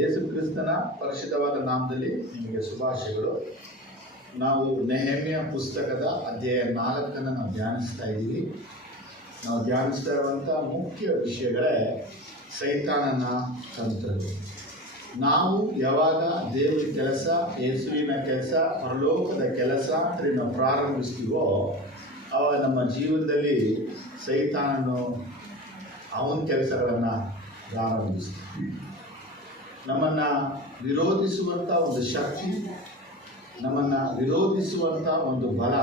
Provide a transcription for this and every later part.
ಯೇಸು ಕ್ರಿಸ್ತನ ಪರಿಶುದ್ಧವಾದ ನಾಮದಲ್ಲಿ ನಿಮಗೆ ಶುಭಾಶಯಗಳು. ನಾವು ನೆಹೆಮ್ಯ ಪುಸ್ತಕದ ಅಧ್ಯಾಯ 4 ನಾವು ಧ್ಯಾನಿಸ್ತಾ ಇದ್ದೀವಿ. ನಾವು ಧ್ಯಾನಿಸ್ತಾ ಇರುವಂಥ ಮುಖ್ಯ ವಿಷಯಗಳೇ ಸೈತಾನನ ತಂತ್ರಗಳು. ನಾವು ಯಾವಾಗ ದೇವರ ಕೆಲಸ, ಯೇಸುವಿನ ಕೆಲಸ, ಪರಲೋಕದ ಕೆಲಸ ನಾವು ಪ್ರಾರಂಭಿಸ್ತೀವೋ ಆವಾಗ ನಮ್ಮ ಜೀವನದಲ್ಲಿ ಸೈತಾನನು ಅವನ ಕೆಲಸಗಳನ್ನು ಪ್ರಾರಂಭಿಸ್ತೀವಿ. ನಮ್ಮನ್ನು ವಿರೋಧಿಸುವಂಥ ಒಂದು ಶಕ್ತಿ, ನಮ್ಮನ್ನು ವಿರೋಧಿಸುವಂಥ ಒಂದು ಬಲ,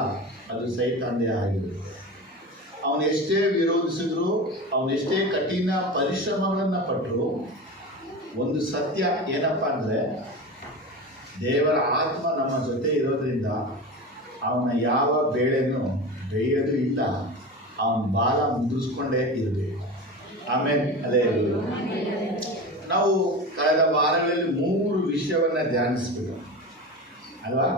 ಅದು ಸೈತಾನದೇ ಆಗಿದೆ. ಅವನು ಎಷ್ಟೇ ವಿರೋಧಿಸಿದ್ರು, ಅವನೆಷ್ಟೇ ಕಠಿಣ ಪರಿಶ್ರಮಗಳನ್ನು ಪಟ್ಟರು, ಒಂದು ಸತ್ಯ ಏನಪ್ಪ ಅಂದರೆ, ದೇವರ ಆತ್ಮ ನಮ್ಮ ಜೊತೆ ಇರೋದ್ರಿಂದ ಅವನ ಯಾವ ಬೇಳೆನೂ ಬೇಯೋದು ಇಲ್ಲ. ಅವನ ಬಾಲ ಮುದ್ರಿಸ್ಕೊಂಡೇ ಇರಬೇಕು. ಆಮೇಲೆ ಅದೇ ನಾವು ಕಳೆದ ವಾರಗಳಲ್ಲಿ 3 ವಿಷಯವನ್ನು ಧ್ಯಾನಿಸ್ಬೇಕು ಅಲ್ವಾ?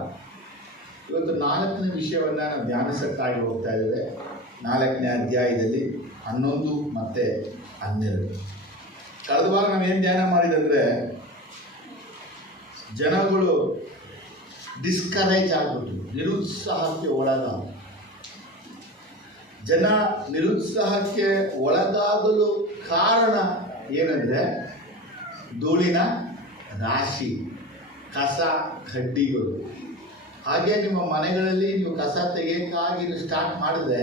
ಇವತ್ತು 4ನೇ ವಿಷಯವನ್ನು ನಾವು ಧ್ಯಾನಿಸಕ್ಕಾಗಿ ಹೋಗ್ತಾ ಇದ್ದೇವೆ. 4ನೇ ಅಧ್ಯಾಯದಲ್ಲಿ 11 ಮತ್ತು 12. ಕಳೆದ ವಾರ ನಾವೇನು ಧ್ಯಾನ ಮಾಡಿದಂದರೆ, ಜನಗಳು ಡಿಸ್ಕರೇಜ್ ಆಗಿಬಿಟ್ಟು ನಿರುತ್ಸಾಹಕ್ಕೆ ಒಳಗಾಗ. ಜನ ನಿರುತ್ಸಾಹಕ್ಕೆ ಒಳಗಾಗಲು ಕಾರಣ ಏನಂದರೆ, ಧೂಳಿನ ರಾಶಿ, ಕಸ ಕಡ್ಡಿಗಳು. ಹಾಗೆ ನಿಮ್ಮ ಮನೆಗಳಲ್ಲಿ ನೀವು ಕಸ ತೆಗೆಯೋಕ್ಕಾಗಿ ನೀವು ಸ್ಟಾರ್ಟ್ ಮಾಡಿದ್ರೆ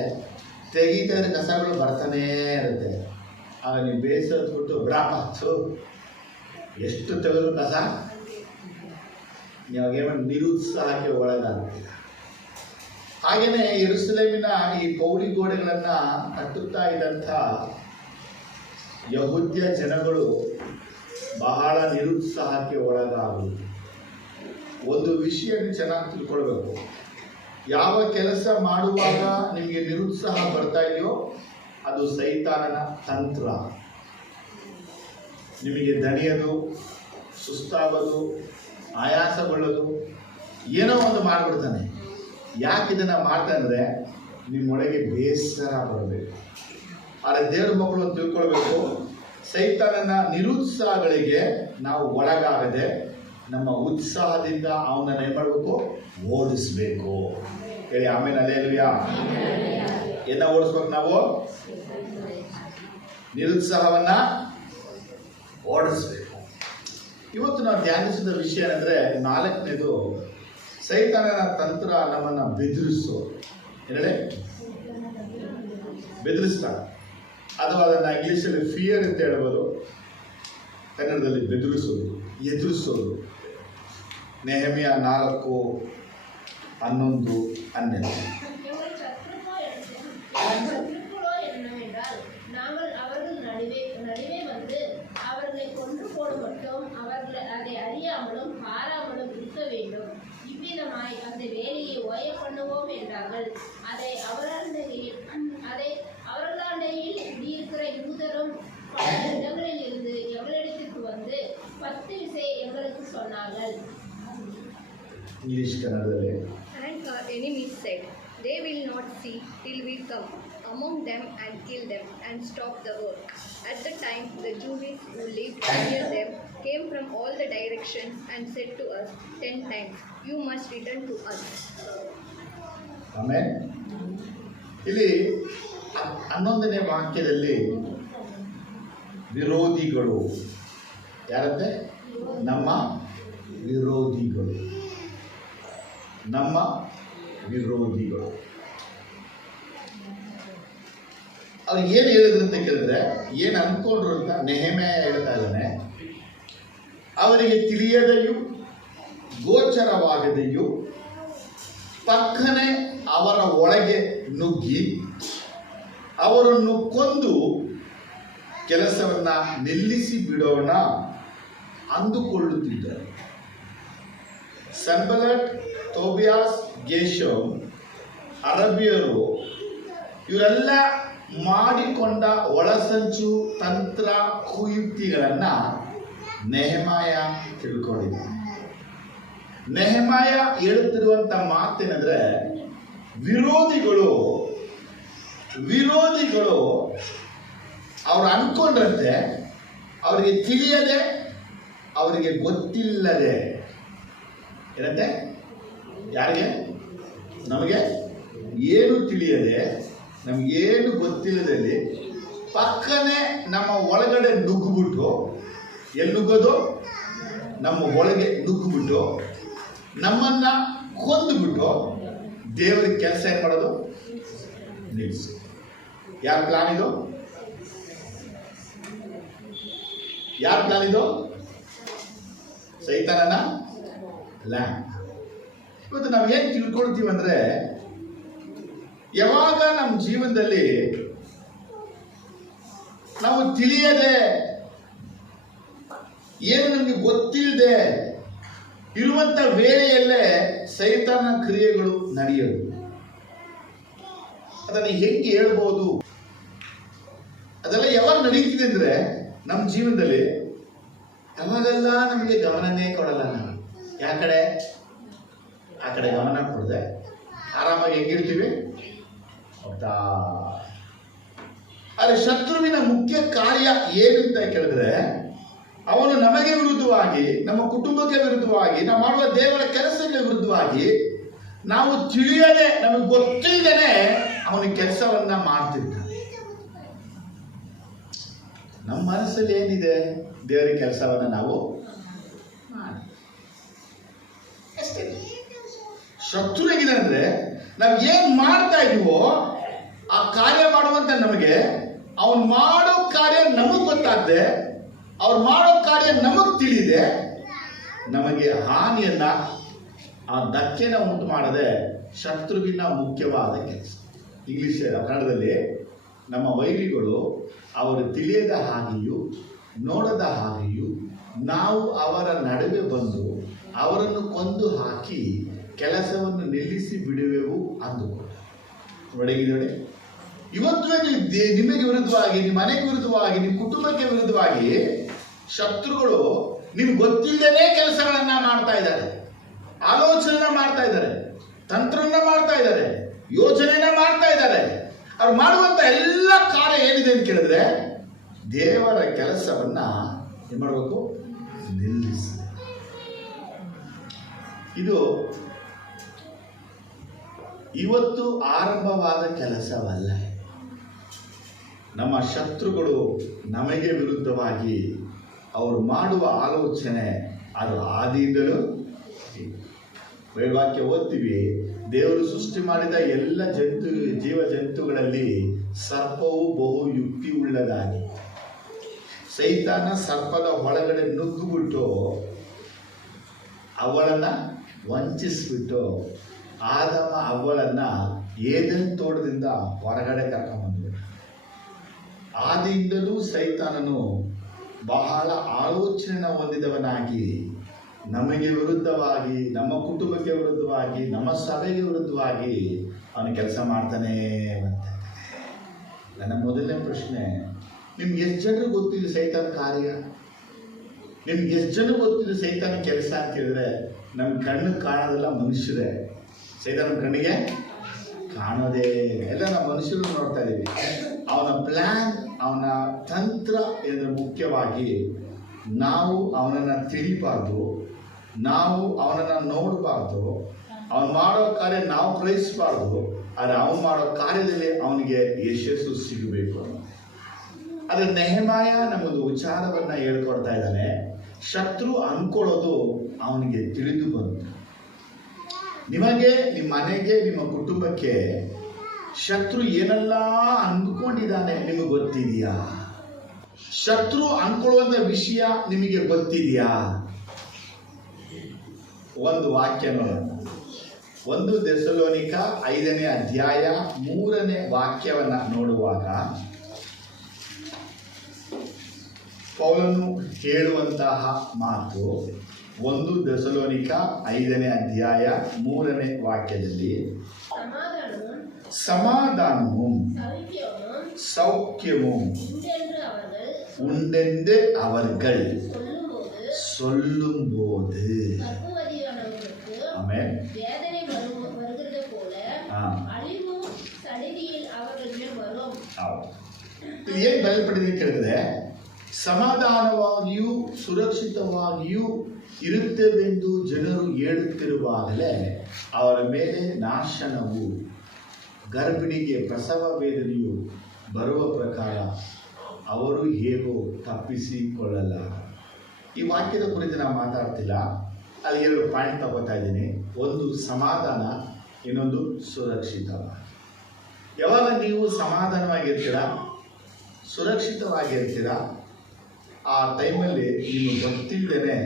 ತೆಗೀತಾ ಇರೋ ಕಸಗಳು ಬರ್ತಾನೇ ಇರುತ್ತೆ. ಆಗ ನೀವು ಬೇಸರದ್ಬಿಟ್ಟು ಬಿಡಾಪತ್ತು ಎಷ್ಟು ತೆಗೆದ್ರು ಕಸ, ನೀವಾಗೇನೋ ನಿರುತ್ಸಾಹಕ್ಕೆ ಒಳಗಾಗ್ತೀರ. ಹಾಗೆಯೇ ಯೆರೂಸಲೇಮಿನ ಈ ಪೌಳಿ ಗೋಡೆಗಳನ್ನು ಕಟ್ಟುತ್ತಾ ಇದ್ದಂಥ ಯಹೂದ್ಯ ಜನಗಳು ಬಹಳ ನಿರುತ್ಸಾಹಕ್ಕೆ ಒಳಗಾಗುವುದು. ಒಂದು ವಿಷಯ ಚೆನ್ನಾಗಿ ತಿಳ್ಕೊಳ್ಬೇಕು. ಯಾವ ಕೆಲಸ ಮಾಡುವಾಗ ನಿಮಗೆ ನಿರುತ್ಸಾಹ ಬರ್ತಾ ಇದೆಯೋ ಅದು ಸೈತಾನನ ತಂತ್ರ. ನಿಮಗೆ ದಣಿಯೋದು, ಸುಸ್ತಾಗೋದು, ಆಯಾಸಗೊಳ್ಳೋದು, ಏನೋ ಒಂದು ಮಾಡಿಬಿಡ್ತಾನೆ. ಯಾಕೆ ಇದನ್ನು ಮಾಡ್ತಾನಂದರೆ, ನಿಮ್ಮೊಳಗೆ ಬೇಸರ ಬರಬೇಕು. ಆದರೆ ದೇವ್ರ ಮಕ್ಕಳು ಅಂತ ತಿಳ್ಕೊಳ್ಬೇಕು, ಸೈತಾನನ ನಿರುತ್ಸಾಹಗಳಿಗೆ ನಾವು ಒಳಗಾಗದೆ ನಮ್ಮ ಉತ್ಸಾಹದಿಂದ ಅವನನ್ನು ಏನು ಮಾಡಬೇಕು? ಓಡಿಸ್ಬೇಕು. ಹೇಳಿ ಆಮೇಲೆ. ಅಲ್ಲೇಲುಯ್ಯ. ಏನ ಓಡಿಸ್ಬೇಕು? ನಾವು ನಿರುತ್ಸಾಹವನ್ನು ಓಡಿಸ್ಬೇಕು. ಇವತ್ತು ನಾವು ಧ್ಯಾನಿಸಿದ ವಿಷಯ ಏನಂದರೆ, 4ನೇದು ಸೈತಾನನ ತಂತ್ರ ನಮ್ಮನ್ನು ಬೆದರಿಸೋದು. ಏನೇಳಿ? ಬೆದರಿಸ್ತಾನೆ. ಅಥವಾ ಅದನ್ನು ಇಂಗ್ಲೀಷಲ್ಲಿ ಫಿಯರ್ ಅಂತ ಹೇಳ್ಬೋದು, ಕನ್ನಡದಲ್ಲಿ ಬೆದರಿಸೋದು, ಎದುರಿಸೋದು. ನೆಹೆಮ್ಯ 4:11-12. நாங்கள் அவர்கள் நடுவே வந்து அவர்களை கொன்று போடும் மட்டும் அவர்களை அதை அறியாமலும் பாராமலும் இருக்க வேண்டும். இவ்விதமாய் அந்த வேலையை ஓய பண்ணுவோம் என்றார்கள். அதை அவர்களாண்டையில் குடியிருக்கிற யூதரும் பல இடங்களில் இருந்து எங்களிடத்திற்கு வந்து 10 விசை எங்களுக்கு சொன்னார்கள். ಇಂಗ್ಲಿಷ್ ಕನ್ನಡದಲ್ಲಿ. And our enemies said, they will not see till we come among them and kill them and stop the work. At the time the Jews who lived near them came from all the directions and said to us 10 times, you must return to us. ಆಮೇಲೆ ಇಲ್ಲಿ 11ನೇ ವಾಕ್ಯದಲ್ಲಿ ವಿರೋಧಿಗಳು ಯಾರಂತೆ? ನಮ್ಮ ವಿರೋಧಿಗಳು. ನಮ್ಮ ವಿರೋಧಿಗಳು ಅವ್ರು ಏನು ಹೇಳಿದ್ರು ಅಂತ ಕೇಳಿದ್ರೆ, ಏನು ಅಂದ್ಕೊಂಡ್ರು ಅಂತ ನೆಹೆಮ್ಯ ಹೇಳ್ತಾ ಇದ್ದಾನೆ. ಅವರಿಗೆ ತಿಳಿಯದೆಯೂ ಗೋಚರವಾಗದೆಯೂ ಪಕ್ಕನೆ ಅವರ ಒಳಗೆ ನುಗ್ಗಿ ಅವರನ್ನು ಕೊಂದು ಕೆಲಸವನ್ನು ನಿಲ್ಲಿಸಿ ಬಿಡೋಣ ಅಂದುಕೊಳ್ಳುತ್ತಿದ್ದರು. ಸನ್ಬಲ್ಲಟ್, ತೋಬಿಯಾಸ್, ಗೇಷಮ್, ಅರಬಿಯರು ಇವರೆಲ್ಲ ಮಾಡಿಕೊಂಡ ಒಳಸಂಚು, ತಂತ್ರ, ಕುಯುಕ್ತಿಗಳನ್ನು ನೆಹೆಮಾಯ ತಿಳ್ಕೊಂಡಿದ್ದ. ನೆಹೆಮಾಯ ಹೇಳುತ್ತಿರುವಂಥ ಮಾತೇನೆಂದರೆ, ವಿರೋಧಿಗಳು ಅವ್ರು ಅಂದ್ಕೊಂಡ್ರಂತೆ ಅವರಿಗೆ ತಿಳಿಯದೆ ಅವರಿಗೆ ಗೊತ್ತಿಲ್ಲದೆ, ಏನಂತೆ, ಯಾರಿಗೆ? ನಮಗೆ ಏನು ತಿಳಿಯದೆ, ನಮಗೇನು ಗೊತ್ತಿಲ್ಲದಲ್ಲಿ ಪಕ್ಕನೆ ನಮ್ಮ ಒಳಗಡೆ ನುಗ್ಗಿಬಿಟ್ಟು, ಎಲ್ಲಿ ನುಗ್ಗೋದು? ನಮ್ಮ ಒಳಗೆ ನುಗ್ಗಿಬಿಟ್ಟು ನಮ್ಮನ್ನ ಕೊಂದುಬಿಟ್ಟು ದೇವರಿಗೆ ಕೆಲಸ ಏನು ಮಾಡೋದು? ನಿಲ್ಲಿಸಿ. ಯಾರ ಪ್ಲಾನ್ ಇದು? ಯಾರ ಪ್ಲಾನ್ ಇದು? ಸೈತಾನನ ಪ್ಲಾನ್. ಇವತ್ತು ನಾವು ಏನು ತಿಳ್ಕೊಳ್ತೀವಿ ಅಂದ್ರೆ, ಯಾವಾಗ ನಮ್ಮ ಜೀವನದಲ್ಲಿ ನಾವು ತಿಳಿಯದೆ, ಏನು ನಮಗೆ ಗೊತ್ತಿಲ್ಲದೆ ಇರುವಂತ ವೇಳೆಯಲ್ಲೇ ಸೈತಾನ ಕ್ರಿಯೆಗಳು ನಡೆಯೋದು. ಅದನ್ನು ಹೆಂಗೆ ಹೇಳ್ಬೋದು? ಅದೆಲ್ಲ ಯಾವಾಗ ನಡೀತಿದೆ ಅಂದ್ರೆ, ನಮ್ಮ ಜೀವನದಲ್ಲಿ ಯಾವಾಗೆಲ್ಲ ನಮಗೆ ಗಮನನೇ ಕೊಡಲ್ಲ. ನಾವು ಯಾವ ಕಡೆ ಆ ಕಡೆ ಗಮನ ಕೊಡದೆ ಆರಾಮಾಗಿ ಹೆಂಗಿರ್ತೀವಿ ಹೌದಾ? ಆದರೆ ಶತ್ರುವಿನ ಮುಖ್ಯ ಕಾರ್ಯ ಏನಂತ ಕೇಳಿದ್ರೆ, ಅವನು ನಮಗೆ ವಿರುದ್ಧವಾಗಿ, ನಮ್ಮ ಕುಟುಂಬಕ್ಕೆ ವಿರುದ್ಧವಾಗಿ, ನಾವು ಮಾಡುವ ದೇವರ ಕೆಲಸಕ್ಕೆ ವಿರುದ್ಧವಾಗಿ, ನಾವು ತಿಳಿಯದೆ, ನಮಗೆ ಗೊತ್ತಿಲ್ಲದೇನೆ ಅವನ ಕೆಲಸವನ್ನ ಮಾಡ್ತಿರ್ತಾನೆ. ನಮ್ಮ ಮನಸ್ಸಲ್ಲಿ ಏನಿದೆ? ದೇವರ ಕೆಲಸವನ್ನ ನಾವು ಮಾಡಿ ಅಷ್ಟೇ. ಶತ್ರು ಹೇಗಿದೆ ಅಂದ್ರೆ, ನಾವು ಏನ್ ಮಾಡ್ತಾ ಇದೀವೋ ಆ ಕಾರ್ಯ ಮಾಡುವಂತ ನಮಗೆ, ಅವನು ಮಾಡೋ ಕಾರ್ಯ ನಮಗ್ ಗೊತ್ತಾಗದೆ, ಅವ್ರು ಮಾಡೋ ಕಾರ್ಯ ನಮಗ್ ತಿಳಿದೆ, ನಮಗೆ ಹಾನಿಯನ್ನ, ಆ ಧಕ್ಕೆನ ಉಂಟು ಮಾಡದೆ ಶತ್ರುವಿನ ಮುಖ್ಯವಾದ ಕೆಲಸ. ಇಂಗ್ಲಿಷ್ ಕನ್ನಡದಲ್ಲಿ ನಮ್ಮ ವೈರಿಗಳು ಅವರು ತಿಳಿಯದ ಹಾಗೆಯೂ ನೋಡದ ಹಾಗೆಯೂ ನಾವು ಅವರ ನಡುವೆ ಬಂದು ಅವರನ್ನು ಕೊಂದು ಹಾಕಿ ಕೆಲಸವನ್ನು ನಿಲ್ಲಿಸಿ ಬಿಡುವೆವು ಅಂದುಕೊಂಡು. ನೋಡಿ, ಇವತ್ತು ನಿಮಗೆ ವಿರುದ್ಧವಾಗಿ, ನಿಮ್ಮ ಮನೆಗೆ ವಿರುದ್ಧವಾಗಿ, ನಿಮ್ಮ ಕುಟುಂಬಕ್ಕೆ ವಿರುದ್ಧವಾಗಿ ಶತ್ರುಗಳು ನಿಮ್ಗೆ ಗೊತ್ತಿಲ್ಲದೇ ಕೆಲಸಗಳನ್ನ ಮಾಡ್ತಾ ಇದ್ದಾರೆ, ಆಲೋಚನೆ ಮಾಡ್ತಾ ಇದ್ದಾರೆ, ತಂತ್ರನ್ನ ಮಾಡ್ತಾ ಇದ್ದಾರೆ, ಯೋಜನೆನ ಮಾಡ್ತಾ ಇದ್ದಾರೆ. ಅವ್ರು ಮಾಡುವಂತ ಎಲ್ಲ ಕಾರ್ಯ ಏನಿದೆ ಅಂತ ಕೇಳಿದ್ರೆ, ದೇವರ ಕೆಲಸವನ್ನ ಏನ್ ಮಾಡಬೇಕು? ನಿಲ್ಲಿಸಿ. ಇದು ಇವತ್ತು ಆರಂಭವಾದ ಕೆಲಸವಲ್ಲ. ನಮ್ಮ ಶತ್ರುಗಳು ನಮಗೆ ವಿರುದ್ಧವಾಗಿ ಅವರು ಮಾಡುವ ಆಲೋಚನೆ ಅದು ಆದಿಯಿಂದಲೂ. ವಾಕ್ಯ ಓದ್ತೀವಿ, ದೇವರು ಸೃಷ್ಟಿ ಮಾಡಿದ ಎಲ್ಲ ಜೀವ ಜಂತುಗಳಲ್ಲಿ ಸರ್ಪವು ಬಹು ಯುಕ್ತಿ ಉಳ್ಳದಾಗಿ. ಸೈತಾನ ಸರ್ಪದ ಒಳಗಡೆ ನುಗ್ಗಿಬಿಟ್ಟು ಅವಳನ್ನ ವಂಚಿಸ್ಬಿಟ್ಟು ಆದಮ ಅವಳನ್ನ ಏದೆನ್ ತೋಟದಿಂದ ಹೊರಗಡೆ ಕರ್ಕೊಂಡ್ಬಂದ್ಬಿಟ್ಟ. ಆದಿಯಿಂದಲೂ ಸೈತಾನನು ಬಹಳ ಆಲೋಚನೆ ಹೊಂದಿದವನಾಗಿ ನಮಗೆ ವಿರುದ್ಧವಾಗಿ, ನಮ್ಮ ಕುಟುಂಬಕ್ಕೆ ವಿರುದ್ಧವಾಗಿ, ನಮ್ಮ ಸಭೆಗೆ ವಿರುದ್ಧವಾಗಿ ಅವನು ಕೆಲಸ ಮಾಡ್ತಾನೆ. ನನ್ನ ಮೊದಲನೇ ಪ್ರಶ್ನೆ, ನಿಮ್ಗೆ ಎಷ್ಟು ಜನರು ಗೊತ್ತಿದೆ ಸೈತಾನ ಕಾರ್ಯ? ನಿಮ್ಗೆ ಎಷ್ಟು ಜನ ಗೊತ್ತಿದೆ ಸೈತಾನ ಕೆಲಸ ಅಂತ ಹೇಳಿದ್ರೆ? ನಮ್ಮ ಕಣ್ಣಿಗೆ ಕಾಣೋದೆಲ್ಲ ಮನುಷ್ಯರೇ, ಸೈತಾನ ಕಣ್ಣಿಗೆ ಕಾಣೋದೇ ಎಲ್ಲ ನಾವು ಮನುಷ್ಯರು ನೋಡ್ತಾ ಇದ್ದೀವಿ. ಅವನ ಪ್ಲಾನ್, ಅವನ ತಂತ್ರ ಎಂದ್ರೆ ಮುಖ್ಯವಾಗಿ ನಾವು ಅವನನ್ನು ತಿಳಿಬಾರ್ದು, ನಾವು ಅವನನ್ನು ನೋಡಬಾರ್ದು, ಅವನು ಮಾಡೋ ಕಾರ್ಯ ನಾವು ಗ್ರಹಿಸಬಾರ್ದು. ಆದರೆ ಅವನು ಮಾಡೋ ಕಾರ್ಯದಲ್ಲಿ ಅವನಿಗೆ ಯಶಸ್ಸು ಸಿಗಬೇಕು. ಆದರೆ ನೆಹೆಮಾಯ ನಮಗೊಂದು ವಿಚಾರವನ್ನು ಹೇಳ್ಕೊಡ್ತಾ ಇದ್ದಾನೆ. ಶತ್ರು ಅನ್ಕೊಳ್ಳೋದು ಅವನಿಗೆ ತಿಳಿದು ಬಂತು. ನಿಮಗೆ, ನಿಮ್ಮ ಮನೆಗೆ, ನಿಮ್ಮ ಕುಟುಂಬಕ್ಕೆ ಶತ್ರು ಏನೆಲ್ಲ ಅಂದ್ಕೊಂಡಿದ್ದಾನೆ ನಿಮಗೆ ಗೊತ್ತಿದೆಯಾ? ಶತ್ರು ಅನ್ಕೊಳ್ಳುವಂಥ ವಿಷಯ ನಿಮಗೆ ಗೊತ್ತಿದೆಯಾ? ಒಂದು ವಾಕ್ಯ ನೋಡೋಣ. 1 ಥೆಸಲೋನಿಕ 5ನೇ ಅಧ್ಯಾಯ 3ನೇ ವಾಕ್ಯವನ್ನ ನೋಡುವಾಗ ಪೌಲನು ಹೇಳುವಂತಹ ಮಾತು 1 ಥೆಸಲೋನಿಕ 5ನೇ ಅಧ್ಯಾಯ 3ನೇ ವಾಕ್ಯದಲ್ಲಿ, சமாதானமும் சௌக்கியமும் உண்டென்று அவர்கள் சொல்லும்போது, ஆமென், ಏನ್ ಬಯಲ್ಪಡಿದೆ ಕೇಳಿದ್ರೆ, ಸಮಾಧಾನವಾಗಿಯೂ ಸುರಕ್ಷಿತವಾಗಿಯೂ ಇರುತ್ತೇವೆಂದು ಜನರು ಹೇಳುತ್ತಿರುವಾಗಲೇ ಅವರ ಮೇಲೆ ನಾಶನವು, ಗರ್ಭಿಣಿಗೆ ಪ್ರಸವ ವೇದನೆಯು ಬರುವ ಪ್ರಕಾರ ಅವರು ಹೇಗೋ ತಪ್ಪಿಸಿಕೊಳ್ಳಲಾರ. ಈ ವಾಕ್ಯದ ಕುರಿತು ನಾನು ಮಾತಾಡ್ತಿಲ್ಲ, ಅಲ್ಲಿ 2 ಪಾಯಿಂಟ್ ತಗೋತಾ ಇದ್ದೀನಿ. ಒಂದು ಸಮಾಧಾನ, ಇನ್ನೊಂದು ಸುರಕ್ಷಿತವಾಗಿ. ಯಾವಾಗ ನೀವು ಸಮಾಧಾನವಾಗಿರ್ತೀರಾ, ಸುರಕ್ಷಿತವಾಗಿರ್ತೀರಾ, ಆ ಟೈಮಲ್ಲಿ ನೀವು ಗೊತ್ತಿಲ್ಲದೇನೆ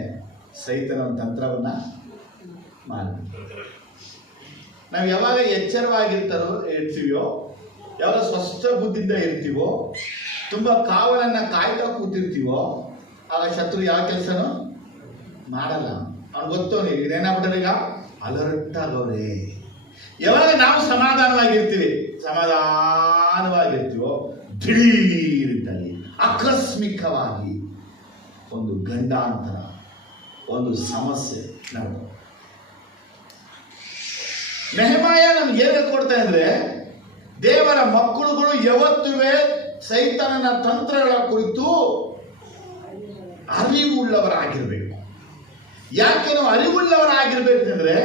ಸೈತನ ಒಂದು ತಂತ್ರವನ್ನು ಮಾಡ್ತೀವಿ. ನಾವು ಯಾವಾಗ ಇರ್ತೀವೋ, ಯಾವಾಗ ಸ್ವಸ್ಥ ಬುದ್ಧಿಯಿಂದ ಇರ್ತೀವೋ, ತುಂಬ ಕಾವಲನ್ನು ಕಾಯ್ತಾ ಕೂತಿರ್ತೀವೋ, ಆಗ ಶತ್ರು ಯಾವ ಕೆಲಸನೂ ಮಾಡಲ್ಲ. ಅವ್ನು ಗೊತ್ತು ಇದೇನಾಗ್ಬಿಟ್ರೆ ಈಗ ಅಲರ್ಟ್ ಆಗೋರೆ. ಯಾವಾಗ ನಾವು ಸಮಾಧಾನವಾಗಿರ್ತೀವೋ ದಿಢೀರಿದ್ದಲ್ಲಿ ಆಕಸ್ಮಿಕವಾಗಿ ಒಂದು ಗಂಡಾಂತರ, ಒಂದು ಸಮಸ್ಯೆ ನಾವು. ನೆಹೆಮಾಯ ನಮ್ಗೆ ಏನು ಕೊಡ್ತಾ ಇದ್ರೆ, ದೇವರ ಮಕ್ಕಳುಗಳು ಯಾವತ್ತುವೇ ಸೈತಾನನ ತಂತ್ರಗಳ ಕುರಿತು ಅರಿವುಳ್ಳವರಾಗಿರ್ಬೇಕು. ಯಾಕೆ ನಾವು ಅರಿವುಳ್ಳವರಾಗಿರ್ಬೇಕಂದ್ರೆ,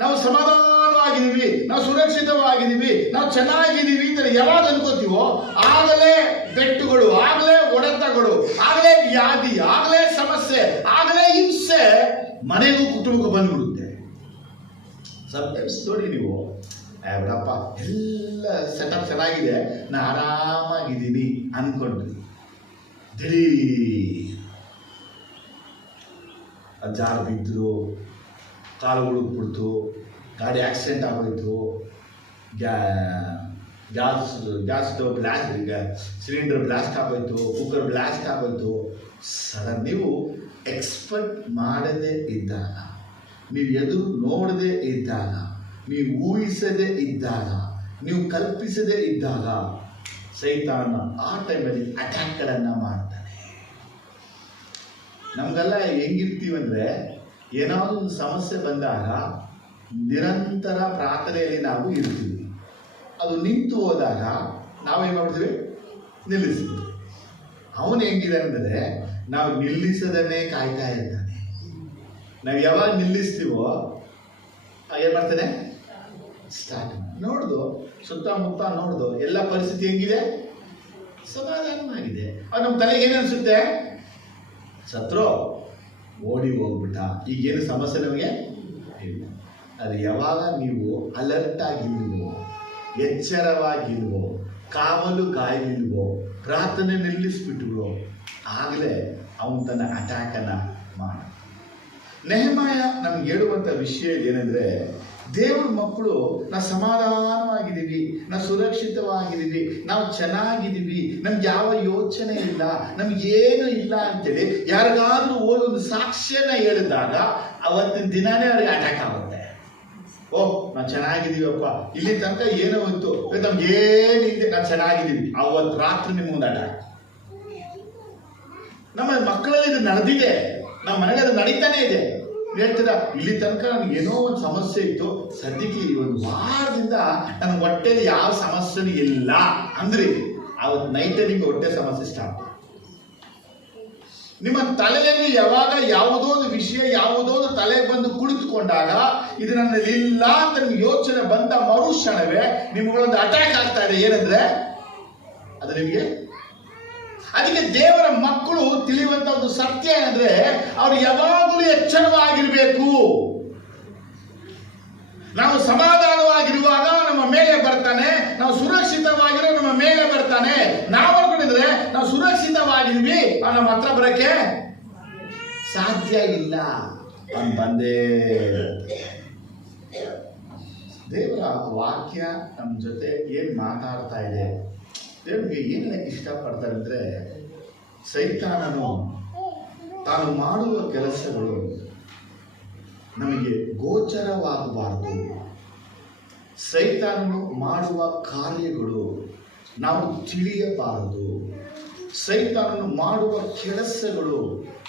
ನಾವು ಸಮಾಧಾನವಾಗಿದ್ದೀವಿ, ನಾವು ಸುರಕ್ಷಿತವಾಗಿದ್ದೀವಿ, ನಾವು ಚೆನ್ನಾಗಿದ್ದೀವಿ ಅಂತ ಯಾವಾಗ ಅನ್ಕೋತೀವೋ ಆಗಲೇ ಪೆಟ್ಟುಗಳು, ಆಗಲೇ ಹೊಡೆತಗಳು, ಆಗಲೇ ವ್ಯಾಧಿ, ಆಗಲೇ ಸಮಸ್ಯೆ, ಆಗಲೇ ಹಿಂಸೆ ಮನೆಗೂ ಕುಟುಂಬಕ್ಕೂ ಬಂದ್ಬಿಡುತ್ತೆ. ಸಮ್ಟೈಮ್ಸ್ ನೋಡಿ ನೀವು, ಬಿಡಪ್ಪ ಎಲ್ಲ ಸೆಟಪ್ ಚೆನ್ನಾಗಿದೆ, ನಾ ಆರಾಮಾಗಿದ್ದೀನಿ ಅನ್ಕೊಂಡ್ರಿ, ದಿಢೀರ್ ಜಾರು ಬಿದ್ದರು, ಕಾಲು ಉಳುಕ್ಬಿಡ್ತು, ಗಾಡಿ ಆಕ್ಸಿಡೆಂಟ್ ಆಗೋಯ್ತು, gas stove blast, cylinder blast ಆಗೋಯ್ತು, ಕುಕ್ಕರ್ ಬ್ಲಾಸ್ಟ್ ಆಗೋಯ್ತು. ಸಡನ್ ನೀವು ಎಕ್ಸ್ಪೆಕ್ಟ್ ಮಾಡದೇ ಇದ್ದಾಗ, ನೀವು ಎದುರು ನೋಡದೇ ಇದ್ದಾಗ, ನೀವು ಊಹಿಸದೇ ಇದ್ದಾಗ, ನೀವು ಕಲ್ಪಿಸದೇ ಇದ್ದಾಗ ಸೈತಾನ ಆ ಟೈಮಲ್ಲಿ ಅಟ್ಯಾಕ್ಗಳನ್ನು ಮಾಡ್ತಾನೆ. ನಮಗೆಲ್ಲ ಹೆಂಗಿರ್ತೀವಂದರೆ, ಏನಾದರೂ ಒಂದು ಸಮಸ್ಯೆ ಬಂದಾಗ ನಿರಂತರ ಪ್ರಾರ್ಥನೆಯಲ್ಲಿ ನಾವು ಇರ್ತೀವಿ. ಅದು ನಿಂತು ಹೋದಾಗ ನಾವೇನು ಮಾಡ್ತೀವಿ, ನಿಲ್ಲಿಸ್ತೀವಿ. ಅವನು ಹೆಂಗಿದೆ ಅಂದರೆ, ನಾವು ನಿಲ್ಲಿಸದನ್ನೇ ಕಾಯ್ತಾ ಇರ್ತಾನೆ. ನಾವು ಯಾವಾಗ ನಿಲ್ಲಿಸ್ತೀವೋ ಏನು ಮಾಡ್ತಾನೆ, ಸ್ಟಾರ್ಟ್ ನೋಡ್ದು ಸುತ್ತಮುತ್ತ ನೋಡ್ದು ಎಲ್ಲ ಪರಿಸ್ಥಿತಿ ಹೆಂಗಿದೆ, ಸಮಾಧಾನವಾಗಿದೆ. ಅದು ನಮ್ಮ ತಲೆಗೆ ಏನು ಅನಿಸುತ್ತೆ, ಸತ್ರೋ ಓಡಿ ಹೋಗ್ಬಿಟ್ಟ, ಈಗೇನು ಸಮಸ್ಯೆ ನಮಗೆ ಇಲ್ಲ. ಅದು ಯಾವಾಗ ನೀವು ಅಲರ್ಟ್ ಆಗಿಲ್ವೋ, ಎಚ್ಚರವಾಗಿಲ್ವೋ, ಕಾವಲು ಕಾಯಲಿಲ್ವೋ, ಪ್ರಾರ್ಥನೆ ನಿಲ್ಲಿಸ್ಬಿಟ್ವೋ, ಆಗಲೇ ಅವನು ತನ್ನ ಅಟ್ಯಾಕನ್ನು ಮಾಡ. ನೆಹೆಮಾಯ ನಮ್ಗೆ ಹೇಳುವಂಥ ವಿಷಯ ಏನೆಂದರೆ, ದೇವ್ರ ಮಕ್ಕಳು ನಾವು ಸಮಾಧಾನವಾಗಿದ್ದೀವಿ, ನಾವು ಸುರಕ್ಷಿತವಾಗಿದ್ದೀವಿ, ನಾವು ಚೆನ್ನಾಗಿದ್ದೀವಿ, ನಮ್ಗೆ ಯಾವ ಯೋಚನೆ ಇಲ್ಲ, ನಮಗೇನು ಇಲ್ಲ ಅಂತೇಳಿ ಯಾರಿಗಾದ್ರೂ ಹೋಗಿ ಒಂದು ಸಾಕ್ಷ್ಯನ ಹೇಳಿದಾಗ ಅವತ್ತಿನ ದಿನಾನೇ ಅವ್ರಿಗೆ ಅಟ್ಯಾಕ್ ಆಗುತ್ತೆ. ಓಹ್, ನಾವು ಚೆನ್ನಾಗಿದ್ದೀವಪ್ಪ, ಇಲ್ಲಿ ತನಕ ಏನೋ ಇತ್ತು, ನಮ್ಗೇನಿದೆ, ನಾವು ಚೆನ್ನಾಗಿದ್ದೀವಿ, ಅವತ್ತು ರಾತ್ರಿ ನಿಮ್ಗೊಂದು ಅಟ್ಯಾಕ್. ನಮ್ಮ ಮಕ್ಕಳಲ್ಲಿ ಇದು ನಡೆದಿದೆ, ನಮ್ಮ ಮನೆಗೆ ಅದು ನಡೀತಾನೆ ಇದೆ. ಹೇಳ್ತೀರಾ, ಇಲ್ಲಿ ತನಕ ನನಗೆ ಏನೋ ಒಂದು ಸಮಸ್ಯೆ ಇತ್ತು, ಸದ್ಯಕ್ಕೆ ಈ ಒಂದು ವಾರದಿಂದ ನನ್ನ ಹೊಟ್ಟೆಯಲ್ಲಿ ಯಾವ ಸಮಸ್ಯೆನೂ ಇಲ್ಲ ಅಂದ್ರಿ, ಅವತ್ತು ನೈಟಲ್ಲಿ ನಿಮಗೆ ಹೊಟ್ಟೆ ಸಮಸ್ಯೆ ಸ್ಟಾರ್ಟ್. ನಿಮ್ಮ ತಲೆಯಲ್ಲಿ ಯಾವಾಗ ಯಾವುದೋ ಒಂದು ವಿಷಯ, ಯಾವುದೋ ಒಂದು ತಲೆಗೆ ಬಂದು ಕುಳಿತುಕೊಂಡಾಗ ಇದು ನನ್ನಲ್ಲಿ ಇಲ್ಲ ಅಂತ ನಿಮ್ಗೆ ಯೋಚನೆ ಬಂದ ಮರುಕ್ಷಣವೇ ನಿಮ್ಗಳೊಂದು ಅಟ್ಯಾಕ್ ಆಗ್ತಾ ಇದೆ. ಏನಂದ್ರೆ ಅದು ನಿಮಗೆ. ಅದಕ್ಕೆ ದೇವರ ಮಕ್ಕಳು ತಿಳಿಯುವಂತ ಒಂದು ಸತ್ಯ ಏನಂದ್ರೆ, ಅವರು ಯಾವಾಗಲೂ ಎಚ್ಚರವಾಗಿರ್ಬೇಕು. ನಾವು ಸಮಾಧಾನವಾಗಿರುವಾಗ ನಮ್ಮ ಮೇಲೆ ಬರ್ತಾನೆ, ನಾವು ಸುರಕ್ಷಿತವಾಗಿರೋ ನಮ್ಮ ಮೇಲೆ ಬರ್ತಾನೆ. ನಾವು ಅನ್ಕೊಂಡಿದ್ರೆ ನಾವು ಸುರಕ್ಷಿತವಾಗಿದ್ವಿ, ನಮ್ಮ ಹತ್ರ ಬರಕ್ಕೆ ಸಾಧ್ಯ ಇಲ್ಲ, ಅವನು ಬಂದೇ. ದೇವರ ವಾಕ್ಯ ನಮ್ಮ ಜೊತೆ ಏನ್ ಮಾತಾಡ್ತಾ ಇದೆ, ದೇವರಿಗೆ ಏನು ಇಷ್ಟಪಡ್ತಾರೆ ಅಂದರೆ, ಸೈತಾನನು ತಾನು ಮಾಡುವ ಕೆಲಸಗಳು ನಮಗೆ ಗೋಚರವಾಗಬಾರದು. ಸೈತಾನನು ಮಾಡುವ ಕಾರ್ಯಗಳು ನಾವು ತಿಳಿಯಬಾರದು. ಸೈತಾನನು ಮಾಡುವ ಕೆಲಸಗಳು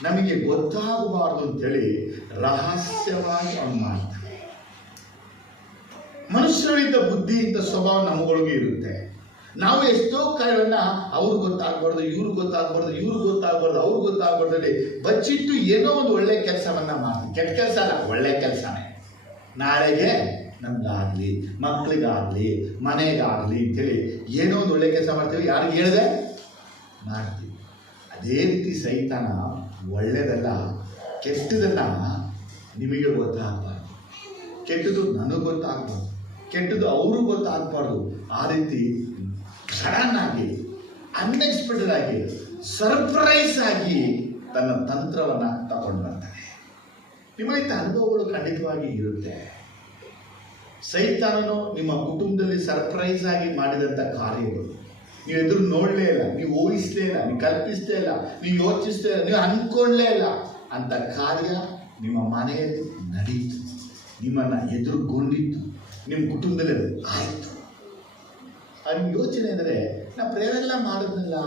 ನಮಗೆ ಗೊತ್ತಾಗಬಾರದು ಅಂತೇಳಿ ರಹಸ್ಯವಾಗಿ ಅವನು ಮಾಡ್ತಾನೆ. ಮನುಷ್ಯರಿದ್ದ ಬುದ್ಧಿ ಇಂಥ ಸ್ವಭಾವ ನಮ್ಮಗಳಿಗೆ ಇರುತ್ತೆ. ನಾವು ಎಷ್ಟೋ ಕಾರ್ಯಗಳನ್ನ ಅವ್ರಿಗೆ ಗೊತ್ತಾಗ್ಬಾರ್ದು, ಇವ್ರಿಗೆ ಗೊತ್ತಾಗ್ಬಾರ್ದು, ಇವ್ರಿಗೆ ಗೊತ್ತಾಗ್ಬಾರ್ದು, ಅವ್ರಿಗೆ ಗೊತ್ತಾಗ್ಬಾರ್ದು ಬಚ್ಚಿಟ್ಟು ಏನೋ ಒಂದು ಒಳ್ಳೆ ಕೆಲಸವನ್ನ ಮಾಡ್ತೀವಿ. ಕೆಟ್ಟ ಕೆಲಸ ಅಲ್ಲ, ಒಳ್ಳೆ ಕೆಲಸನೇ. ನಾಳೆಗೆ ನಮ್ಗಾಗ್ಲಿ, ಮಕ್ಳಿಗಾಗ್ಲಿ, ಮನೆಗಾಗ್ಲಿ ಅಂತೇಳಿ ಏನೋ ಒಂದು ಒಳ್ಳೆ ಕೆಲಸ ಮಾಡ್ತೀವಿ. ಯಾರಿಗೆ ಹೇಳಿದೆ ಮಾಡ್ತೀವಿ. ಅದೇ ರೀತಿ ಸೈತಾನ ಒಳ್ಳೆಯದಲ್ಲ, ಕೆಟ್ಟದನ್ನ ನಿಮಗೆ ಗೊತ್ತಾಗಬಾರ್ದು, ಕೆಟ್ಟದ್ದು ನನಗೆ ಗೊತ್ತಾಗಬಾರ್ದು, ಕೆಟ್ಟದ್ದು ಅವರು ಗೊತ್ತಾಗಬಾರ್ದು. ಆ ರೀತಿ ಸಡನ್ ಆಗಿ, ಅನ್ಎಕ್ಸ್ಪೆಕ್ಟೆಡ್ ಆಗಿ, ಸರ್ಪ್ರೈಸ್ ಆಗಿ ತನ್ನ ತಂತ್ರವನ್ನು ತಗೊಂಡು ಬರ್ತಾನೆ. ನಿಮಗೆ ಅನುಭವಗಳು ಖಂಡಿತವಾಗಿ ಇರುತ್ತೆ. ಸೈತಾನನು ನಿಮ್ಮ ಕುಟುಂಬದಲ್ಲಿ ಸರ್ಪ್ರೈಸ್ ಆಗಿ ಮಾಡಿದಂಥ ಕಾರ್ಯಗಳು ನೀವು ಎದುರು ನೋಡಲೇ ಇಲ್ಲ, ನೀವು ಊಹಿಸಲೇ ಇಲ್ಲ, ನೀವು ಕಲ್ಪಿಸಲೇ ಇಲ್ಲ, ನೀವು ಯೋಚಿಸಲೇ ಇಲ್ಲ, ನೀವು ಅಂದ್ಕೊಳ್ಳಲೇ ಇಲ್ಲ ಅಂತ ಕಾರ್ಯ ನಿಮ್ಮ ಮನೆಯಲ್ಲಿ ನಡೀತು, ನಿಮ್ಮನ್ನು ಎದುರುಗೊಂಡಿತ್ತು, ನಿಮ್ಮ ಕುಟುಂಬದಲ್ಲಿ ಅದು ಆಯಿತು. ನಿಮ್ಮ ಯೋಚನೆ ಅಂದರೆ ನಾ ಪ್ರೇರೆಲ್ಲ ಮಾಡಿದ್ನಲ್ಲ,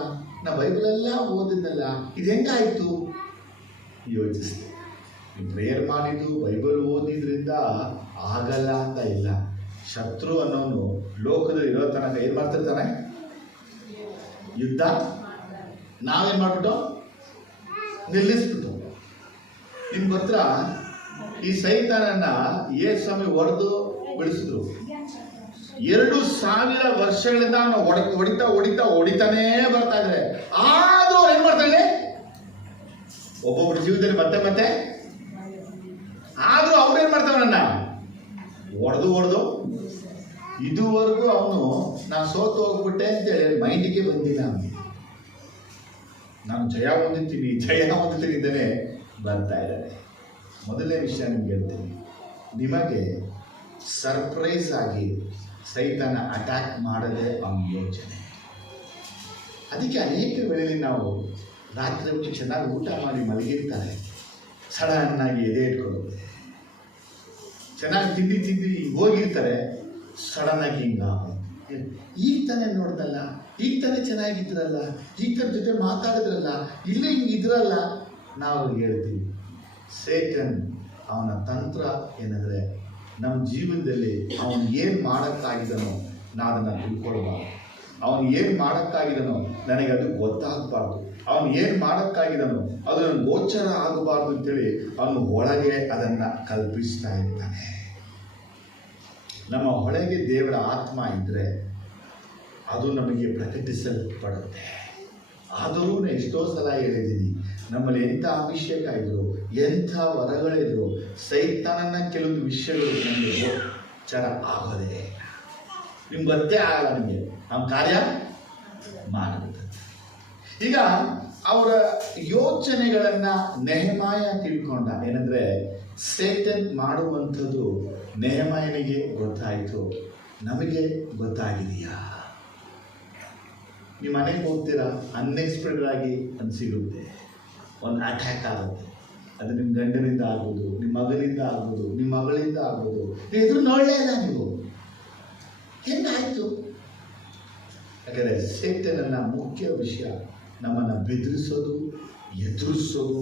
ನಾ ಬೈಬಲೆಲ್ಲ ಓದಿದ್ನಲ್ಲ, ಇದು ಹೆಂಗಾಯಿತು ಯೋಚಿಸ್ತೀವಿ. ನೀವು ಪ್ರೇಯರ್ ಮಾಡಿದ್ದು, ಬೈಬಲ್ ಓದಿದ್ರಿಂದ ಆಗಲ್ಲ ಅಂತ ಇಲ್ಲ. ಶತ್ರು ಅನ್ನೋನು ಲೋಕದಲ್ಲಿ ಇರೋ ತನಕ ಏನು ಮಾಡ್ತಿರ್ತಾನೆ? ಯುದ್ಧ. ನಾವೇನು ಮಾಡ್ಬಿಟ್ಟು ನಿಲ್ಲಿಸ್ಬಿಟ್ಟು. ನಿಮ್ಗೆ ಗೊತ್ತಾ, ಈ ಸೈತಾನನ್ನ ಯೇಸು ಸ್ವಾಮಿ ಹೊಡೆದು ಬಿಡಿಸಿದ್ರು. 2000 ವರ್ಷಗಳಿಂದ ನಾವು ಹೊಡಿತಾನೇ ಬರ್ತಾ ಇದ್ರೆ, ಆದ್ರೂ ಏನ್ ಮಾಡ್ತಾನೆ ಒಬ್ಬೊಬ್ಬರ ಜೀವಿತದಲ್ಲಿ ಮತ್ತೆ ಆದ್ರೂ ಅವ್ರೇನ್ ಮಾಡ್ತಾವನ್ನ ಹೊಡೆದು ಇದುವರೆಗೂ ಅವನು ನಾನು ಸೋತು ಹೋಗ್ಬಿಟ್ಟೆ ಅಂತೇಳಿ ಮೈಂಡಿಗೆ ಬಂದಿಲ್ಲ. ನಾನು ಜಯ ಹೊಂದುತ್ತೀನಿ ಇದ್ದಾನೆ ಬರ್ತಾ ಇದ್ದಾರೆ. ಮೊದಲನೇ ವಿಷಯ ನಿಮ್ಗೆ ಹೇಳ್ತೀನಿ, ನಿಮಗೆ ಸರ್ಪ್ರೈಸ್ ಆಗಿ ಸೈತಾನ ಅಟ್ಯಾಕ್ ಮಾಡದೆ ಅವನ ಯೋಚನೆ. ಅದಕ್ಕೆ ಅನೇಕ ವೇಳೆಯಲ್ಲಿ ನಾವು ರಾತ್ರಿ ಹೊತ್ತು ಚೆನ್ನಾಗಿ ಊಟ ಮಾಡಿ ಮಲಗಿರ್ತಾರೆ, ಸಡನ್ನಾಗಿ ಎದೆ ಇಟ್ಕೊಳ್ಳೋದು. ಚೆನ್ನಾಗಿ ತಿಂದು ಹೋಗಿರ್ತಾರೆ, ಸಡನ್ನಾಗಿ ಈಗ ತಾನೇ ನೋಡ್ದಲ್ಲ, ಈಗ ತಾನೇ ಚೆನ್ನಾಗಿದ್ರಲ್ಲ, ಈಗ ತನ್ನ ಜೊತೆ ಮಾತಾಡಿದ್ರಲ್ಲ, ಇಲ್ಲೇ ಹಿಂಗಿದ್ರಲ್ಲ. ನಾವು ಹೇಳ್ತೀವಿ ಸೇಟನ್ ಅವನ ತಂತ್ರ ಏನಂದರೆ ನಮ್ಮ ಜೀವನದಲ್ಲಿ ಅವನು ಏನು ಮಾಡೋಕ್ಕಾಗಿದನೋ ನಾನು ಅದನ್ನು ತಿಳ್ಕೊಳ್ಬಾರ್ದು, ಅವನು ಏನು ಮಾಡೋಕ್ಕಾಗಿದನೋ ನನಗೆ ಅದು ಗೊತ್ತಾಗಬಾರ್ದು, ಅವನು ಏನು ಮಾಡೋಕ್ಕಾಗಿದನೋ ಅದು ನನಗೆ ಗೋಚರ ಆಗಬಾರ್ದು ಅಂತೇಳಿ ಅವನು ಒಳಗೆ ಅದನ್ನು ಕಲ್ಪಿಸ್ತಾ ಇರ್ತಾನೆ. ನಮ್ಮ ಒಳಗೆ ದೇವರ ಆತ್ಮ ಇದ್ದರೆ ಅದು ನಮಗೆ ಪ್ರಕಟಿಸಲ್ಪಡುತ್ತೆ. ಆದರೂ ಎಷ್ಟೋ ಸಲ ಹೇಳಿದ್ದೀನಿ, ನಮ್ಮಲ್ಲಿ ಎಂಥ ಅಭಿಷೇಕ ಇದ್ರು, ಎಂಥ ವರಗಳಿದ್ರು, ಸೈತಾನನ ಕೆಲವೊಂದು ವಿಷಯಗಳು ನಮಗೆ ಗೋಚರ ಆಗೋದೇ ನಿಮ್ಗೆ ಗೊತ್ತೇ ಆಗಲ್ಲ. ನಿಮಗೆ ನಮ್ಮ ಕಾರ್ಯ ಮಾಡುತ್ತೆ. ಈಗ ಅವರ ಯೋಚನೆಗಳನ್ನು ನೆಹೆಮಾಯ ತಿಳ್ಕೊಂಡ. ಏನಂದರೆ ಸೇಟನ್ ಮಾಡುವಂಥದ್ದು ನೆಹೆಮಾಯನಿಗೆ ಗೊತ್ತಾಯಿತು, ನಮಗೆ ಗೊತ್ತಾಗಿದೆಯಾ? ನಿಮ್ಮ ಮನೆಗೆ ಹೋಗ್ತೀರಾ, ಅನ್ಎಕ್ಸ್ಪೆಕ್ಟೆಡ್ ಆಗಿ ಅದು ಸಿಗುತ್ತೆ, ಒಂದು ಅಟ್ಯಾಕ್ ಆಗುತ್ತೆ. ಅದು ನಿಮ್ಮ ಗಂಡನಿಂದ ಆಗ್ಬೋದು, ನಿಮ್ಮ ಮಗನಿಂದ ಆಗ್ಬೋದು, ನಿಮ್ಮ ಮಗಳಿಂದ ಆಗ್ಬೋದು. ಎದುರು ನೋಡಲೇ ಇಲ್ಲ ನೀವು, ಹೆಂಗಾಯಿತು? ಯಾಕಂದರೆ ಸೇಟನ್ನ ಮುಖ್ಯ ವಿಷಯ ನಮ್ಮನ್ನು ಬೆದರಿಸೋದು, ಎದುರಿಸೋದು,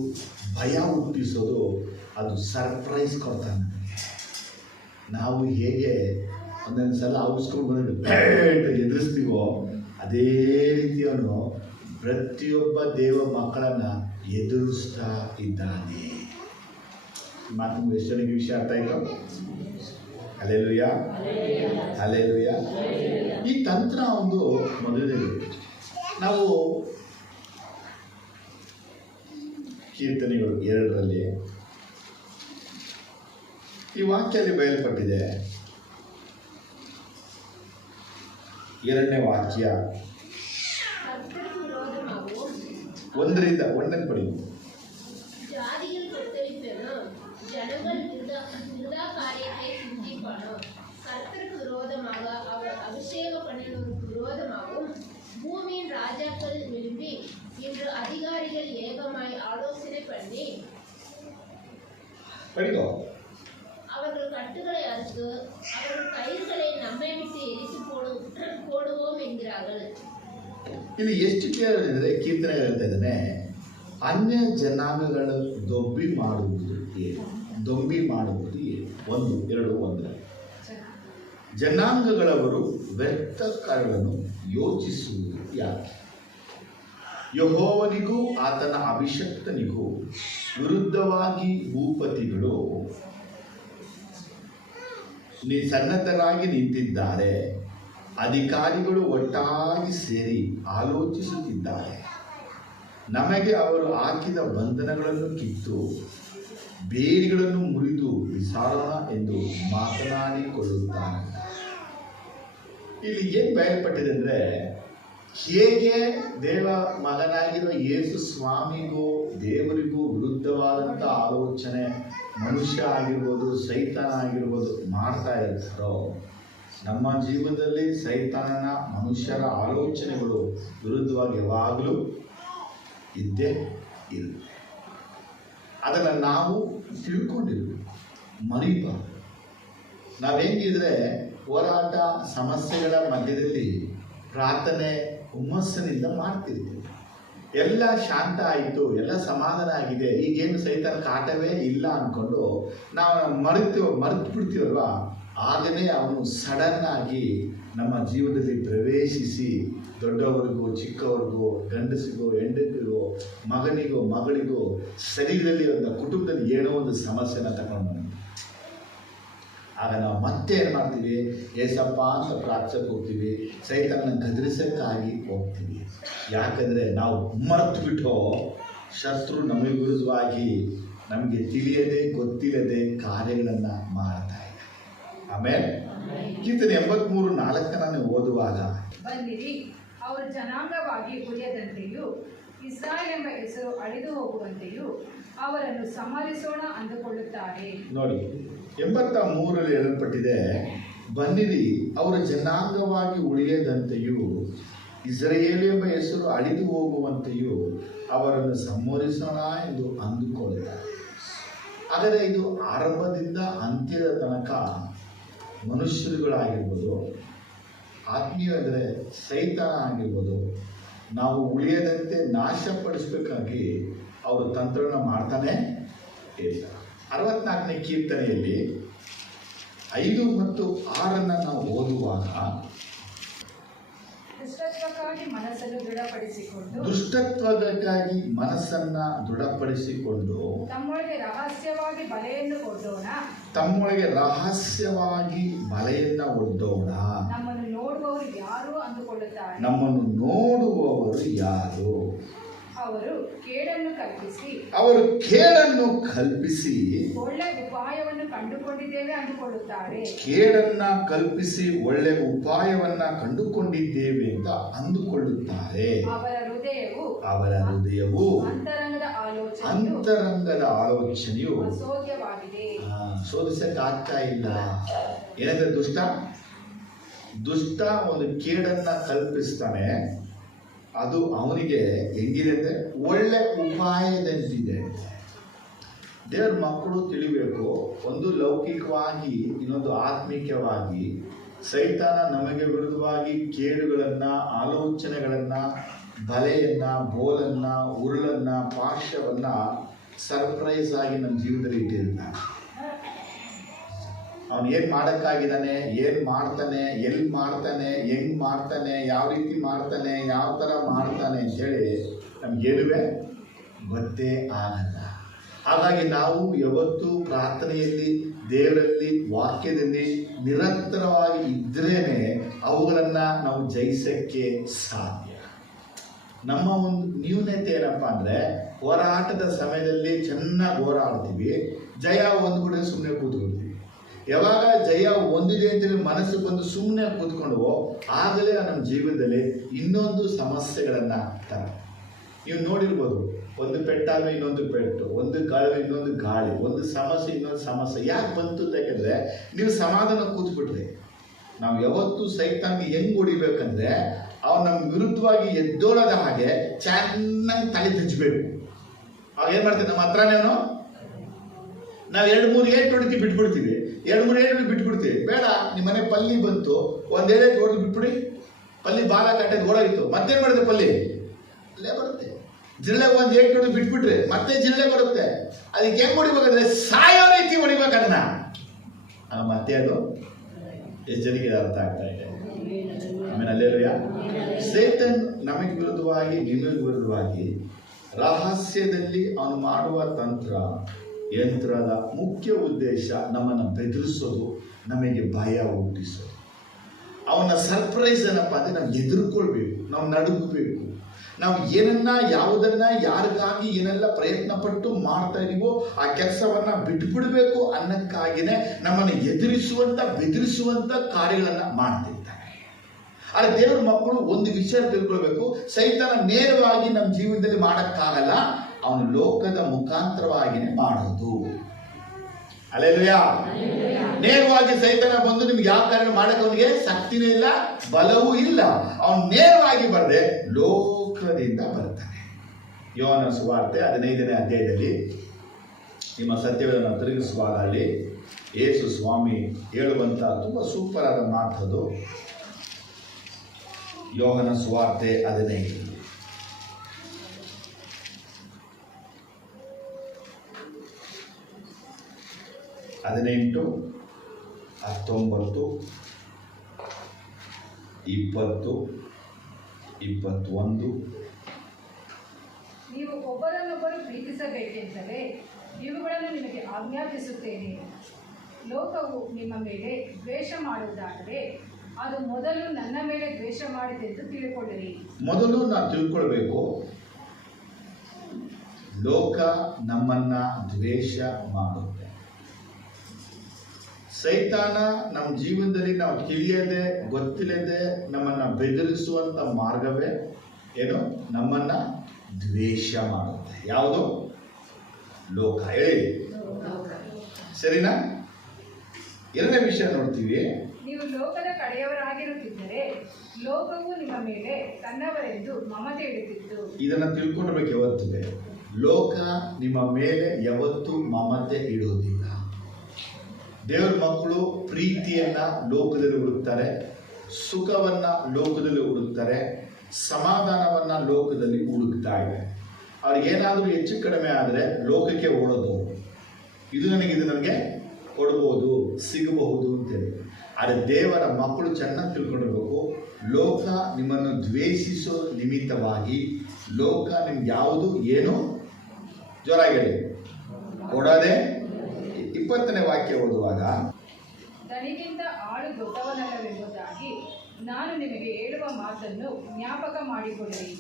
ಭಯ ಹುಟ್ಟಿಸೋದು. ಅದು ಸರ್ಪ್ರೈಸ್ ಕೊಡ್ತಾನೆ ನಮಗೆ. ನಾವು ಹೇಗೆ ಒಂದೊಂದು ಸಲ ಔಸ್ಕೊಂಡು ಬಂದು ಎದುರಿಸ್ತೀವೋ ಅದೇ ರೀತಿ ಅವನು ಪ್ರತಿಯೊಬ್ಬ ದೇವ ಮಕ್ಕಳನ್ನು ಎದುರಿಸ್ತಾ ಇದ್ದಾನೆ. ಮಾತು ಎಷ್ಟು ಜನಕ್ಕೆ ವಿಷಯ ಅರ್ಥ ಆಯಿತು? Hallelujah, hallelujah. ಈ ತಂತ್ರ ಒಂದು ಮೊದಲನೇದು. ನಾವು ಕೀರ್ತನೆಗಳು 2ರಲ್ಲಿ ಈ ವಾಕ್ಯಲ್ಲಿ ಬಯಲ್ಪಟ್ಟಿದೆ. 2ನೇ ವಾಕ್ಯ 1 ಪಡಿ. ஜாதியில் கொத்தளிப்பெனும் ஜனங்கள் விருதா காரியத்தை சிந்திப்பானோ, கர்த்தருக்கு விரோதமாக அவர் அபிஷேக பண்ணினோருக்கு விரோதமாகவும் பூமியின் ராஜாக்கள் விரும்பி இன்று அதிகாரிகள் ஏகமாய் ஆலோசனை பண்ணி அவர்கள் கட்டுகளை அறுத்து அவர்கள் கயிறுகளை நம்மை விட்டு எரித்து போடுவோம் என்கிறார்கள். ಇಲ್ಲಿ ಎಷ್ಟು ಕೇಳಿದ್ರೆ ಕೀರ್ತನೆ ಹೇಳ್ತಾ ಇದ್ದಾನೆ, ಅನ್ಯ ಜನಾಂಗಗಳ ದೊಂಬಿ ಮಾಡುವುದು ಏನು? 1, 2, 1 ಜನಾಂಗಗಳವರು ವ್ಯರ್ಥ ಕಾರ್ಯಗಳನ್ನು ಯೋಚಿಸುವುದು ಯಾಕೆ? ಯೆಹೋವನಿಗೂ ಆತನ ಅಭಿಷಕ್ತನಿಗೂ ವಿರುದ್ಧವಾಗಿ ಭೂಪತಿಗಳು ಸನ್ನದ್ಧರಾಗಿ ನಿಂತಿದ್ದಾರೆ. ಅಧಿಕಾರಿಗಳು ಒಟ್ಟಾಗಿ ಸೇರಿ ಆಲೋಚಿಸುತ್ತಿದ್ದಾರೆ. ನಮಗೆ ಅವರು ಹಾಕಿದ ಬಂಧನಗಳನ್ನು ಕಿತ್ತು ಬೇರುಗಳನ್ನು ಮುರಿದು ಬಿಸಾಡೋಣ ಎಂದು ಮಾತನಾಡಿಕೊಳ್ಳುತ್ತಾರೆ. ಇಲ್ಲಿ ಏನು ಬಯಲ್ಪಟ್ಟಿದೆ ಅಂದರೆ, ಹೇಗೆ ದೇವ ಮಗನಾಗಿರೋ ಯೇಸು ಸ್ವಾಮಿಗೂ ದೇವರಿಗೂ ವಿರುದ್ಧವಾದಂಥ ಆಲೋಚನೆ ಮನುಷ್ಯ ಆಗಿರ್ಬೋದು, ಸೈತಾನ ಆಗಿರ್ಬೋದು ಮಾಡ್ತಾ ಇರ್ತಾರೋ, ನಮ್ಮ ಜೀವನದಲ್ಲಿ ಸೈತಾನನ ಮನುಷ್ಯರ ಆಲೋಚನೆಗಳು ವಿರುದ್ಧವಾಗಿ ಯಾವಾಗಲೂ ಇದ್ದೇ ಇರುತ್ತೆ. ಅದನ್ನು ನಾವು ತಿಳ್ಕೊಂಡಿರ್ಬೇಕು, ಮರಿಬಾರ್ದು. ನಾವೇಂಗಿದ್ರೆ ಹೋರಾಟ ಸಮಸ್ಯೆಗಳ ಮಧ್ಯದಲ್ಲಿ ಪ್ರಾರ್ಥನೆ ಹುಮ್ಮಸ್ಸಿನಿಂದ ಮಾಡ್ತಿರ್ತೀವಿ. ಎಲ್ಲ ಶಾಂತ ಆಯಿತು, ಎಲ್ಲ ಸಮಾಧಾನ ಆಗಿದೆ, ಈಗೇನು ಸೈತಾನ ಕಾಟವೇ ಇಲ್ಲ ಅಂದ್ಕೊಂಡು ನಾವು ಮರೆತು ಬಿಡ್ತೀವಲ್ವಾ, ಆಗಲೇ ಅವನು ಸಡನ್ ಆಗಿ ನಮ್ಮ ಜೀವನದಲ್ಲಿ ಪ್ರವೇಶಿಸಿ ದೊಡ್ಡವರಿಗೂ ಚಿಕ್ಕವರಿಗೂ ಗಂಡಸಿಗೋ ಹೆಂಡತಿಗೋ ಮಗನಿಗೋ ಮಗಳಿಗೋ ಶರೀರದಲ್ಲಿ ಒಂದು ಕುಟುಂಬದಲ್ಲಿ ಏನೋ ಒಂದು ಸಮಸ್ಯೆನ ತಗೊಂಡು ಆಗ ನಾವು ಮತ್ತೆ ಏನು ಮಾಡ್ತೀವಿ, ಏಸಪ್ಪ ಅಂತ ಪ್ರಾರ್ಥಿಸಕ್ಕೆ ಹೋಗ್ತೀವಿ, ಸೈತಾನನ ಗದರಿಸಕ್ಕಾಗಿ ಹೋಗ್ತೀವಿ. ಯಾಕಂದರೆ ನಾವು ಮರೆತು ಬಿಟ್ಟು ಶತ್ರು ನಮಗೆ ವಿರುದ್ಧವಾಗಿ ನಮಗೆ ತಿಳಿಯದೆ ಗೊತ್ತಿಲ್ಲದೆ ಕಾರ್ಯಗಳನ್ನು ಮಾಡ್ತಾ ಇದ್ದಾರೆ. ಆಮೇಲೆ ಕೀರ್ತನೆ 83:4 ಓದುವಾಗ, ಬನ್ನಿರಿ, ಅವರು ಜನಾಂಗವಾಗಿ ಉಳಿಯದಂತೆಯೂ ಇಸ್ರಾಯೇಲ್ ಎಂಬ ಹೆಸರು ಅಳಿದು ಹೋಗುವಂತೆಯೂ ಅವರನ್ನು ಸಂಹರಿಸೋಣ ಅಂದುಕೊಳ್ಳುತ್ತಾರೆ. ನೋಡಿ 83 ಹೇಳಲ್ಪಟ್ಟಿದೆ, ಬನ್ನಿರಿ, ಅವರು ಜನಾಂಗವಾಗಿ ಉಳಿಯದಂತೆಯೂ ಇಸ್ರಾಯೇಲ್ ಎಂಬ ಹೆಸರು ಅಳಿದು ಹೋಗುವಂತೆಯೂ ಅವರನ್ನು ಸಂಹರಿಸೋಣ ಎಂದು ಅಂದುಕೊಳ್ಳುತ್ತಾರೆ. ಆದರೆ ಇದು ಆರಂಭದಿಂದ ಅಂತ್ಯದ ತನಕ ಮನುಷ್ಯರುಗಳಾಗಿರ್ಬೋದು, ಆತ್ಮೀಯ ಅಂದರೆ ಸೈತಾನ ಆಗಿರ್ಬೋದು, ನಾವು ಉಳಿಯದಂತೆ ನಾಶಪಡಿಸಬೇಕಾಗಿ ಅವರು ತಂತ್ರನ ಮಾಡ್ತಾನೆ ಇರ್ತಾರೆ. 64ನೇ ಕೀರ್ತನೆಯಲ್ಲಿ 5 ಮತ್ತು 6 ನಾವು ಓದುವಾಗ, ದುಷ್ಟತ್ವಕ್ಕಾಗಿ ಮನಸ್ಸನ್ನು ದೃಢಪಡಿಸಿಕೊಂಡು ತಮ್ಮೊಳಗೆ ರಹಸ್ಯವಾಗಿ ಬಲೆಯನ್ನು ಒಡ್ಡೋಣ. ನಮ್ಮನ್ನು ನೋಡುವವರು ಯಾರು? ಅವರು ಕೇಡನ್ನು ಕಲ್ಪಿಸಿ ಒಳ್ಳೆ ಉಪಾಯವನ್ನು ಕಂಡುಕೊಂಡಿದ್ದೇವೆ ಅಂತ ಅಂದುಕೊಳ್ಳುತ್ತಾರೆ. ಅವರ ಹೃದಯವು ಅಂತರಂಗದ ಆಲೋಚನೆಯು ಶೋಧಿಸಕ್ಕಾಗ್ತಾ ಇಲ್ಲ. ಏನಂದ್ರೆ ದುಷ್ಟ ಒಂದು ಕೇಡನ್ನ ಕಲ್ಪಿಸ್ತಾನೆ, ಅದು ಅವನಿಗೆ ಹೆಂಗಿದೆ ಅಂದರೆ ಒಳ್ಳೆ ಉಪಾಯದಂತಿದೆ. ದೇವ್ರ ಮಕ್ಕಳು ತಿಳಿಬೇಕು, ಒಂದು ಲೌಕಿಕವಾಗಿ ಇನ್ನೊಂದು ಆತ್ಮಿಕವಾಗಿ ಸೈತಾನ ನಮಗೆ ವಿರುದ್ಧವಾಗಿ ಕೇಡುಗಳನ್ನು, ಆಲೋಚನೆಗಳನ್ನು, ಬಲೆಯನ್ನು, ಬೋಲನ್ನು, ಉರುಳನ್ನು, ಪಾಶವನ್ನು ಸರ್ಪ್ರೈಸ್ ಆಗಿ ನಮ್ಮ ಜೀವನದಲ್ಲಿ ಇಟ್ಟಿರ್ತಾನೆ. ಅವನು ಏನು ಮಾಡೋಕ್ಕಾಗಿದ್ದಾನೆ, ಏನು ಮಾಡ್ತಾನೆ, ಎಲ್ಲಿ ಮಾಡ್ತಾನೆ, ಹೆಂಗೆ ಮಾಡ್ತಾನೆ, ಯಾವ ರೀತಿ ಮಾಡ್ತಾನೆ, ಯಾವ ಥರ ಮಾಡ್ತಾನೆ ಅಂಥೇಳಿ ನಮಗೇನುವೆ ಗೊತ್ತೇ ಆಗಲ್ಲ. ಹಾಗಾಗಿ ನಾವು ಯಾವತ್ತೂ ಪ್ರಾರ್ಥನೆಯಲ್ಲಿ, ದೇವರಲ್ಲಿ, ವಾಕ್ಯದಲ್ಲಿ ನಿರಂತರವಾಗಿ ಇದ್ರೇ ಅವುಗಳನ್ನು ನಾವು ಜಯಿಸೋಕ್ಕೆ ಸಾಧ್ಯ. ನಮ್ಮ ಒಂದು ನ್ಯೂನತೆ ಏನಪ್ಪ ಅಂದರೆ, ಹೋರಾಟದ ಸಮಯದಲ್ಲಿ ಚೆನ್ನಾಗಿ ಹೋರಾಡ್ತೀವಿ, ಜಯ ಒಂದ್ಬಿಟ್ರೆ ಸುಮ್ಮನೆ ಕೂತ್ಕೊಳ್ತೀವಿ. ಯಾವಾಗ ಜಯ ಹೊಂದಿದೆ ಅಂತೇಳಿ ಮನಸ್ಸು ಬಂದು ಸುಮ್ಮನೆ ಕೂತ್ಕೊಂಡು ಆಗಲೇ ನಮ್ಮ ಜೀವನದಲ್ಲಿ ಇನ್ನೊಂದು ಸಮಸ್ಯೆಗಳನ್ನು ತರ. ನೀವು ನೋಡಿರ್ಬೋದು, ಒಂದು ಪೆಟ್ಟಾದ್ರೆ ಇನ್ನೊಂದು ಪೆಟ್ಟು, ಒಂದು ಗಾಳಿ ಇನ್ನೊಂದು ಗಾಳಿ, ಒಂದು ಸಮಸ್ಯೆ ಇನ್ನೊಂದು ಸಮಸ್ಯೆ. ಯಾಕೆ ಬಂತು ಅಂತ ಯಾಕಂದರೆ ನೀವು ಸಮಾಧಾನ ಕೂತ್ಬಿಟ್ರಿ. ನಾವು ಯಾವತ್ತೂ ಸೈತಾನ್ಗೆ ಹೆಂಗೆ ಹೊಡಿಬೇಕಂದ್ರೆ, ಅವ್ನು ನಮ್ಮ ವಿರುದ್ಧವಾಗಿ ಎದ್ದೋಳದ ಹಾಗೆ ಚೆನ್ನಾಗಿ ತಲೆ ಹಚ್ಚಬೇಕು. ಅವಾಗ ಏನು ಮಾಡ್ತೀವಿ, ನಮ್ಮ ಹತ್ರನೇನೋ ನಾವು 2-3 ಏಟು ಹೊಡಿತೀವಿ, ಬಿಟ್ಬಿಡ್ತೀವಿ. 2-3 ಏಟು ಬಿಟ್ಬಿಡ್ತೀವಿ. ಬೇಡ, ನಿಮ್ಮ ಮನೆ ಪಲ್ಲಿ ಬಂತು, ಒಂದು ಏಟು ಹೊಡೆದು ಬಿಟ್ಬಿಡಿ, ಪಲ್ಲಿ ಬಾಲ ಕಟ್ಟೆದು ಓಡಾಗಿತ್ತು, ಮತ್ತೇನು ಮಾಡಿದೆ, ಪಲ್ಲಿ ಅಲ್ಲೇ ಬರುತ್ತೆ. ಜಿರಳೆ ಒಂದು ಏಟು ಹೊಡೆದು ಬಿಟ್ಬಿಟ್ರೆ ಮತ್ತೆ ಜಿರಳೆ ಬರುತ್ತೆ. ಅದಕ್ಕೆ ಹೆಂಗೆ ಹೊಡಿಬೇಕಂದ್ರೆ ಸಾಯೋ ರೀತಿ ಹೊಡಿಬೇಕು ಅದನ್ನ. ಮತ್ತೆ ಅದು ಎಷ್ಟು ಜನಕ್ಕೆ ಇದು ಅರ್ಥ ಆಗ್ತಾ ಇದೆ? ಆಮೇಲೆ ಅಲ್ಲೇಲೂಯ. ಸೈತಾನ್ ನಮಗೆ ವಿರುದ್ಧವಾಗಿ, ನಿಮಗೆ ವಿರುದ್ಧವಾಗಿ ರಹಸ್ಯದಲ್ಲಿ ಅವನು ಮಾಡುವ ತಂತ್ರ ಯಂತ್ರದ ಮುಖ್ಯ ಉದ್ದೇಶ ನಮ್ಮನ್ನು ಬೆದರಿಸೋದು, ನಮಗೆ ಭಯ ಹುಟ್ಟಿಸೋದು. ಅವನ ಸರ್ಪ್ರೈಸ್ ಏನಪ್ಪ ಅಂದರೆ ನಾವು ಎದುರ್ಕೊಳ್ಬೇಕು, ನಾವು ನಡುಗಬೇಕು. ನಾವು ಏನನ್ನ, ಯಾವುದನ್ನ, ಯಾರಿಗಾಗಿ ಏನೆಲ್ಲ ಪ್ರಯತ್ನ ಪಟ್ಟು ಮಾಡ್ತಾ ಇದೀವೋ ಆ ಕೆಲಸವನ್ನ ಬಿಟ್ಬಿಡ್ಬೇಕು ಅನ್ನಕ್ಕಾಗಿನೇ ನಮ್ಮನ್ನು ಎದುರಿಸುವಂತ, ಬೆದರಿಸುವಂತ ಕಾರ್ಯಗಳನ್ನ ಮಾಡ್ತಿರ್ತಾನೆ. ಆದರೆ ದೇವರ ಮಕ್ಕಳು ಒಂದು ವಿಷಯ ತಿಳ್ಕೊಳ್ಬೇಕು, ಸೈತಾನ ನೇರವಾಗಿ ನಮ್ಮ ಜೀವನದಲ್ಲಿ ಮಾಡಕ್ಕಾಗಲ್ಲ, ಅವನು ಲೋಕದ ಮುಖಾಂತರವಾಗಿನೇ ಮಾಡೋದು. ಹಲ್ಲೆಲೂಯಾ. ನೇರವಾಗಿ ಸೈತಾನ ಬಂದು ನಿಮ್ಗೆ ಯಾವ ಕಾರ್ಯ ಮಾಡಕ್ಕೆ ಅವನಿಗೆ ಶಕ್ತಿನೇ ಇಲ್ಲ, ಬಲವೂ ಇಲ್ಲ. ಅವನು ನೇರವಾಗಿ ಬರದೆ ಲೋಕದಿಂದ ಬರ್ತಾನೆ. ಯೋಹನ ಸುವಾರ್ತೆ 15ನೇ ಅಧ್ಯಾಯದಲ್ಲಿ ನಿಮ್ಮ ಸತ್ಯವನ್ನು ತಿರುಗಿಸುವಾಗ ಅಲ್ಲಿ ಯೇಸು ಸ್ವಾಮಿ ಹೇಳುವಂತ ತುಂಬಾ ಸೂಪರ್ ಆದ ಮಾತದು. ಯೋಹನ ಸುವಾರ್ತೆ 15 18, 19, 20, 21. ನೀವು ಒಬ್ಬರನ್ನೊಬ್ಬರು ಪ್ರೀತಿಸಬೇಕೆಂದರೆ ಇವುಗಳನ್ನು ನಿಮಗೆ ಆಜ್ಞಾಪಿಸುತ್ತೇನೆ. ಲೋಕವು ನಿಮ್ಮ ಮೇಲೆ ದ್ವೇಷ ಮಾಡುವುದಾದರೆ ಅದು ಮೊದಲು ನನ್ನ ಮೇಲೆ ದ್ವೇಷ ಮಾಡಿದೆಂದು ತಿಳ್ಕೊಳ್ಳಿರಿ. ಮೊದಲು ನಾವು ತಿಳ್ಕೊಳ್ಬೇಕು, ಲೋಕ ನಮ್ಮನ್ನ ದ್ವೇಷ ಮಾಡುತ್ತೆ. ಸೈತಾನ ನಮ್ಮ ಜೀವನದಲ್ಲಿ ನಾವು ತಿಳಿಯದೆ, ಗೊತ್ತಿಲ್ಲದೆ ನಮ್ಮನ್ನ ಬೆದರಿಸುವಂತ ಮಾರ್ಗವೇ ಏನು? ನಮ್ಮನ್ನ ದ್ವೇಷ ಮಾಡುತ್ತೆ. ಯಾವುದು? ಲೋಕ. ಹೇಳಿ, ಸರಿನಾ? ಎರಡನೇ ವಿಷಯ ನೋಡ್ತೀವಿ, ನೀವು ಲೋಕದ ಕಡೆಯವರಾಗಿರುತ್ತಿದ್ದರೆ ಲೋಕವು ನಿಮ್ಮ ಮೇಲೆ ತನ್ನವರೆಂದು ಮಮತೆ ಇಡುತ್ತಿತ್ತು. ಇದನ್ನ ತಿಳ್ಕೊಳ್ಬೇಕು ಯಾವತ್ತಿಗೆ. ಲೋಕ ನಿಮ್ಮ ಮೇಲೆ ಯಾವತ್ತೂ ಮಮತೆ ಇಡುವುದಿಲ್ಲ. ದೇವರ ಮಕ್ಕಳು ಪ್ರೀತಿಯನ್ನ ಲೋಕದಲ್ಲಿ ಹುಡುಕ್ತಾರೆ, ಸುಖವನ್ನ ಲೋಕದಲ್ಲಿ ಹುಡುಕ್ತಾರೆ, ಸಮಾಧಾನವನ್ನ ಲೋಕದಲ್ಲಿ ಹುಡುಕ್ತಾ ಇದೆ. ಅವ್ರಿಗೇನಾದರೂ ಹೆಚ್ಚು ಕಡಿಮೆ ಆದರೆ ಲೋಕಕ್ಕೆ ಓಡೋದು, ಇದು ನನಗೆ ಕೊಡ್ಬೋದು, ಸಿಗಬಹುದು ಅಂತೇಳಿ. ಆದರೆ ದೇವರ ಮಕ್ಕಳು ಚೆನ್ನಾಗಿ ತಿಳ್ಕೊಂಡಿರ್ಬೇಕು, ಲೋಕ ನಿಮ್ಮನ್ನು ದ್ವೇಷಿಸೋ ನಿಮಿತ್ತವಾಗಿ ಲೋಕ ನಿಮ್ಗೆ ಯಾವುದು ಏನು ಜೋರಾಗಿ ಕೊಡದೆ. 20ನೇ ವಾಕ್ಯ ಓದುವಾಗ, ತನಗಿಂತ ಆಳು ದೊಡ್ಡವನಲ್ಲವೆಂಬುದಾಗಿ ನಾನು ನಿಮಗೆ ಹೇಳುವ ಮಾತನ್ನು ಜ್ಞಾಪಕ ಮಾಡಿಕೊಳ್ಳಿರಿ.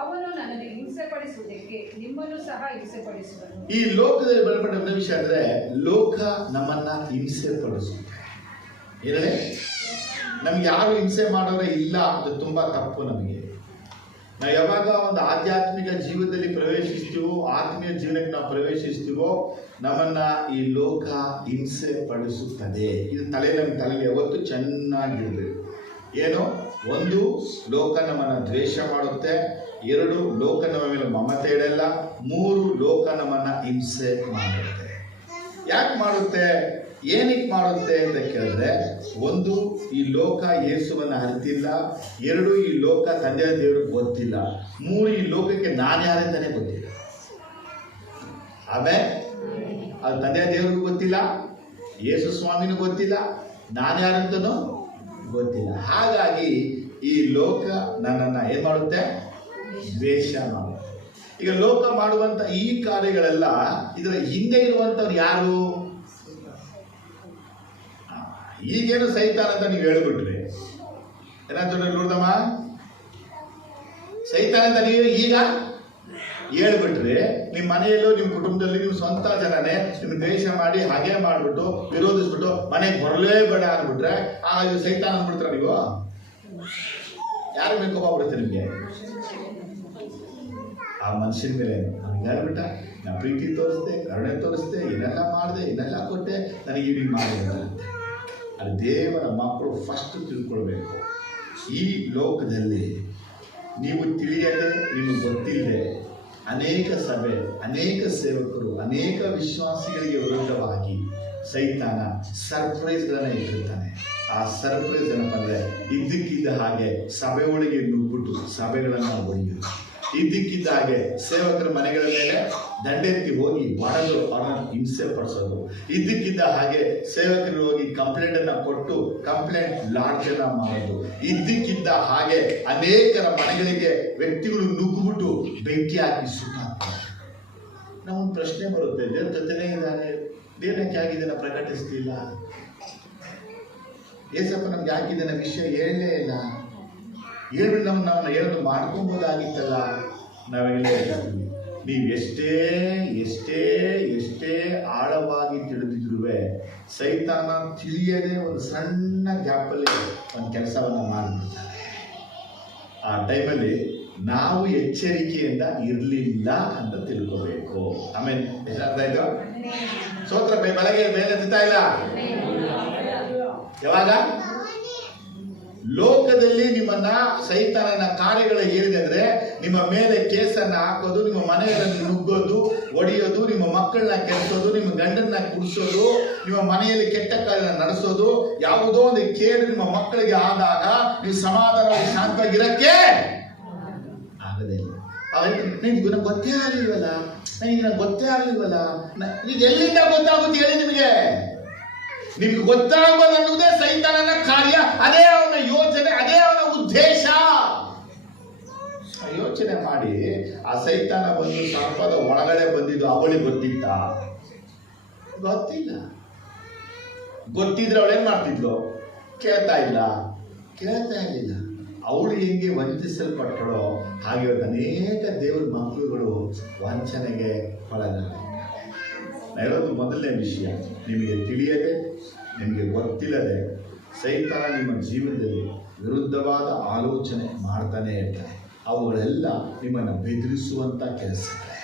ಅವನು ನನ್ನನ್ನು ಹಿಂಸೆಪಡಿಸುವುದಕ್ಕೆ ನಿಮ್ಮನ್ನು ಸಹ ಹಿಂಸೆಪಡಿಸುವನು. ಈ ಲೋಕದಲ್ಲಿ ಬರಪಟ್ಟ ವಿಷಯ ಅಂದ್ರೆ ಲೋಕ ನಮ್ಮನ್ನ ಹಿಂಸೆ ಪಡಿಸುತ್ತೆ. ಏನೇ ನಮ್ಗೆ ಯಾರು ಹಿಂಸೆ ಮಾಡೋರೇ ಇಲ್ಲ, ಅದು ತುಂಬಾ ತಪ್ಪು. ನಮಗೆ ನಾವು ಯಾವಾಗ ಒಂದು ಆಧ್ಯಾತ್ಮಿಕ ಜೀವನದಲ್ಲಿ ಪ್ರವೇಶಿಸ್ತೀವೋ, ಆತ್ಮೀಯ ಜೀವನಕ್ಕೆ ನಾವು ಪ್ರವೇಶಿಸ್ತೀವೋ, ನಮ್ಮನ್ನ ಈ ಲೋಕ ಹಿಂಸೆ ಪಡಿಸುತ್ತದೆ. ಇದು ತಲೆಯಲ್ಲಿ ಯಾವತ್ತು ಚೆನ್ನಾಗಿರ್ಬೇಕು. ಏನು? ಒಂದು, ಲೋಕ ನಮ್ಮನ್ನ ದ್ವೇಷ ಮಾಡುತ್ತೆ. 2, ಲೋಕ ನಮ್ಮ ಮೇಲೆ ಮಮತೆ ಇಡಲ್ಲ. 3, ಲೋಕ ನಮ್ಮನ್ನ ಹಿಂಸೆ ಮಾಡುತ್ತೆ. ಯಾಕೆ ಮಾಡುತ್ತೆ, ಏನಕ್ಕೆ ಮಾಡುತ್ತೆ ಅಂತ ಕೇಳಿದ್ರೆ, 1, ಈ ಲೋಕ ಯೇಸುವನ್ನ ಅರಿತಿಲ್ಲ. 2, ಈ ಲೋಕ ತಂದೆಯ ದೇವರಿಗೆ ಗೊತ್ತಿಲ್ಲ. 3, ಈ ಲೋಕಕ್ಕೆ ನಾನು ಯಾರಿಂದಾನೆ ಗೊತ್ತಿಲ್ಲ. ಆಮೇಲೆ ಅದು ತಂದೆಯ ದೇವರಿಗೂ ಗೊತ್ತಿಲ್ಲ, ಯೇಸು ಸ್ವಾಮಿನೂ ಗೊತ್ತಿಲ್ಲ, ನಾನು ಯಾರಂತನೂ ಗೊತ್ತಿಲ್ಲ. ಹಾಗಾಗಿ ಈ ಲೋಕ ನನ್ನನ್ನು ಏನು ಮಾಡುತ್ತೆ? ದ್ವೇಷ ಮಾಡುತ್ತೆ. ಈಗ ಲೋಕ ಮಾಡುವಂತ ಈ ಕಾರ್ಯಗಳೆಲ್ಲ ಇದರ ಹಿಂದೆ ಇರುವಂತವ್ರು ಯಾರು? ಈಗೇನು ಸೈತಾನ ಅಂತ ನೀವು ಹೇಳ್ಬಿಟ್ರಿ, ಏನಾದ್ರು ನೋಡ್ದಮ್ಮ, ಸೈತಾನ ಅಂತ ನೀವು ಈಗ ಹೇಳ್ಬಿಟ್ರಿ. ನಿಮ್ಮ ಮನೆಯಲ್ಲೂ ನಿಮ್ಮ ಕುಟುಂಬದಲ್ಲಿ ನೀವು ಸ್ವಂತ ಜನನೇ ನಿಮ್ಗೆ ದ್ವೇಷ ಮಾಡಿ ಹಾಗೆ ಮಾಡ್ಬಿಟ್ಟು ವಿರೋಧಿಸ್ಬಿಟ್ಟು ಮನೆಗೆ ಬರಲೇಬೇಡ ಅಂದ್ಬಿಟ್ರೆ ಆಗ ಇದು ಸೈತಾನ ಅಂದ್ಬಿಡ್ತೀರ ನೀವು? ಯಾರು ಬೇಕು ಬಿಡುತ್ತೆ ನಿಮಗೆ? ಆ ಮನುಷ್ಯನ ಮೇಲೆ ನನಗೆ ಹೇಳ್ಬಿಟ್ಟ, ನಾ ಪ್ರೀತಿ ತೋರಿಸ್ದೆ, ಕರುಣೆ ತೋರಿಸ್ದೆ, ಇದೆಲ್ಲ ಮಾಡಿದೆ, ಇದೆಲ್ಲ ಕೊಟ್ಟೆ, ನನಗೆ ಈಗ ಮಾಡಿದೆ. ಅದು ದೇವರ ಮಕ್ಕಳು ಫಸ್ಟ್ ತಿಳ್ಕೊಳ್ಬೇಕು. ಈ ಲೋಕದಲ್ಲಿ ನೀವು ತಿಳಿಯದೆ, ನಿಮಗೆ ಗೊತ್ತಿಲ್ಲದೆ ಅನೇಕ ಸಭೆ, ಅನೇಕ ಸೇವಕರು, ಅನೇಕ ವಿಶ್ವಾಸಿಗಳಿಗೆ ವಿರುದ್ಧವಾಗಿ ಸೈತಾನ ಸರ್ಪ್ರೈಸ್ಗಳನ್ನ ಇಟ್ಟಿರ್ತಾನೆ. ಆ ಸರ್ಪ್ರೈಸ್ ಏನಪ್ಪ ಅಂದರೆ, ಇದ್ದಕ್ಕಿದ್ದ ಹಾಗೆ ಸಭೆ ಒಳಗೆ ನುಗ್ಬಿಟ್ಟು ಸಭೆಗಳನ್ನು ಒಡೆಯುವುದು, ಇದ್ದಕ್ಕಿದ್ದ ಹಾಗೆ ಸೇವಕರ ಮನೆಗಳ ಮೇಲೆ ದಂಡೆತ್ತಿ ಹೋಗಿ ಹೊಡೆದು ಅವ್ರನ್ನ ಹಿಂಸೆ ಪಡಿಸೋದು, ಇದ್ದಕ್ಕಿದ್ದ ಹಾಗೆ ಸೇವಕರು ಹೋಗಿ ಕಂಪ್ಲೇಂಟನ್ನು ಕೊಟ್ಟು ಕಂಪ್ಲೇಂಟ್ ಲಾಡ್ಜನ್ನು ಮಾಡೋದು, ಇದ್ದಕ್ಕಿದ್ದ ಹಾಗೆ ಅನೇಕರ ಮನೆಗಳಿಗೆ ವ್ಯಕ್ತಿಗಳು ನುಗ್ಗಿಬಿಟ್ಟು ಬೆಂಕಿ ಹಾಕಿ ಸುಟ್ಟಾಕ್ತಾರೆ. ನಮ್ಮೊಂದು ಪ್ರಶ್ನೆ ಬರುತ್ತೆ, ದೇವ್ರ ಜೊತೆನೇ ಇದ್ದಾನೆ, ದೇವ್ರಕ್ಕೆ ಯಾಕಿದನ್ನ ಪ್ರಕಟಿಸ್ತಿಲ್ಲ? ಏಸಪ್ಪ ನಮ್ಗೆ ಯಾಕಿದನ್ನ ವಿಷಯ ಹೇಳಲೇ ಇಲ್ಲ, ಹೇಳ್ಬಿಟ್ಟು ನಮ್ಮನ್ನ ಏನಾದ್ರು ಮಾಡ್ಕೊಬೋದಾಗಿತ್ತಲ್ಲ. ನಾವೆಲ್ಲ ಹೇಳ್ತೀವಿ, ನೀವು ಎಷ್ಟೇ ಎಷ್ಟೇ ಎಷ್ಟೇ ಆಳವಾಗಿ ತಿಳಿದಿದ್ರೂ ಸೈತಾನ ತಿಳಿಯದೆ ಒಂದು ಸಣ್ಣ ಗ್ಯಾಪಲ್ಲಿ ಒಂದು ಕೆಲಸವನ್ನು ಮಾಡಿಬಿಡ್ತಾರೆ. ಆ ಟೈಮಲ್ಲಿ ನಾವು ಎಚ್ಚರಿಕೆಯಿಂದ ಇರಲಿಲ್ಲ ಅಂತ ತಿಳ್ಕೋಬೇಕು. ಆಮೇಲೆ ಎಷ್ಟು ಅರ್ಥ ಆಯ್ತು? ಸ್ತೋತ್ರ. ಬೆಳಗ್ಗೆ ಮೇಲೆ ಎತ್ತಾ ಇಲ್ಲ. ಯಾವಾಗ ಲೋಕದಲ್ಲಿ ನಿಮ್ಮನ್ನ ಸೈತಾನನ ಕಾರ್ಯಗಳು ಏನಿದೆ ಅಂದ್ರೆ ನಿಮ್ಮ ಮೇಲೆ ಕೇಸನ್ನ ಹಾಕೋದು, ನಿಮ್ಮ ಮನೆಗಳನ್ನು ನುಗ್ಗೋದು, ಒಡೆಯೋದು, ನಿಮ್ಮ ಮಕ್ಕಳನ್ನ ಕೆಡಿಸೋದು, ನಿಮ್ಮ ಗಂಡನ್ನ ಕುಡಿಸೋದು, ನಿಮ್ಮ ಮನೆಯಲ್ಲಿ ಕೆಟ್ಟ ಕಾರ್ಯ ನಡೆಸೋದು, ಯಾವುದೋ ಒಂದು ಕೇಡು ನಿಮ್ಮ ಮಕ್ಕಳಿಗೆ ಆದಾಗ ನೀವು ಸಮಾಧಾನವಾಗಿ ಶಾಂತವಾಗಿರಕ್ಕೆ ಆಗದೇ ಇಲ್ಲ. ನಿಮ್ಗೆ ಗೊತ್ತೇ ಆಗಲಿಲ್ವಲ್ಲ, ನನಗೆ ಗೊತ್ತೇ ಆಗಲಿಲ್ವಲ್ಲ, ಈಗ ಎಲ್ಲಿಂದ ಗೊತ್ತಾಗುತ್ತೆ ಹೇಳಿ? ನಿಮ್ಗೆ ಗೊತ್ತಾಗೋದು ಅನ್ನುವುದೇ ಸೈತಾನನ ಕಾರ್ಯ, ಅದೇ ಅವನ ಯೋಚನೆ, ಅದೇ ಅವನ ಉದ್ದೇಶ. ಯೋಚನೆ ಮಾಡಿ, ಆ ಸೈತಾನ ಬಂದು ಸರ್ಪದ ಒಳಗಡೆ ಬಂದಿದ್ದು ಅವಳಿಗೆ ಗೊತ್ತಿತ್ತ? ಗೊತ್ತಿಲ್ಲ. ಗೊತ್ತಿದ್ರೆ ಅವಳೇನ್ ಮಾಡ್ತಿದ್ಲು? ಕೇಳ್ತಾ ಇರಲಿಲ್ಲ. ಅವಳು ಹೆಂಗೆ ವಂಚಿಸಲ್ಪಟ್ಟಳೋ ಹಾಗೆ ಅನೇಕ ದೇವರ ಮಕ್ಕಳುಗಳು ವಂಚನೆಗೆ ಒಳಗಾಗಿದ್ದಾರೆ. ಹೇಳೋದು ಮೊದಲನೇ ವಿಷಯ, ನಿಮಗೆ ತಿಳಿಯದೆ, ನಿಮಗೆ ಗೊತ್ತಿಲ್ಲದೆ ಸೈತಾನ ನಿಮ್ಮ ಜೀವನದಲ್ಲಿ ವಿರುದ್ಧವಾದ ಆಲೋಚನೆ ಮಾಡ್ತಾನೆ ಇರ್ತಾರೆ. ಅವುಗಳೆಲ್ಲ ನಿಮ್ಮನ್ನು ಬೆದರಿಸುವಂಥ ಕೆಲಸಗಳೇ.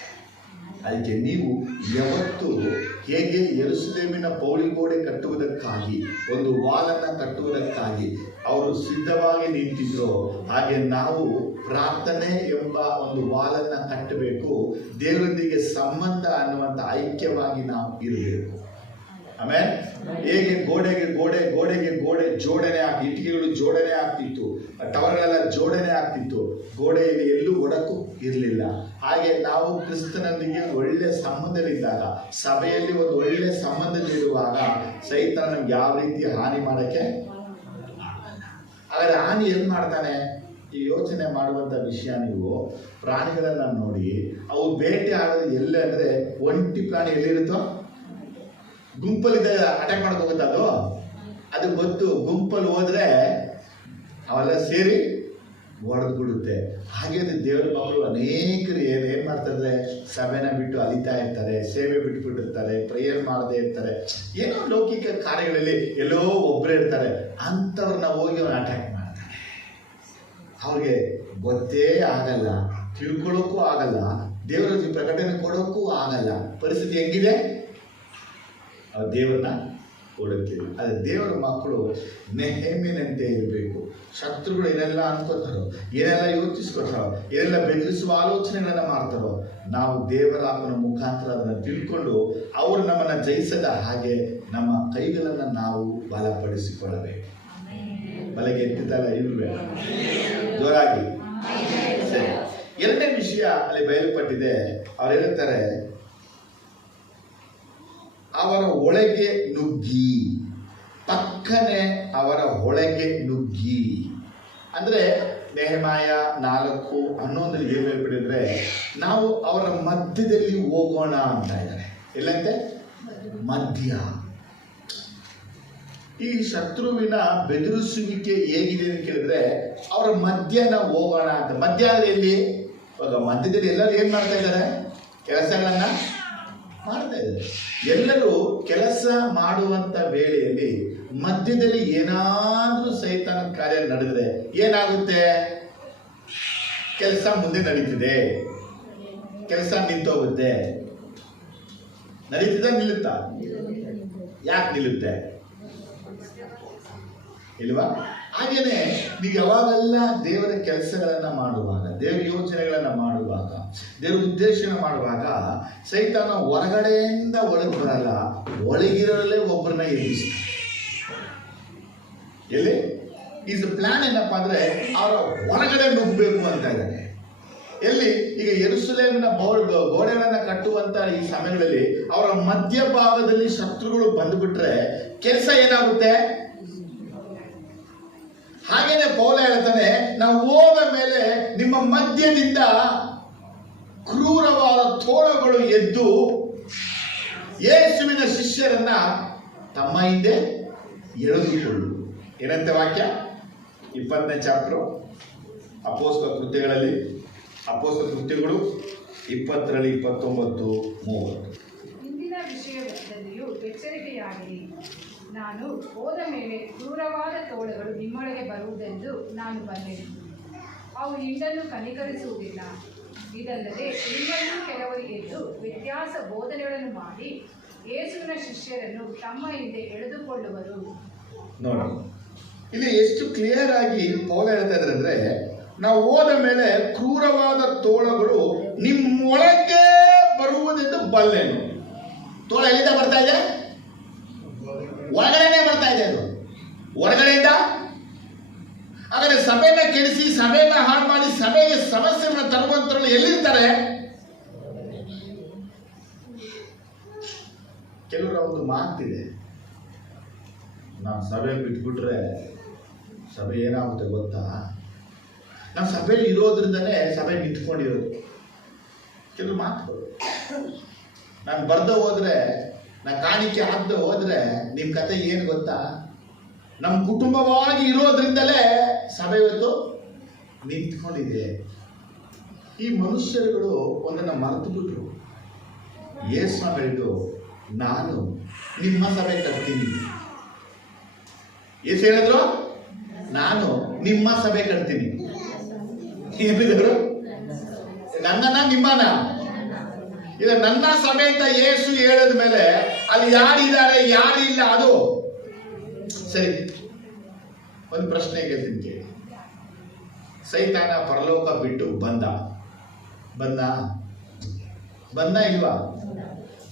ಅದಕ್ಕೆ ನೀವು ಯಾವತ್ತು ಹೇಗೆ ಯೆರೂಸಲೇಮಿನ ಪೌಳಿಗೋಡೆ ಕಟ್ಟುವುದಕ್ಕಾಗಿ, ಒಂದು ವಾಲನ್ನು ಕಟ್ಟುವುದಕ್ಕಾಗಿ ಅವರು ಸಿದ್ಧವಾಗಿ ನಿಂತಿದ್ರು, ಹಾಗೆ ನಾವು ಪ್ರಾರ್ಥನೆ ಎಂಬ ಒಂದು ವಾಲನ್ನು ಕಟ್ಟಬೇಕು. ದೇವರೊಂದಿಗೆ ಸಂಬಂಧ ಅನ್ನುವಂಥ ಐಕ್ಯವಾಗಿ ನಾವು ಇರಬೇಕು. ಆಮೇಲೆ ಹೇಗೆ ಗೋಡೆಗೆ ಜೋಡಣೆ ಆಗ್ತಿ, ಇಟ್ಟಿಗೆಗಳು ಜೋಡಣೆ ಆಗ್ತಿತ್ತು, ಟವರ್ಗಳೆಲ್ಲ ಜೋಡಣೆ ಆಗ್ತಿತ್ತು, ಗೋಡೆಯಲ್ಲಿ ಎಲ್ಲೂ ಒಡಕು ಇರಲಿಲ್ಲ. ಹಾಗೆ ನಾವು ಕ್ರಿಸ್ತನೊಂದಿಗೆ ಒಳ್ಳೆ ಸಂಬಂಧವಿದ್ದಾಗ, ಸಭೆಯಲ್ಲಿ ಒಂದು ಒಳ್ಳೆ ಸಂಬಂಧವಿರುವಾಗ ಸೈತಾನ ನಮ್ಗೆ ಯಾವ ರೀತಿ ಹಾನಿ ಮಾಡೋಕ್ಕೆ ಹಾಗಾದ್ರೆ ಹಾನಿ ಎಲ್ಲಿ ಮಾಡ್ತಾನೆ? ಈ ಯೋಚನೆ ಮಾಡುವಂಥ ವಿಷಯ, ನೀವು ಪ್ರಾಣಿಗಳನ್ನು ನೋಡಿ, ಅವು ಬೇಟೆ ಆಡೋದು ಎಲ್ಲೇ ಅಂದರೆ, ಒಂಟಿ ಪ್ರಾಣಿ ಎಲ್ಲಿರುತ್ತೋ ಗುಂಪಲ್ಲಿದ್ದಾಗ ಅಟ್ಯಾಕ್ ಮಾಡಕ್ಕೆ ಹೋಗುತ್ತೆ. ಅದು ಗೊತ್ತು, ಗುಂಪಲ್ಲಿ ಹೋದ್ರೆ ಅವೆಲ್ಲ ಸೇರಿ ಹೊಡೆದು ಬಿಡುತ್ತೆ. ಹಾಗೆ ದೇವರ ಮಕ್ಕಳು ಅನೇಕರು ಏನು ಮಾಡ್ತಾರೆ, ಸಭೆನ ಬಿಟ್ಟು ಅಲಿತಾ ಇರ್ತಾರೆ, ಸೇವೆ ಬಿಟ್ಬಿಟ್ಟಿರ್ತಾರೆ, ಪ್ರೇಯರ್ ಮಾಡದೇ ಇರ್ತಾರೆ, ಏನೋ ಲೌಕಿಕ ಕಾರ್ಯಗಳಲ್ಲಿ ಎಲ್ಲೋ ಒಬ್ಬರೇ ಇರ್ತಾರೆ. ಅಂಥವ್ರನ್ನ ಹೋಗಿ ಅವನು ಅಟ್ಯಾಕ್ ಮಾಡ್ತಾನೆ. ಅವ್ರಿಗೆ ಗೊತ್ತೇ ಆಗಲ್ಲ, ತಿಳ್ಕೊಳ್ಳೋಕ್ಕೂ ಆಗಲ್ಲ, ದೇವರ ಪ್ರಕಟಣೆ ಕೊಡೋಕ್ಕೂ ಆಗಲ್ಲ. ಪರಿಸ್ಥಿತಿ ಹೆಂಗಿದೆ? ಅವ್ರು ದೇವರನ್ನ ಕೊಡುತ್ತಿಲ್ಲ. ಅದೇ ದೇವರ ಮಕ್ಕಳು ನೆಹೆಮಿನಂತೆ ಇರಬೇಕು. ಶತ್ರುಗಳು ಏನೆಲ್ಲ ಅನ್ಕೋತಾರೋ, ಏನೆಲ್ಲ ಯೋಚಿಸ್ಕೋತಾರೋ, ಏನೆಲ್ಲ ಬೆದರಿಸುವ ಆಲೋಚನೆಗಳನ್ನು ಮಾಡ್ತಾರೋ, ನಾವು ದೇವರ ಆತ್ಮನ ಮುಖಾಂತರ ಅದನ್ನು ತಿಳ್ಕೊಂಡು ಅವರು ನಮ್ಮನ್ನು ಜಯಿಸದ ಹಾಗೆ ನಮ್ಮ ಕೈಗಳನ್ನು ನಾವು ಬಲಪಡಿಸಿಕೊಳ್ಳಬೇಕು. ಬಲಗೆ ಎತ್ತಿದ್ದಲ್ಲ ಇಲ್ವೇ? ಜೋರಾಗಿ. ಸರಿ. ಎರಡನೇ ವಿಷಯ ಅಲ್ಲಿ ಬಯಲುಪಟ್ಟಿದೆ. ಅವ್ರು ಹೇಳ್ತಾರೆ, ಅವರ ಒಳಗೆ ನುಗ್ಗಿ, ಪಕ್ಕನೆ ಅವರ ಒಳಗೆ ನುಗ್ಗಿ. ಅಂದರೆ ನೆಹೆಮಾಯ 4:11 ಏನು ಹೇಳ್ಬಿಟ್ಟಿದ್ರೆ, ನಾವು ಅವರ ಮಧ್ಯದಲ್ಲಿ ಹೋಗೋಣ ಅಂತ ಇದ್ದಾರೆ. ಎಲ್ಲಂತೆ? ಮಧ್ಯ. ಈ ಶತ್ರುವಿನ ಬೆದರಿಸುವಿಕೆ ಹೇಗಿದೆ ಅಂತ ಕೇಳಿದ್ರೆ, ಅವರ ಮಧ್ಯನ ಹೋಗೋಣ ಅಂತ. ಮಧ್ಯ ಆದರೆ ಎಲ್ಲಿ? ಇವಾಗ ಮಧ್ಯದಲ್ಲಿ ಎಲ್ಲರೂ ಏನು ಮಾಡ್ತಾ ಇದ್ದಾರೆ? ಕೆಲಸಗಳನ್ನ ಮಾಡ್ತಾ ಇದ್ದಾರೆ. ಎಲ್ಲರೂ ಕೆಲಸ ಮಾಡುವಂತ ವೇಳೆಯಲ್ಲಿ ಮಧ್ಯದಲ್ಲಿ ಏನಾದ್ರೂ ಸೈತಾನ ಕಾರ್ಯ ನಡೆದರೆ ಏನಾಗುತ್ತೆ? ಕೆಲಸ ಮುಂದೆ ನಡೀತಿದೆ, ಕೆಲಸ ನಿಂತೋಗುತ್ತೆ. ನಡೀತಿದ್ದ ನಿಲ್ಲುತ್ತಾ? ಯಾಕೆ ನಿಲ್ಲುತ್ತೆ? ಇಲ್ವಾ? ಹಾಗೇನೆ ನೀವು ಯಾವಾಗೆಲ್ಲ ದೇವರ ಕೆಲಸಗಳನ್ನು ಮಾಡುವಾಗ, ದೇವರ ಯೋಚನೆಗಳನ್ನು ಮಾಡುವಾಗ, ದೇವರ ಉದ್ದೇಶನ ಮಾಡುವಾಗ ಸೈತಾನ ಹೊರಗಡೆಯಿಂದ ಒಳಗೆ ಬರಲ್ಲ, ಒಳಗಿರಲೇ ಒಬ್ಬರನ್ನ ಎಬ್ಬಿಸ್ತಾನೆ. ಎಲ್ಲಿ ಈಸ್ ಪ್ಲಾನ್ ಏನಪ್ಪಾ ಅಂದ್ರೆ ಅವರ ಹೊರಗಡೆ ನುಗ್ಗಬೇಕು ಅಂತ ಇದ್ದಾನೆ. ಎಲ್ಲಿ ಈಗ ಯೆರೂಸಲೇಮಿನ ಗೋಡೆಗಳನ್ನ ಕಟ್ಟುವಂತ ಈ ಸಮಯಗಳಲ್ಲಿ ಅವರ ಮಧ್ಯಭಾಗದಲ್ಲಿ ಶತ್ರುಗಳು ಬಂದುಬಿಟ್ರೆ ಕೆಲಸ ಏನಾಗುತ್ತೆ? ಹಾಗೇನೆ ಪೌಲ ಹೇಳ್ತಾನೆ, ನಾವು ಹೋದ ಮೇಲೆ ನಿಮ್ಮ ಮಧ್ಯದಿಂದ ಕ್ರೂರವಾದ ತೋಳಗಳು ಎದ್ದು ಯೇಸುವಿನ ಶಿಷ್ಯರನ್ನ ತಮ್ಮ ಹಿಂದೆ ಎಳೆದುಕೊಳ್ಳು. ಏನಂತೆ ವಾಕ್ಯ? 20ನೇ ಚಾಪ್ಟರ್ ಅಪೊಸ್ತಲ ಕೃತ್ಯಗಳಲ್ಲಿ, ಅಪೊಸ್ತಲ ಕೃತ್ಯಗಳು 20ರಲ್ಲಿ 29, 30. ಇಂದಿನ ವಿಷಯದಲ್ಲಿಯೂ ಎಚ್ಚರಿಕೆಯಾಗಿರಿ. ನಾನು ಹೋದ ಮೇಲೆ ಕ್ರೂರವಾದ ತೋಳಗಳು ನಿಮ್ಮೊಳಗೆ ಬರುವುದೆಂದು ನಾನು ಬಲ್ಲೆನು. ಅವು ಹಿಂಡನ್ನು ಕನಿಕರಿಸುವುದಿಲ್ಲ. ಇದಲ್ಲದೆ ನಿಮ್ಮನ್ನು ಕೆಲವರು ಎದ್ದು ವ್ಯತ್ಯಾಸ ಬೋಧನೆಗಳನ್ನು ಮಾಡಿ ಯೇಸುವಿನ ಶಿಷ್ಯರನ್ನು ತಮ್ಮ ಹಿಂದೆ ಎಳೆದುಕೊಳ್ಳುವರು. ನೋಡಿ, ಇಲ್ಲಿ ಎಷ್ಟು ಕ್ಲಿಯರ್ ಆಗಿ ಪೌಲ ಹೇಳ್ತಾ ಇದ್ದಾರೆ ಅಂದ್ರೆ, ನಾವು ಹೋದ ಮೇಲೆ ಕ್ರೂರವಾದ ತೋಳಗಳು ನಿಮ್ಮೊಳಗೆ ಬರುವುದೆಂದು ಬಲ್ಲೆನು. ತೋಳ ಎಲ್ಲಿಂದ ಬರ್ತಾ ಇದೆ? ಒಳಗಡೆನೆ ಬರ್ತಾ ಇದೆ. ಅದು ಹೊರಗಡೆಯಿಂದ. ಹಾಗಾದ್ರೆ ಸಭೆನ ಕೆಡಿಸಿ, ಸಭೆನ ಹಾಳು ಮಾಡಿ, ಸಭೆಗೆ ಸಮಸ್ಯೆಗಳನ್ನ ತರುವಂತರಲ್ಲಿ ಎಲ್ಲಿರ್ತಾರೆ? ಕೆಲವರ ಒಂದು ಮಾತಿದೆ, ನಾವು ಸಭೆ ಬಿಟ್ಬಿಟ್ರೆ ಸಭೆ ಏನಾಗುತ್ತೆ ಗೊತ್ತಾ? ನಾವು ಸಭೆಯಲ್ಲಿ ಇರೋದ್ರಿಂದನೇ ಸಭೆ ನಿಂತ್ಕೊಂಡಿರೋದು. ಕೆಲವು ಮಾತುಗಳು. ನಾನು ಬರ್ದೆ ಹೋದ್ರೆ, ನಾನು ಕಾಣಿಕೆ ಹಾಕದೆ ಹೋದ್ರೆ ನಿಮ್ಮ ಕತೆ ಏನು ಗೊತ್ತಾ? ನಮ್ಮ ಕುಟುಂಬವಾಗಿ ಇರೋದ್ರಿಂದಲೇ ಸಭೆ ಇವತ್ತು ನಿಂತ್ಕೊಂಡಿದೆ. ಈ ಮನುಷ್ಯರುಗಳು ಒಂದನ್ನ ಮರೆತು ಬಿಟ್ರು. ಯೇಸು ಹೇಳಿದ್ದು, ನಾನು ನಿಮ್ಮ ಸಭೆ ಕಟ್ತೀನಿ. ಯೇಸು ಹೇಳಿದ್ರು, ನಾನು ನಿಮ್ಮ ಸಭೆ ಕಟ್ತೀನಿ. ಹೇಳಿದ್ರು, ನನ್ನನ್ನ ನಿಮ್ಮನ. ಈಗ ನನ್ನ ಸಭೆ ಅಂತ ಯೇಸು ಹೇಳಿದ ಮೇಲೆ ಅಲ್ಲಿ ಯಾರಿದ್ದಾರೆ ಯಾರಿಲ್ಲ ಅದು ಸರಿ. ಒಂದು ಪ್ರಶ್ನೆ ಕೇಳ್ತೀನಿ ಕೇಳಿ. ಸೈತಾನ ಪರಲೋಕ ಬಿಟ್ಟು ಬಂದ ಇಲ್ವಾ?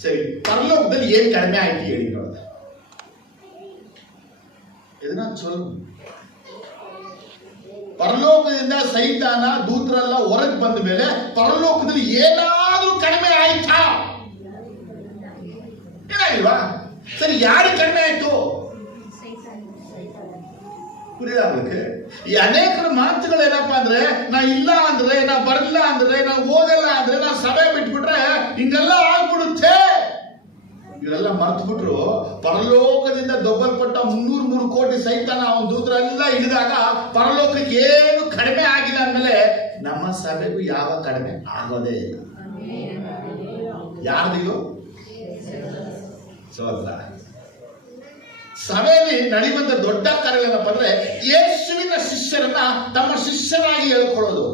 ಸರಿ, ಪರಲೋಕದಲ್ಲಿ ಏನ್ ಕಡಿಮೆ ಆಯ್ತು ಹೇಳಿ ನೋಡ. ಇದನ್ನ ಚೊಲ್ ಪರಲೋಕದಿಂದ ಸೈತಾನ ದೂತರೆಲ್ಲ ಹೊರಗೆ ಬಂದ ಮೇಲೆ ಪರಲೋಕದಲ್ಲಿ ಏನಾದ್ರೂ ಕಡಿಮೆ ಆಯ್ತಾ? ಏನಾಗಿಲ್ವಾ? ಸರಿ, ಯಾರು ಕಡಿಮೆ ಆಯ್ತು? ಈ ಅನೇಕರ ಮಾತುಗಳೇನಪ್ಪ ಅಂದ್ರೆ, ನಾ ಇಲ್ಲ ಅಂದ್ರೆ, ನಾ ಬರಲ್ಲ ಅಂದ್ರೆ, ನಾ ಹೋಗಲ್ಲ ಅಂದ್ರೆ, ನಾ ಸಭೆ ಬಿಟ್ಬಿಟ್ರೆ ಹಿಂಗೆಲ್ಲ ಆಗ್ಬಿಡುತ್ತೆ. ಇವರೆಲ್ಲ ಮರ್ತು ಬಿಟ್ರು. ಪರಲೋಕದಿಂದ ದೊಬ್ಬಲ್ಪಟ್ಟ 303 ಕೋಟಿ ಸೈತಾನ ಅವನ ದೂತರೆಲ್ಲ ಹಿಡಿದಾಗ ಪರಲೋಕಕ್ಕೆ ಏನು ಕಡಿಮೆ ಆಗಿಲ್ಲ ಅಂದ್ಮೇಲೆ ನಮ್ಮ ಸಭೆಗೂ ಯಾವ ಕಡಿಮೆ ಆಗೋದೇ ಇಲ್ಲ. ಯಾರ್ದಿಗೂ ಸೋದ್ರ ಸಭೆಯಲ್ಲಿ ನಡೆಯುವಂತ ದೊಡ್ಡ ಕಾರ್ಯಗಳೇನಪ್ಪ ಅಂದ್ರೆ, ಯೇಸುವಿನ ಶಿಷ್ಯರನ್ನ ತಮ್ಮ ಶಿಷ್ಯರಾಗಿ ಹೇಳ್ಕೊಳ್ಳೋದು.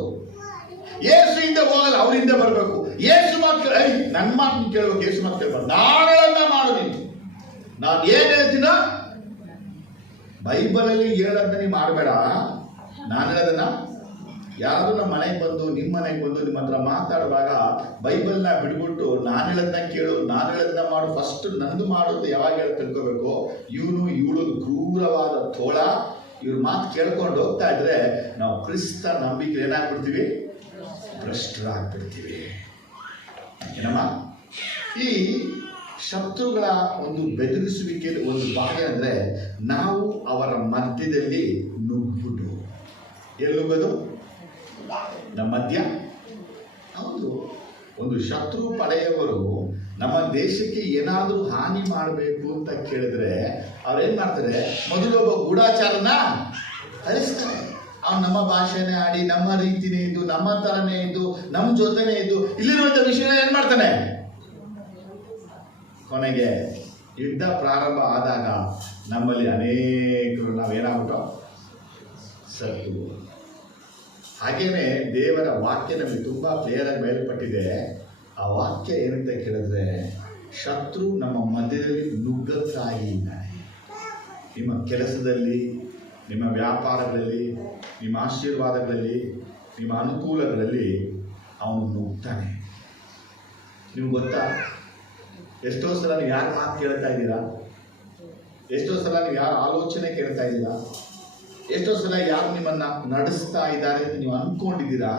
ಯೇಸು ಹಿಂದೆ ಹೋಗಲ್ಲ, ಅವ್ರ ಹಿಂದೆ ಬರಬೇಕು. ಯೇಸು ಮಾತು ನನ್ನ ಮಾತು ಕೇಳ್ಬೇಕು, ಯೇಸು ಮಾತು ಕೇಳ್ಬಾರ್ದು. ನಾಳೆಲ್ಲ ಮಾಡು ನೀನು. ನಾನು ಏನ್ ಹೇಳ್ತೀನೋ ಬೈಬಲಲ್ಲಿ ಹೇಳೋದನ್ನ ನೀವು ಮಾಡಬೇಡ. ನಾನು ಹೇಳೋದನ್ನ ಯಾರು ನಮ್ಮ ಮನೆಗೆ ಬಂದು, ನಿಮ್ಮ ಮನೆಗೆ ಬಂದು ನಿಮ್ಮ ಹತ್ರ ಮಾತಾಡುವಾಗ ಬೈಬಲ್ನ ಬಿಡ್ಬಿಟ್ಟು ನಾನು ಹೇಳೋದನ್ನ ಕೇಳು, ನಾನು ಹೇಳೋದನ್ನ ಮಾಡು, ಫಸ್ಟ್ ನಂದು ಮಾಡುತ್ತೆ ಯಾವಾಗ ಹೇಳಿ ತಿಳ್ಕೋಬೇಕು. ಇವಳು ಕ್ರೂರವಾದ ತೋಳ. ಇವ್ರ ಮಾತು ಕೇಳ್ಕೊಂಡು ಹೋಗ್ತಾ ಇದ್ರೆ ನಾವು ಕ್ರಿಸ್ತ ನಂಬಿಕೆ ಏನಾಗ್ಬಿಡ್ತೀವಿ? ಭ್ರಷ್ಟರಾಗ್ಬಿಡ್ತೀವಿ. ಏನಮ್ಮ? ಈ ಶತ್ರುಗಳ ಒಂದು ಬೆದರಿಸುವಿಕೆಯಲ್ಲಿ ಒಂದು ಭಾಗ ಅಂದ್ರೆ, ನಾವು ಅವರ ಮಧ್ಯದಲ್ಲಿ ನುಗ್ಗುದು. ಎಲ್ಲಿ ನುಗ್ಗೋದು? ನಮ್ಮ ಮಧ್ಯ. ಹೌದು, ಒಂದು ಶತ್ರು ಪಡೆಯವರು ನಮ್ಮ ದೇಶಕ್ಕೆ ಏನಾದರೂ ಹಾನಿ ಮಾಡಬೇಕು ಅಂತ ಕೇಳಿದ್ರೆ ಅವ್ರೇನ್ ಮಾಡ್ತಾರೆ? ಮೊದಲು ಒಬ್ಬ ಗೂಢಾಚಾರನ ಕಳಿಸ್ತಾರೆ. ಅವ್ನು ನಮ್ಮ ಭಾಷೆನೇ ಆಡಿ, ನಮ್ಮ ರೀತಿನೇ ಇದ್ದು, ನಮ್ಮ ತರನೇ ಇದ್ದು, ನಮ್ಮ ಜೊತೆನೇ ಇದ್ದು, ಇಲ್ಲಿರುವಂತ ವಿಷಯನ ಏನ್ ಮಾಡ್ತಾನೆ? ಕೊನೆಗೆ ಯುದ್ಧ ಪ್ರಾರಂಭ ಆದಾಗ ನಮ್ಮಲ್ಲಿ ಅನೇಕರು ನಾವೇನಾಗ್ಬಿಟ್ಟು ಸತ್ತು. ಹಾಗೇನೆ ದೇವರ ವಾಕ್ಯ ನಮಗೆ ತುಂಬಾ ಕ್ಲಿಯರ್ ಆಗಿ ಮೇಲ್ಪಟ್ಟಿದೆ. ಆ ವಾಕ್ಯ ಏನಂತ ಕೇಳಿದ್ರೆ, ಶತ್ರು ನಮ್ಮ ಮಧ್ಯದಲ್ಲಿ ನುಗ್ಗಕ್ಕಾಗಿ ಇದ್ದಾನೆ. ನಿಮ್ಮ ಕೆಲಸದಲ್ಲಿ, ನಿಮ್ಮ ವ್ಯಾಪಾರಗಳಲ್ಲಿ, ನಿಮ್ಮ ಆಶೀರ್ವಾದಗಳಲ್ಲಿ, ನಿಮ್ಮ ಅನುಕೂಲಗಳಲ್ಲಿ ಅವನು ನುಗ್ತಾನೆ. ನಿಮ್ಗೆ ಗೊತ್ತಾ? ಎಷ್ಟೋ ಸಲ ನೀವು ಯಾರ ಮಾತು ಕೇಳ್ತಾ ಇದ್ದೀರಾ? ಎಷ್ಟೋ ಸಲ ನೀವು ಯಾರ ಆಲೋಚನೆ ಕೇಳ್ತಾ ಇದ್ದೀರಾ? ಎಷ್ಟೋ ಸಲ ಯಾರು ನಿಮ್ಮನ್ನ ನಡೆಸ್ತಾ ಇದ್ದಾರೆ ಅಂತ ನೀವು ಅನ್ಕೊಂಡಿದ್ದೀರಾ?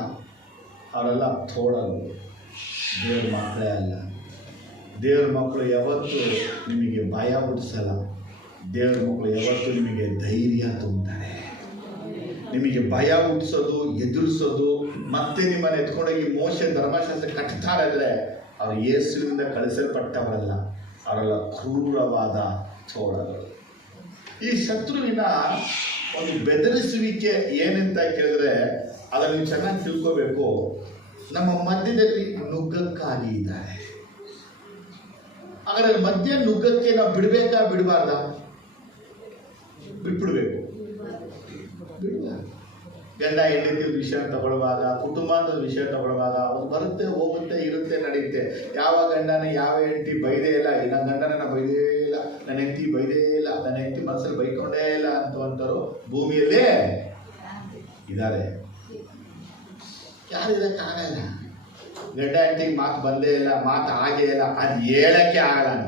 ಅವರೆಲ್ಲ ತೋಡಲು ದೇವ್ರ ಮಕ್ಕಳೇ ಅಲ್ಲ. ದೇವ್ರ ಮಕ್ಕಳು ಯಾವತ್ತೂ ನಿಮಗೆ ಭಯ ಹುಟ್ಟಿಸಲ್ಲ. ದೇವ್ರ ಮಕ್ಕಳು ಯಾವತ್ತೂ ನಿಮಗೆ ಧೈರ್ಯ ತುಂಬ್ತಾರೆ. ನಿಮಗೆ ಭಯ ಹುಟ್ಟಿಸೋದು, ಎದುರಿಸೋದು, ಮತ್ತೆ ನಿಮ್ಮನ್ನು ಎತ್ಕೊಂಡೋಗಿ ಮೋಶೆ ಧರ್ಮಶಾಸ್ತ್ರ ಕಟ್ತಾರೆ ಅಂದರೆ ಅವರು ಯೇಸುವಿನಿಂದ ಕಳಿಸಲ್ಪಟ್ಟವರಲ್ಲ, ಅವರೆಲ್ಲ ಕ್ರೂರವಾದ ತೋಳಗಳು. ಈ ಶತ್ರುವಿನ ಒಂದು ಬೆದರಿಸುವಿಕೆ ಏನಂತ ಕೇಳಿದ್ರೆ ಅದನ್ನು ನೀವು ಚೆನ್ನಾಗಿ ತಿಳ್ಕೋಬೇಕು. ನಮ್ಮ ಮಧ್ಯದಲ್ಲಿ ನುಗ್ಗಕ್ಕಾಗಿ ಇದ್ದಾರೆ. ಹಾಗಾದ್ರೆ ಮಧ್ಯ ನುಗ್ಗಕ್ಕೆ ನಾವು ಬಿಡಬೇಕಾ ಬಿಡಬಾರ್ದ? ಬಿಟ್ಬಿಡ್ಬೇಕು. ಬಿಡಬಾರ್ದು. ಗಂಡ ಹೆಂಡತಿ ವಿಷಯ ತಗೊಳ್ಳುವಾಗ, ಕುಟುಂಬದ ವಿಷಯ ತಗೊಳ್ಳುವಾಗ ಅವ್ರು ಬರುತ್ತೆ, ಹೋಗುತ್ತೆ, ಇರುತ್ತೆ, ನಡೆಯುತ್ತೆ. ಯಾವ ಗಂಡನ ಯಾವ ಹೆಂಡತಿ ಬೈದೇ ಇಲ್ಲ, ನನ್ನ ಗಂಡನ ಬೈದೇ ಇಲ್ಲ, ನನ್ನ ಹೆಂಡತಿ ಬೈದೇ ಇಲ್ಲ, ನನ್ನ ಹೆಂಡತಿ ಮನಸ್ಸಲ್ಲಿ ಬೈಕೊಂಡೇ ಇಲ್ಲ ಅಂತವಂತರು ಭೂಮಿಯಲ್ಲೇ ಇದ್ದಾರೆ. ಯಾರು ಇದಕ್ಕಾಗಲ್ಲ. ಗಂಡ ಹೆಂಡತಿಗೆ ಮಾತು ಬಂದೇ ಇಲ್ಲ, ಮಾತು ಆಗೇ ಇಲ್ಲ, ಅದು ಹೇಳಕ್ಕೆ ಆಗಲ್ಲ.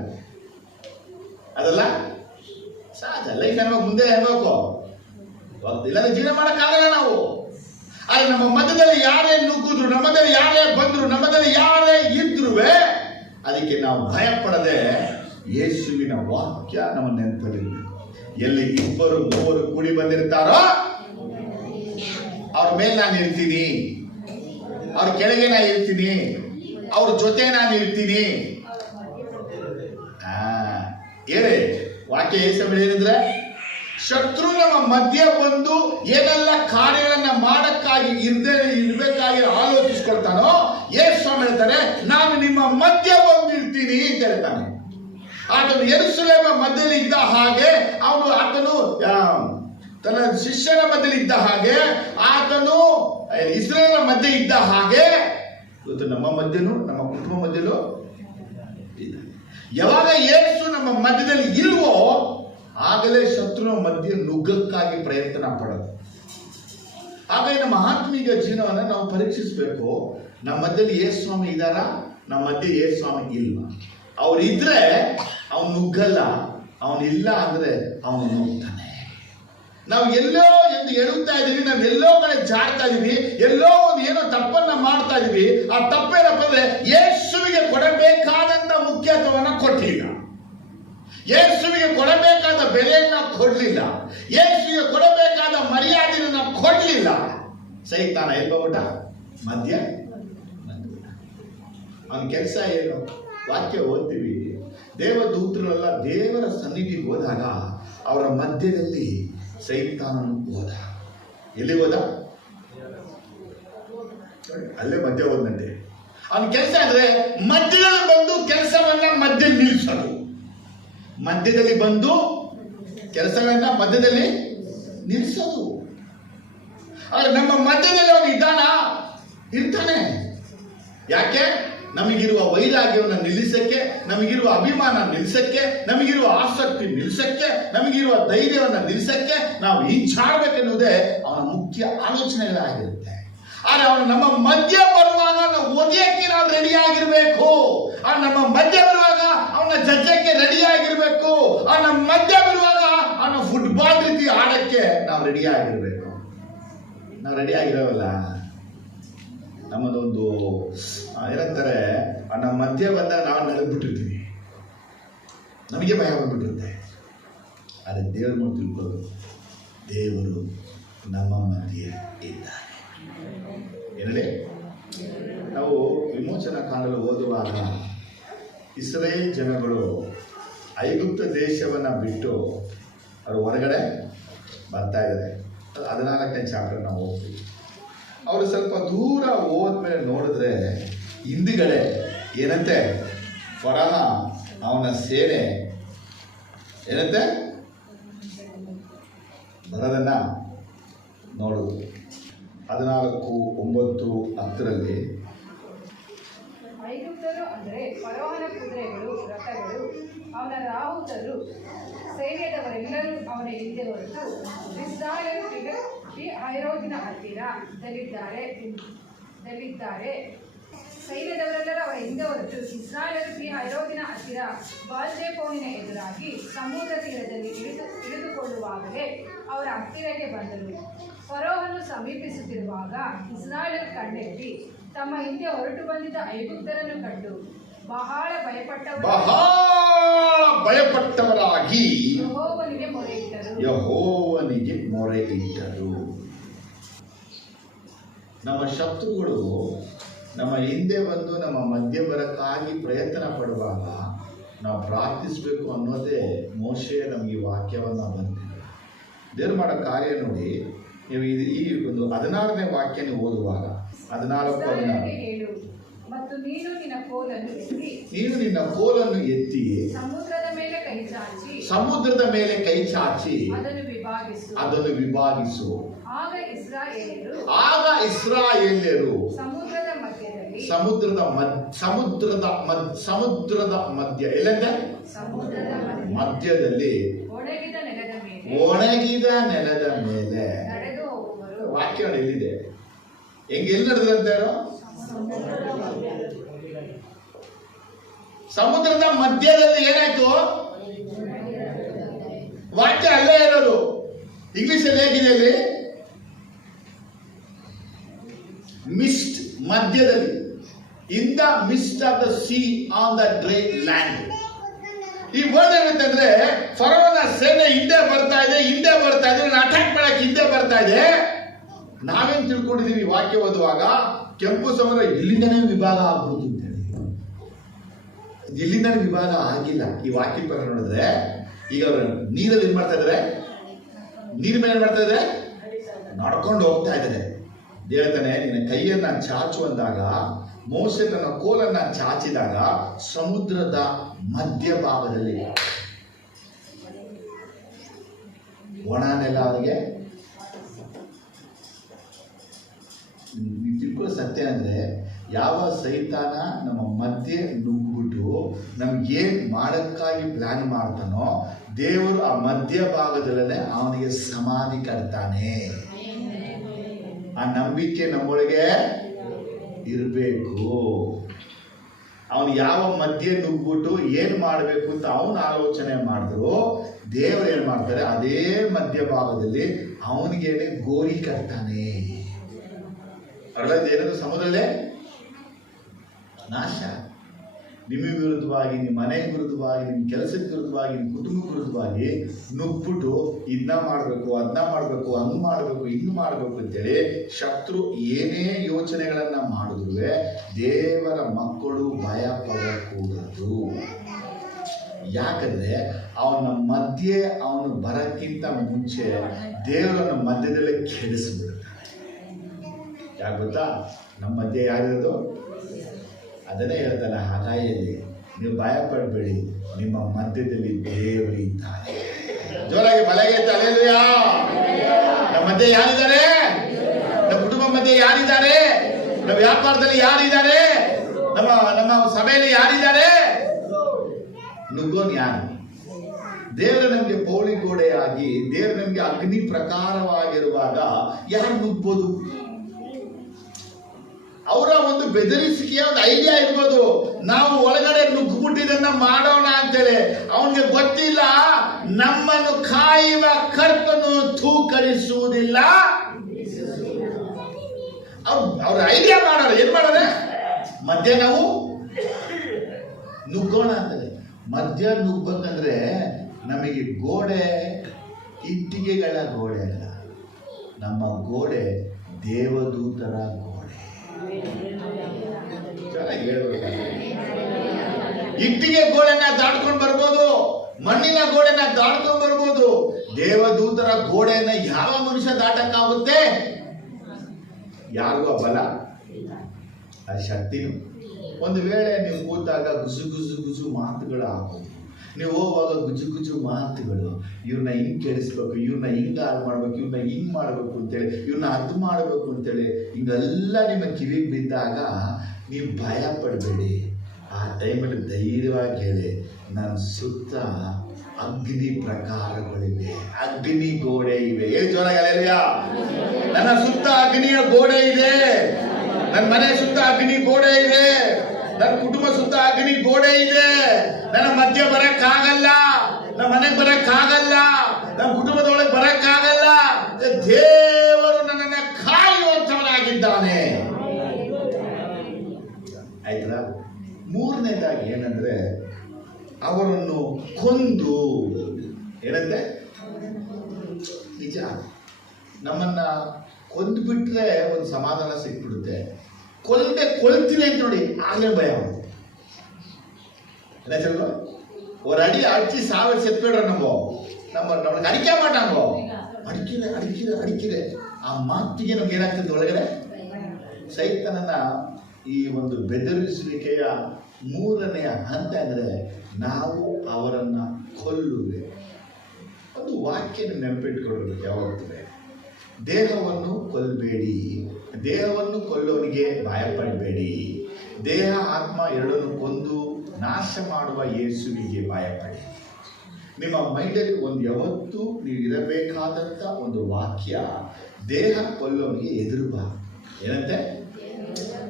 ಅದಲ್ಲ ಸಹಜ. ಲೈಫ್ ಏನ್ಬೇಕು, ಮುಂದೆ ಏನ್ಬೇಕು, ಇಲ್ಲಾಂದ್ರೆ ಜೀವನ ಮಾಡೋಕ್ಕಾಗಲ್ಲ ನಾವು. ಆದರೆ ನಮ್ಮ ಮಧ್ಯದಲ್ಲಿ ಯಾರೇ ನುಗ್ಗಿದ್ರು, ನಮ್ಮದಲ್ಲಿ ಯಾರೇ ಬಂದ್ರು, ನಮ್ಮದಲ್ಲಿ ಯಾರೇ ಇದ್ರು ಅದಕ್ಕೆ ನಾವು ಭಯ ಪಡದೆ ಯೇಸುವಿನ ವಾಕ್ಯ ನಮ್ಮ ನೆನಪಲ್ಲಿರಬೇಕು. ಎಲ್ಲಿ 2-3 ಕೂಡಿ ಬಂದಿರ್ತಾರೋ ಅವ್ರ ಮೇಲೆ ನಾನು ಇರ್ತೀನಿ, ಅವ್ರ ಕೆಳಗೆ ನಾನು ಇರ್ತೀನಿ, ಅವ್ರ ಜೊತೆ ನಾನು ಇರ್ತೀನಿ. ಏನೇ ವಾಕ್ಯ ಹೇಳಿದ್ರೆ ಶತ್ರು ನಮ್ಮ ಮಧ್ಯ ಬಂದು ಏನೆಲ್ಲ ಕಾರ್ಯಗಳನ್ನ ಮಾಡಕ್ಕಾಗಿ ಇರ್ಬೇಕಾಗಿ ಆಲೋಚಿಸ್ಕೊಳ್ತಾನೋ ಯೇಸು ಸ್ವಾಮಿ ಹೇಳ್ತಾರೆ, ನಾನು ನಿಮ್ಮ ಮಧ್ಯ ಬಂದಿರ್ತೀನಿ ಅಂತ ಹೇಳ್ತಾನೆ. ಆತನು ಯೆರೂಸಲೇಮ ಮಧ್ಯದಲ್ಲಿ ಇದ್ದ ಹಾಗೆ ಆತನು ತನ್ನ ಶಿಷ್ಯನ ಮಧ್ಯದಲ್ಲಿ ಇದ್ದ ಹಾಗೆ, ಆತನು ಇಸ್ರೇಲ್ ಮಧ್ಯೆ ಇದ್ದ ಹಾಗೆ ಇವತ್ತು ನಮ್ಮ ಮಧ್ಯನೂ, ನಮ್ಮ ಕುಟುಂಬ ಮಧ್ಯಲೂ ಯಾವಾಗ ಯೇಸು ನಮ್ಮ ಮಧ್ಯದಲ್ಲಿ ಇಲ್ವೋ ಆಗಲೇ ಶತ್ರುನ ಮಧ್ಯೆ ನುಗ್ಗಕ್ಕಾಗಿ ಪ್ರಯತ್ನ ಪಡೋದು. ಹಾಗಾಗಿ ನಮ್ಮ ಆತ್ಮೀಕ ಜೀವನವನ್ನು ನಾವು ಪರೀಕ್ಷಿಸಬೇಕು. ನಮ್ಮ ಮಧ್ಯದಲ್ಲಿ ಯೇಸು ಸ್ವಾಮಿ ಇದ್ದಾರ, ನಮ್ಮ ಮಧ್ಯೆ ಯೇಸು ಸ್ವಾಮಿ ಇಲ್ಲ. ಅವರಿದ್ರೆ ಅವನು ನುಗ್ಗಲ್ಲ, ಅವನಿಲ್ಲ ಅಂದ್ರೆ ಅವನು ನುಗ್ತಾನೆ. ನಾವು ಎಲ್ಲೋ ಎಂದು ಹೇಳುತ್ತಾ ಇದೀವಿ, ನಾವು ಎಲ್ಲೋ ಕಡೆ ಜಾಡ್ತಾ ಇದೀವಿ, ಎಲ್ಲೋ ಒಂದು ಏನೋ ತಪ್ಪನ್ನ ಮಾಡ್ತಾ ಇದೀವಿ. ಆ ತಪ್ಪೇನಪ್ಪ ಅಂದ್ರೆ ಯೇಸುವಿಗೆ ಕೊಡಬೇಕಾದಂತ ಮುಖ್ಯತ್ವವನ್ನ ಕೊಟ್ಟಿಲ್ಲ, ಯೇಸುವಿಗೆ ಕೊಡಬೇಕಾದ ಬೆಲೆಯನ್ನ ಕೊಡಲಿಲ್ಲ, ಯೇಸುವಿಗೆ ಕೊಡಬೇಕಾದ ಮರ್ಯಾದೆಯನ್ನ ಕೊಡಲಿಲ್ಲ. ಸೈತಾನ ಎಲ್ಬೋಟ ಮಧ್ಯ ಅವನ ಕೆಲಸ ಏನು? ವಾಕ್ಯ ಓದ್ತೀವಿ, ದೇವದೂತರೆಲ್ಲ ದೇವರ ಸನ್ನಿಧಿಗೆ ಹೋದಾಗ ಅವರ ಮಧ್ಯದಲ್ಲಿ ಸೈತಾನನು ಹೋದ. ಎಲ್ಲಿ ಹೋದ? ಅಲ್ಲೇ ಮಧ್ಯ ಹೋದಂತೆ. ಅವನ ಕೆಲಸ ಅಂದ್ರೆ ಮಧ್ಯದಲ್ಲಿ ಬಂದು ಕೆಲಸವನ್ನ ಮಧ್ಯ ನಿಲ್ಲಿಸೋದು, ಮಧ್ಯದಲ್ಲಿ ಬಂದು ಕೆಲಸಗಳನ್ನ ಮಧ್ಯದಲ್ಲಿ ನಿಲ್ಲಿಸೋದು. ಆದ್ರೆ ನಮ್ಮ ಮಧ್ಯದಲ್ಲಿ ಅವನು ಇರ್ತಾನೆ. ಯಾಕೆ? ನಮಗಿರುವ ವೈರಾಗ್ಯವನ್ನು ನಿಲ್ಲಿಸಕ್ಕೆ, ನಮಗಿರುವ ಅಭಿಮಾನ ನಿಲ್ಲಿಸಕ್ಕೆ, ನಮಗಿರುವ ಆಸಕ್ತಿ ನಿಲ್ಲಿಸಕ್ಕೆ, ನಮಗಿರುವ ಧೈರ್ಯವನ್ನು ನಿಲ್ಲಿಸಕ್ಕೆ ನಾವು ಹಿಂಚಾಡ್ಬೇಕೆನ್ನುವುದೇ ಅವನ ಮುಖ್ಯ ಆಲೋಚನೆಗಳಾಗಿರುತ್ತೆ. ಆದ್ರೆ ಅವನು ನಮ್ಮ ಮಧ್ಯ ಬರುವಾಗ ನಾವು ಒದೆಯಕ್ಕೆ ನಾವು ರೆಡಿ ಆಗಿರ್ಬೇಕು. ನಮ್ಮ ಮಧ್ಯ ಬರುವಾಗ ಅವನ ಜಜ್ಜಕ್ಕೆ ರೆಡಿ ಆಗಿರ್ಬೇಕು. ನಮ್ಮ ಮಧ್ಯ ಬರುವಾಗ ಅವನ ಫುಟ್ಬಾಲ್ ರೀತಿ ಆಡಕ್ಕೆ ನಾವು ರೆಡಿ ಆಗಿರ್ಬೇಕು. ನಾವು ರೆಡಿ ಆಗಿರೋವಲ್ಲ, ನಮ್ಮದೊಂದು ಏನಂತಾರೆ, ನಮ್ಮ ಮಧ್ಯ ಬಂದಾಗ ನಾವು ನಡೆದ್ಬಿಟ್ಟಿರ್ತೀವಿ, ನಮಗೆ ಭಯ ಬಂದ್ಬಿಟ್ಟಿರುತ್ತೆ. ಆದರೆ ದೇವರು ನೋಡಿ ತಿಳ್ಕೊಳ್ಳೋದು, ದೇವರು ನಮ್ಮ ಮಧ್ಯೆ ಇದ್ದಾರೆ. ಏನಲ್ಲಿ ನಾವು ವಿಮೋಚನಾ ಕಾಂಡಲು ಓದುವಾಗ ಇಸ್ರೇಲ್ ಜನಗಳು ಐಗುಪ್ತ ದೇಶವನ್ನು ಬಿಟ್ಟು ಅವರು ಹೊರಗಡೆ ಬರ್ತಾ ಇದ್ದಾರೆ. 14ನೇ ಚಾಪ್ಟರ್ ನಾವು ಹೋಗ್ತೀವಿ. ಅವರು ಸ್ವಲ್ಪ ದೂರ ಹೋದ್ಮೇಲೆ ನೋಡಿದ್ರೆ ಹಿಂದುಗಡೆ ಏನಂತೆ, ಫರೋಹ ಅವನ ಸೇನೆ ಏನಂತೆ ಬರೋದನ್ನ ನೋಡುವುದು. 14:9-10 ಐಗುಪ್ತರು ಅಂದರೆ ಫರೋಹನ ಕುದುರೆಗಳು, ರಥಗಳು, ಅವನ ರಾಹುತರು, ಸೈನ್ಯದವರೆಲ್ಲರೂ ಅವನ ಹಿಂದೆ ಹೊರಟು ಇಸ್ರಾಯೇಲ್ ಐರೋದಿನ ಹತ್ತಿರದಲ್ಲಿದ್ದಾರೆ. ಸೈನ್ಯದವರೆಲ್ಲರೂ ಅವರ ಹಿಂದೆ ಹೊರಟು ಇಸ್ರಾಯೇಲ್ ಐರೋದಿನ ಹತ್ತಿರ ಬಾಲ್ಜೆಫೋನಿನ ಎದುರಾಗಿ ಸಮುದ್ರ ತೀರದಲ್ಲಿ ಇಳಿದುಕೊಳ್ಳುವಾಗಲೇ ಅವರ ಹತ್ತಿರಕ್ಕೆ ಬಂದರು. ಫರೋಹನು ಸಮೀಪಿಸುತ್ತಿರುವಾಗ ಇಸ್ರಾಯೇಲ್ ಕಣ್ಣೆತ್ತಿ ತಮ್ಮ ಹಿಂದೆ ಹೊರಟು ಬಂದಿದ್ದ ಐಗುಪ್ತರನ್ನು ಕಂಡು ಬಹಳ ಭಯಪಟ್ಟವರಾಗಿ ಯೆಹೋವನಿಗೆ ಮೊರೆಯಿಟ್ಟರು. ಯೆಹೋವನಿಗೆ ಮೊರೆ ಇಟ್ಟರು. ನಮ್ಮ ಶತ್ರುಗಳು ನಮ್ಮ ಹಿಂದೆ ಬಂದು ನಮ್ಮ ಮಧ್ಯೆ ಬರಕ್ಕಾಗಿ ಪ್ರಯತ್ನ ಪಡುವಾಗ ನಾವು ಪ್ರಾರ್ಥಿಸಬೇಕು ಅನ್ನೋದೇ ಮೋಶೆ ನಮಗೆ ಈ ವಾಕ್ಯವನ್ನು ಬಂದಿದೆ. ದೇವ್ರು ಮಾಡೋ ಕಾರ್ಯ ನೋಡಿ. ನೀವು ಈ ಒಂದು 16ನೇ ವಾಕ್ಯ ನೀವು ಓದುವಾಗ 14 ಇಸ್ರಾಯೇಲರಿಗೆ ಹೇಳು, ಮತ್ತು ನೀನು ನಿನ್ನ ಕೋಲನ್ನು ಎತ್ತಿ ಸಮುದ್ರದ ಮೇಲೆ ಕೈ ಚಾಚಿ ಅದನ್ನು ವಿಭಾಗಿಸು. ಆಗ ಇಸ್ರಾಯೇಲ್ಯರು ಸಮುದ್ರದ ಮಧ್ಯ ಎಲ್ಲಂದ್ರೆ ಮಧ್ಯದಲ್ಲಿ ಒಣಗಿದ ನೆಲದ ಮೇಲೆ ವಾಕ್ಯ ಎಲ್ಲಿದೆ? ಎಲ್ಲಿ ನಡೆದಂತೆ? ಸಮುದ್ರದ ಮಧ್ಯದಲ್ಲಿ ಏನಾಯ್ತು? ವಾಕ್ಯ ಅಲ್ಲೇ ಇರೋದು. ಇಂಗ್ಲಿಷ್ ಅಲ್ಲಿ ಹೇಗಿದೆ? ಅಲ್ಲಿ ಮಿಸ್ಟ್, ಮಧ್ಯದಲ್ಲಿ. In the mist of the sea on the dry land. ಈ ವರ್ಡ್ ಏನಂತಂದ್ರೆ ಫರೋನ ಸೇನೆ ಹಿಂದೆ ಬರ್ತಾ ಇದೆ, ಅಟ್ಯಾಕ್ ಮಾಡಕ್ಕೆ ಹಿಂದೆ ಬರ್ತಾ ಇದೆ. ನಾವೇನ್ ತಿಳ್ಕೊಂಡಿದೀವಿ ವಾಕ್ಯ ಓದುವಾಗ? ಕೆಂಪು ಸಮುದ್ರ ಇಲ್ಲಿಂದನೇ ವಿಭಾಗ ಆಗ್ಬೋದು ಅಂತ ಹೇಳಿ. ಇಲ್ಲಿಂದನೇ ವಿಭಾಗ ಆಗಿಲ್ಲ. ಈ ವಾಕ್ಯ ಪ್ರಕಾರ ನೋಡಿದ್ರೆ ಈಗ ಅವರು ನೀರಲ್ಲಿ ಏನ್ ಮಾಡ್ತಾ ಇದಾರೆ? ನೀರ್ ಮೇಲೆ ಏನ್ ಮಾಡ್ತಾ ಇದಾರೆ? ನಡ್ಕೊಂಡು ಹೋಗ್ತಾ ಇದ್ದಾರೆ. ಹೇಳ್ತಾನೆ, ನಿನ್ನ ಕೈಯನ್ನ ಚಾಚು ಅಂದಾಗ ಮೋಶೆ ತನ್ನ ಕೋಲನ್ನ ಚಾಚಿದಾಗ ಸಮುದ್ರದ ಮಧ್ಯಭಾಗದಲ್ಲಿ ಒಣ ನೆಲ ಅವರಿಗೆ. ತಿಳ್ಕೊಳ್ಳೋ ಸತ್ಯ ಅಂದ್ರೆ, ಯಾವ ಸೈತಾನ ನಮ್ಮ ಮಧ್ಯೆ ನುಗ್ಗಿಬಿಟ್ಟು ನಮ್ಗೇನ್ ಮಾಡಕ್ಕಾಗಿ ಪ್ಲಾನ್ ಮಾಡ್ತಾನೋ ದೇವರು ಆ ಮಧ್ಯಭಾಗದಲ್ಲೇ ಅವನಿಗೆ ಸಮಾಧಿ ಕಟ್ತಾನೆ. ಆ ನಂಬಿಕೆ ನಮ್ಮೊಳಗೆ ಇರಬೇಕು. ಅವನು ಯಾವ ಮಧ್ಯೆ ನುಗ್ಬಿಟ್ಟು ಏನ್ ಮಾಡಬೇಕು ಅಂತ ಅವನು ಆಲೋಚನೆ ಮಾಡಿದ್ರು, ದೇವರು ಏನ್ ಮಾಡ್ತಾರೆ? ಅದೇ ಮಧ್ಯಭಾಗದಲ್ಲಿ ಅವನಿಗೇನೆ ಗೋರಿ ಕಟ್ತಾನೆ. ಏನಾದ್ರು ಸಮುದ್ರಲ್ಲೇ ನಾಶ. ನಿಮಗೆ ವಿರುದ್ಧವಾಗಿ, ನಿಮ್ಮ ಮನೆಗೆ ವಿರುದ್ಧವಾಗಿ, ನಿಮ್ಮ ಕೆಲಸಕ್ಕೆ ವಿರುದ್ಧವಾಗಿ, ನಿಮ್ಮ ಕುಟುಂಬಕ್ಕೆ ವಿರುದ್ಧವಾಗಿ ನುಗ್ಬಿಟ್ಟು ಇದನ್ನ ಮಾಡಬೇಕು, ಅದನ್ನ ಮಾಡಬೇಕು, ಹಂಗ್ ಮಾಡಬೇಕು, ಹಿಂಗ್ ಮಾಡಬೇಕು ಅಂತೇಳಿ ಶತ್ರು ಏನೇ ಯೋಚನೆಗಳನ್ನ ಮಾಡಿದ್ರು ದೇವರ ಮಕ್ಕಳು ಭಯ ಪಡಕೂಡದು. ಯಾಕಂದ್ರೆ ಅವನ ಮಧ್ಯೆ ಅವನು ಬರಕ್ಕಿಂತ ಮುಂಚೆ ದೇವರನ್ನ ಮಧ್ಯದಲ್ಲೇ ಕೆಡಿಸ್ಬಿಡ್ತಾನೆ. ಯಾಕೆ ಗೊತ್ತಾ? ನಮ್ಮ ಮಧ್ಯೆ ಯಾರಿರೋದು? ಅದನ್ನೇ ಹೇಳ್ತಾನೆ ಹಗಾಯಲ್ಲಿ, ನೀವು ಭಯ ಪಡಬೇಡಿ, ನಿಮ್ಮ ಮಧ್ಯದಲ್ಲಿ ದೇವರಿದ್ದಾರೆ. ಜೋರಾಗಿ ಬಲಗೆ ತಲೆಯ. ನಮ್ಮ ಮಧ್ಯೆ ಯಾರಿದ್ದಾರೆ? ನಮ್ಮ ಕುಟುಂಬ ಮಧ್ಯೆ ಯಾರಿದ್ದಾರೆ? ನಮ್ಮ ವ್ಯಾಪಾರದಲ್ಲಿ ಯಾರಿದ್ದಾರೆ? ನಮ್ಮ ಸಭೆಯಲ್ಲಿ ಯಾರಿದ್ದಾರೆ? ನುಗ್ಗೋನ್ ಯಾರು? ದೇವರು ನಮಗೆ ಪೌಳಿ ಗೋಡೆಯಾಗಿ, ದೇವರು ನಮಗೆ ಅಗ್ನಿ ಪ್ರಕಾರವಾಗಿರುವಾಗ ಯಾರು ನುಗ್ಬೋದು? ಅವರ ಒಂದು ಬೆದರಿಸಿಕೆಯ ಒಂದು ಐಡಿಯಾ ಇರ್ಬೋದು, ನಾವು ಒಳಗಡೆ ನುಗ್ಗುಬಿಟ್ಟಿದ್ದನ್ನ ಮಾಡೋಣ ಅಂತೇಳಿ. ಅವನಿಗೆ ಗೊತ್ತಿಲ್ಲ ನಮ್ಮನ್ನು ಕಾಯುವ ಕರ್ತನು ತೂಕರಿಸುವುದಿಲ್ಲ. ಅವ್ರ ಐಡಿಯಾ ಮಾಡೋರು ಏನ್ ಮಾಡೋರೆ? ಮಧ್ಯ ನಾವು ನುಗ್ಗೋಣ ಅಂತಾರೆ. ಮಧ್ಯ ನುಗ್ಬೇಕಂದ್ರೆ ನಮಗೆ ಗೋಡೆ ಇಟ್ಟಿಗೆಗಳ ಗೋಡೆ ಅಲ್ಲ, ನಮ್ಮ ಗೋಡೆ ದೇವದೂತರ ಗೋಡೆ. ಇಟ್ಟಿಗೆ ಗೋಡೆನ ದಾಟ್ಕೊಂಡು ಬರ್ಬೋದು, ಮಣ್ಣಿನ ಗೋಡೆನ ದಾಟ್ಕೊಂಡು ಬರ್ಬೋದು. ದೇವದೂತರ ಗೋಡೆಯನ್ನ ಯಾವ ಮನುಷ್ಯ ದಾಟಕ್ಕಾಗುತ್ತೆ? ಯಾರಿಗೂ ಬಲ, ಆ ಶಕ್ತಿನೂ. ಒಂದು ವೇಳೆ ನೀವು ಕೂತಾಗ ಗುಜು ಗುಜು ಗುಜು ಮಾತುಗಳು ಆಗೋದು, ನೀವು ಹೋಗುವಾಗ ಗುಜು ಗುಜು ಮಾತುಗಳು, ಇವ್ರನ್ನ ಹಿಂಗ್ ಕೆಡಿಸ್ಬೇಕು, ಇವ್ರನ್ನ ಹಿಂಗ ಮಾಡ್ಬೇಕು, ಇವ್ರನ್ನ ಹಿಂಗ್ ಮಾಡ್ಬೇಕು ಅಂತೇಳಿ, ಇವ್ರನ್ನ ಅದು ಮಾಡ್ಬೇಕು ಅಂತೇಳಿ ಹಿಂಗೆಲ್ಲ ನಿಮ್ಮ ಕಿವಿಗೆ ಬಿದ್ದಾಗ ನೀವು ಭಯ ಪಡಬೇಡಿ. ಆ ಟೈಮಲ್ಲಿ ಧೈರ್ಯವಾಗಿ ಹೇಳಿ, ನನ್ನ ಸುತ್ತ ಅಗ್ನಿ ಪ್ರಕಾರಗಳಿವೆ, ಅಗ್ನಿ ಗೋಡೆ ಇವೆ. ಹೇಳಿ ಜೋರಾಗಿ ಅಲ್ಲೆಲ್ಲಾ, ನನ್ನ ಸುತ್ತ ಅಗ್ನಿಯ ಗೋಡೆ ಇದೆ. ನನ್ನ ಮನೆ ಸುತ್ತ ಅಗ್ನಿ ಗೋಡೆ ಇದೆ. ನನ್ನ ಕುಟುಂಬ ಸುತ್ತ ಅಗ್ನಿ ಗೋಡೆ ಇದೆ. ನನ್ನ ಮಧ್ಯ ಬರಕ್ಕಾಗಲ್ಲ, ನಮ್ಮ ಮನೆಗೆ ಬರಕ್ಕಾಗಲ್ಲ, ನಮ್ಮ ಕುಟುಂಬದೊಳಗೆ ಬರಕ್ಕಾಗಲ್ಲ. ದೇವರು ನನ್ನನ್ನು ಕಾಯುವಂತವನಾಗಿದ್ದಾನೆ. ಕೊಂದು ಏನಂತೆ ನಿಜ ನಮ್ಮನ್ನ ಕೊಂದ್ಬಿಟ್ರೆ ಒಂದು ಸಮಾಧಾನ ಸಿಕ್ಬಿಡುತ್ತೆ. ಕೊಲ್ತೀನಿ ಅಂತ ನೋಡಿ ಆಗಲೇ ಭಯ ಆಗುತ್ತೆ. ஒரு அடி அடிச்சு சாவ செத்துடுற நம்மளுக்கு ಅಡಿಕೆ ಮಾಟಾಂಗೋ ಅಡಿಕಿದೆ ಆ ಮಾತಿಗೆ ನಮ್ಗೆ ಏನಾಗ್ತದೆ ಒಳಗಡೆ. ಸೈತನನ ಈ ಒಂದು ಬೆದರಿಸುವಿಕೆಯ ಮೂರನೆಯ ಹಂತ ಅಂದರೆ ನಾವು ಅವರನ್ನ ಕೊಲ್ಲುವೆ. ಒಂದು ವಾಕ್ಯನ ನೆನಪಿಟ್ಕೊಳ್ಬೇಕು ಯಾವತ್ತೂ, ದೇಹವನ್ನು ಕೊಲ್ಲಬೇಡಿ, ದೇಹವನ್ನು ಕೊಲ್ಲೋನಿಗೆ ಭಯಪಡಬೇಡಿ, ದೇಹ ಆತ್ಮ ಎರಡನ್ನು ಕೊಂದು ನಾಶ ಮಾಡುವ ಯೇಸುವಿಗೆ ಭಯಪಡಿ. ನಿಮ್ಮ ಮೈಂಡಲ್ಲಿ ಒಂದು ಯಾವತ್ತೂ ನೀವು ಇರಬೇಕಾದಂಥ ಒಂದು ವಾಕ್ಯ, ದೇಹ ಕೊಲ್ಲೋನಿಗೆ ಎದುರುಬಾ. ಏನಂತೆ?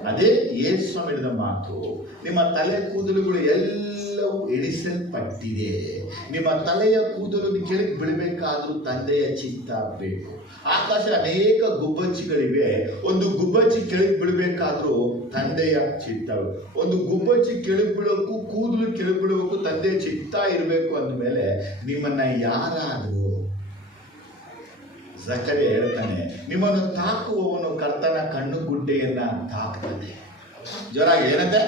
ಅದೇ ಯೇಸು ಹೇಳಿದ ಮಾತು. ನಿಮ್ಮ ತಲೆ ಕೂದಲುಗಳು ಎಲ್ಲವೂ ಎಣಿಸಲ್ಪಟ್ಟಿದೆ. ನಿಮ್ಮ ತಲೆಯ ಕೂದಲು ಕೆಳಗೆ ಬೀಳಬೇಕಾದ್ರೂ ತಂದೆಯ ಚಿತ್ತ ಬೇಕು. ಆಕಾಶ ಅನೇಕ ಗುಬ್ಬಚ್ಚಿಗಳಿವೆ. ಒಂದು ಗುಬ್ಬಚ್ಚಿ ಕೆಳಗೆ ಬೀಳಬೇಕಾದ್ರೂ ತಂದೆಯ ಚಿತ್ತ. ಒಂದು ಗುಬ್ಬಚ್ಚಿ ಕೆಳಗೆ ಬೀಳೋಕ್ಕೂ ಕೂದಲು ಕೆಳಗೆ ಬೀಳೋಕ್ಕೂ ತಂದೆಯ ಚಿತ್ತ ಇರಬೇಕು ಅಂದಮೇಲೆ ನಿಮ್ಮನ್ನ ಯಾರಾದರೂ, ಜಕರ್ಯ ಹೇಳ್ತಾನೆ, ನಿಮ್ಮನ್ನು ತಾಕುವವನು ಕರ್ತನ ಕಣ್ಣು ಗುಡ್ಡೆಯನ್ನ ತಾಕ್ತಾನೆ. ಜೋರಾಗಿ ಏನಂತೆ?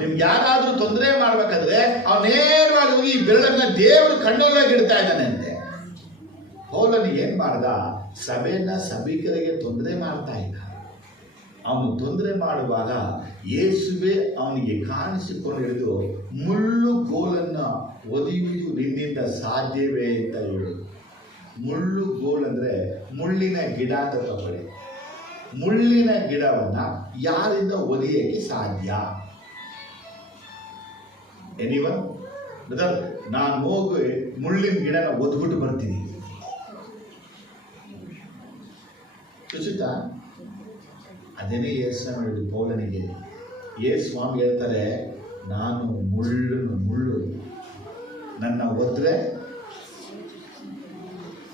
ನಿಮ್ಗೆ ಯಾರಾದ್ರೂ ತೊಂದರೆ ಮಾಡ್ಬೇಕಾದ್ರೆ ಅವ್ನು ನೇರವಾಗಿ ಹೋಗಿ ಈ ಬೆರಳನ್ನ ದೇವರು ಕಣ್ಣೊಳಗೆ ಇಡ್ತಾ ಇದ್ದಾನೆ ಅಂತೆ. ಪೌಲನು ಏನ್ ಮಾಡ್ದ? ಸಭೆಕರಿಗೆ ತೊಂದರೆ ಮಾಡ್ತಾ ಇದ್ದ. ಅವನು ತೊಂದರೆ ಮಾಡುವಾಗ ಯೇಸುವೆ ಅವನಿಗೆ ಕಾಣಿಸಿಕೊಂಡು ಹಿಡಿದು ಮುಳ್ಳು ಗೋಲನ್ನ ಒದಿಯುವುದು ನಿನ್ನಿಂದ ಸಾಧ್ಯವೇ ಅಂತ ಹೇಳಿ. ಮುಳ್ಳು ಗೋಲ್ ಅಂದ್ರೆ ಮುಳ್ಳಿನ ಗಿಡ ಅಂತ ತಗೊಳ್ಳಿ. ಮುಳ್ಳಿನ ಗಿಡವನ್ನ ಯಾರಿಂದ ಒದಿಯಕ್ಕೆ ಸಾಧ್ಯ? ಎನಿವನ್ ಬ್ರದರ್, ನಾನು ಹೋಗಿ ಮುಳ್ಳಿನ ಗಿಡನ ಒದ್ಬಿಟ್ಟು ಬರ್ತೀನಿ. ಸುಚಿತ, ಅದೇನೇ ಯೇಸು ಹೇಳಿದ್ದು ಪೌಲನಿಗೆ. ಯೇಸು ಸ್ವಾಮಿ ಹೇಳ್ತಾರೆ, ನಾನು ಮುಳ್ಳು ನನ್ನ ಒದ್ರೆ.